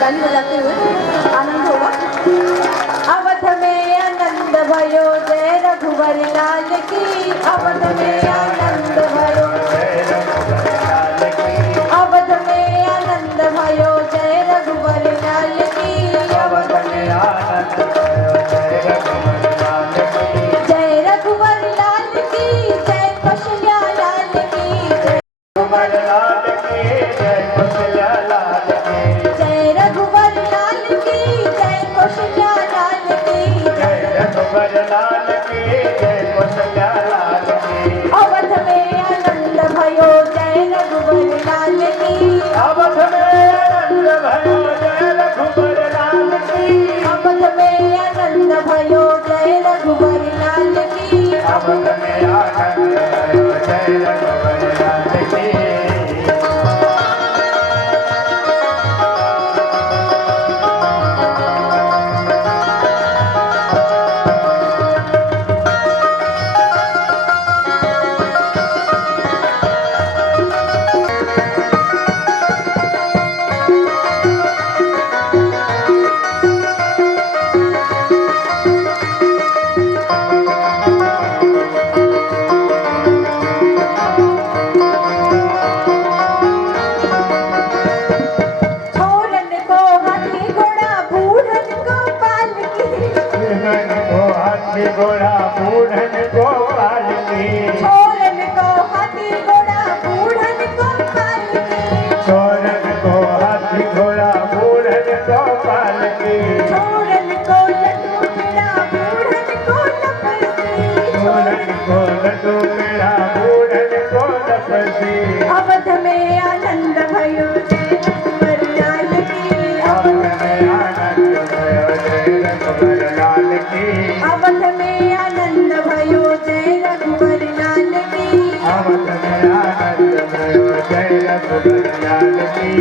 ताली बजाते हुए आनंद होगा अवध में आनंद भयो जय रघुवर लाल की अवध में आनंद भयो अवध में आनंद भयो जय रघुवर लाल की अवध में जय रघुवर लाल की जय कौशल्या लाल की जय जय रघुवर लाल की जय कौशल्या लाल की अवध में आनंद भयो जय रघुवर लाल की अवध में आनंद भयो जय रघुवर लाल की अवध में आनंद भयो जय रघुवर लाल की अवध में आनंद भयो जय रघुवर लाल की छोरन को हाथी घोड़ा बूढ़न को पालकी हाथी घोड़ा बूढ़न गोपाल की छोरन को हाथी घोड़ा बूढ़न को पालकी छोरन को हाथी घोड़ा बूढ़न गोपाल की छोरन को लड्डू पेड़ा बूढ़न को लपसी छोरन को लड्डू मेरा बूढ़न को लपसी अवध में आनंद भयो जय रघुवर लाल की अवध में आनंद भयो जय रघुवर लाल की अवध में आनंद भयो जय रघुवर लाल की अवध में आनंद भयो जय रघुवर लाल की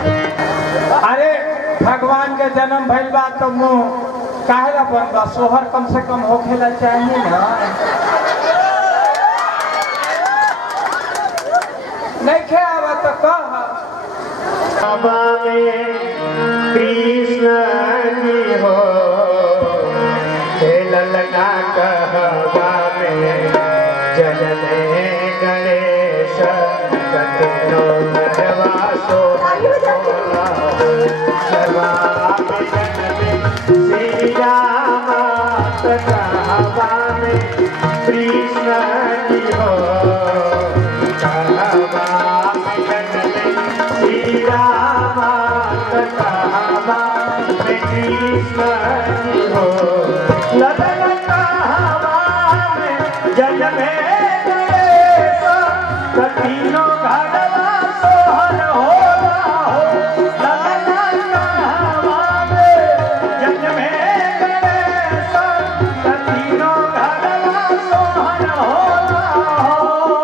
अरे भगवान के जन्म भइल बा तो मुंह काहे ला बन बा सोहर कम से कम होखेला चाहिए ना नहीं खे आवा तो कह बाबा में कृष्ण जी हो हे ललना कहवा में जनने गणेश कतिनो मरवा सो सर्वा में जनने श्री राम कहवा में कृष्ण जी हो कहवा में जनने श्री राम कहवा में कृष्ण जी हो ललन कहवा में जन्मे गणेश कठिनो घड़वा सोहर होला हो ललन कहवा में जन्मे गणेश कठिनो घड़वा सोहर होला हो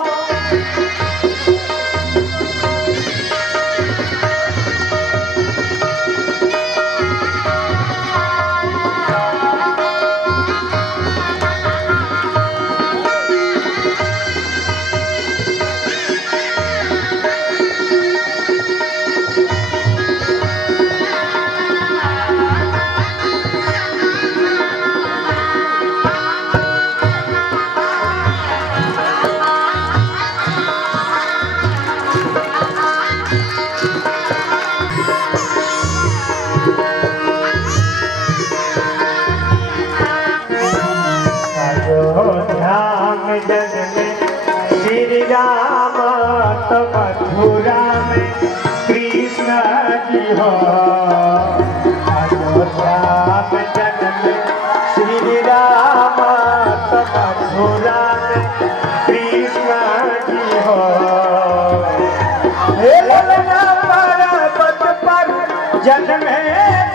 में जन्म श्री राम तब मथुरा में कृष्ण जी हो। हे ललना पर्वत पर जन्मे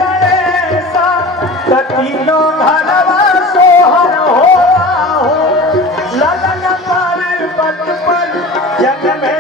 गणेशा त तीनों घरवा सोहर होला हो। ललना पर्वत पर जन्मे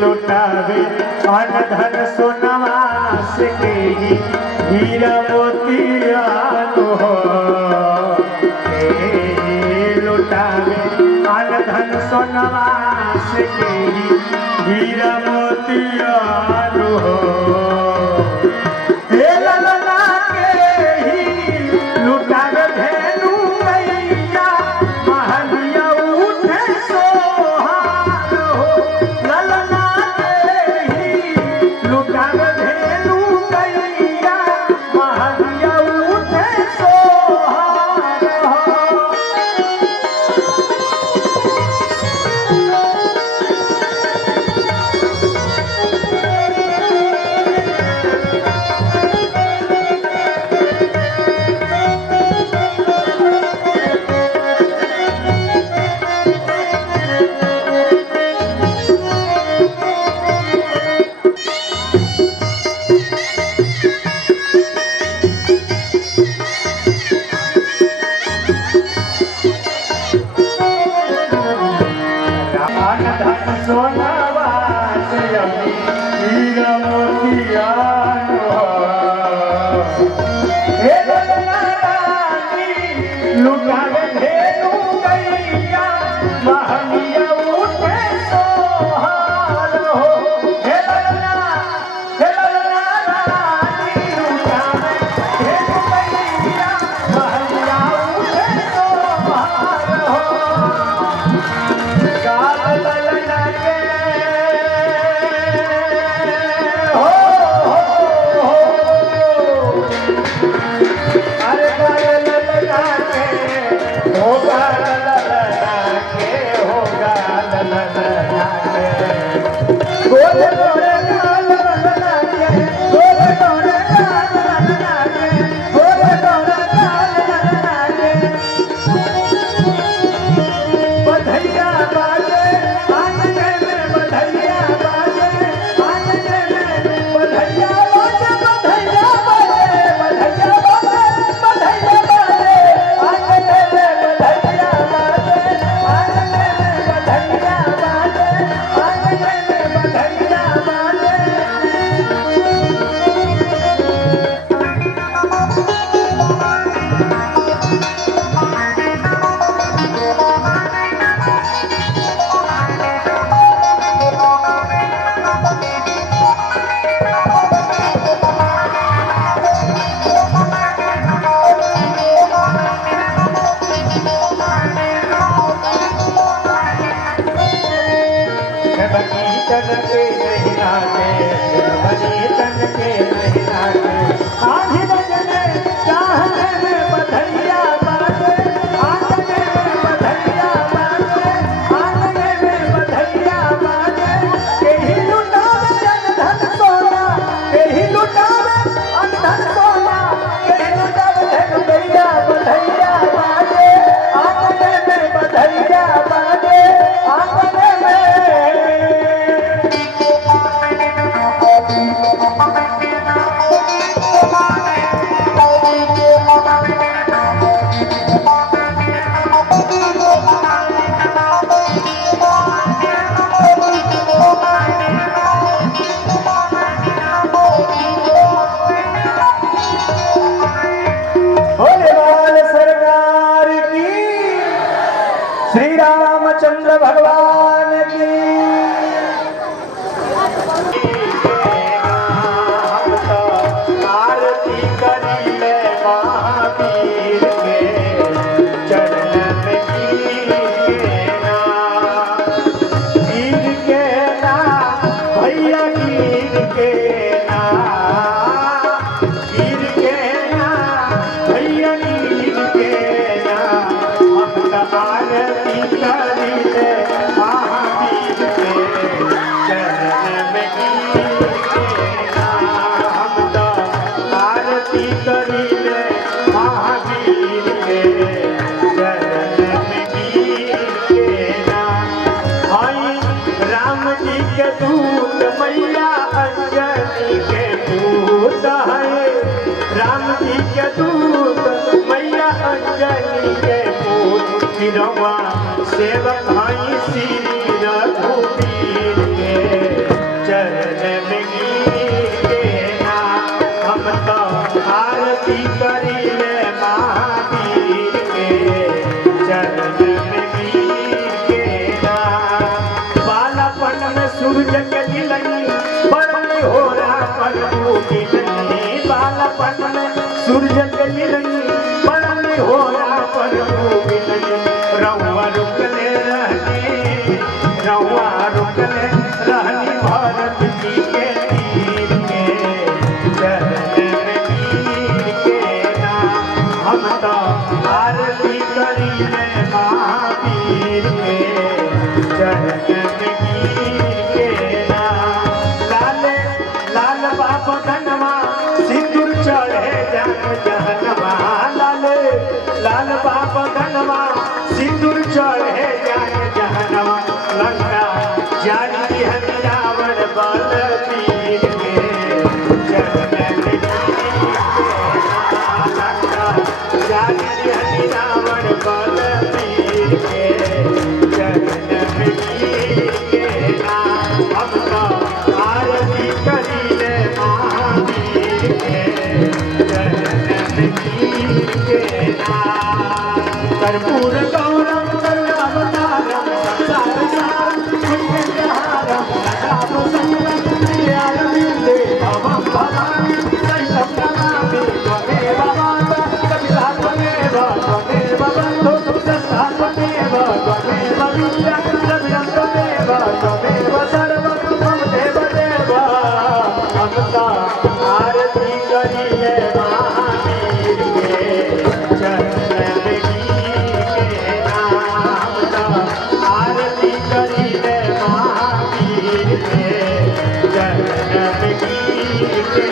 लुटावे अन धन सोनवास के ही हीरा मोतियान हो। लुटावे अन धन सोनवास के ही हीरा मोतियान हो। हे ललना के ही लुटावे धेनु मैया महलिया उठे सोहार हो। ललना लुटावे धेनु मैया महलिया उठे सोहार हो। धन सोनवास हीरा मोतियान हो। हे ललना रानी लुटावे धेनु मैया महलिया उठे सोहार हो। हे ललना रानी लुटावे धेनु मैया महलिया उठे सोहार हो। ललना के हो अरे ललना के के ना गिर के ना भैया गिर के ना हम तो आरती करी ले महावीर के चरण में गिर के ना हम तो आरती करी ले महावीर के चरण में गिर के ना हई राम जी के दूत मैया अंजनी के पूत है राम जी के दूत मैया अंजनी के पूत फिरवा सेवक हई श्री रघुवीर के चरण में गिर के ना हम तो आरती करी ले महावीर के चरण में गिर के ना बालापन में सूरज के दिलनी बड़ी होरा पर गिलनी बालापन में सूरज के दिलनी बड़ी होरा पर गिलनी रहुआ रुकले रहनी भारत जी के तीर के चरण में गिर के ना हम तो आरती करी ले महावीर के चरण में गिर के ना लाल बाप धनवा सिंदूर चढ़े जान जहनवा लाल बाप धनवा सिंदूर चढ़े जान जहनवा लंका जानी हरि रावण बलवीर के चरण में गिर के ना लंका जानी हरि रावण बलवीर के चरण में गिर के ना हम तो आरती करी ले महावीर के चरण में गिर के ना कर्पूर गौरम करुणावतारम संसार सारम पुण्यहारम नटाप संगम प्रियारविंदे भवं भवामि सहितं नमामि त्वमेव माता कपिला त्वमेव बन्धो सुखदस्ता त्वमेव विद्या द्रविणं त्वमेव सर्वं मम देव देव हम तो आरती करी ले महावीर के चरण में गिर के ना हम तो आरती करी ले महावीर के चरण में गिर के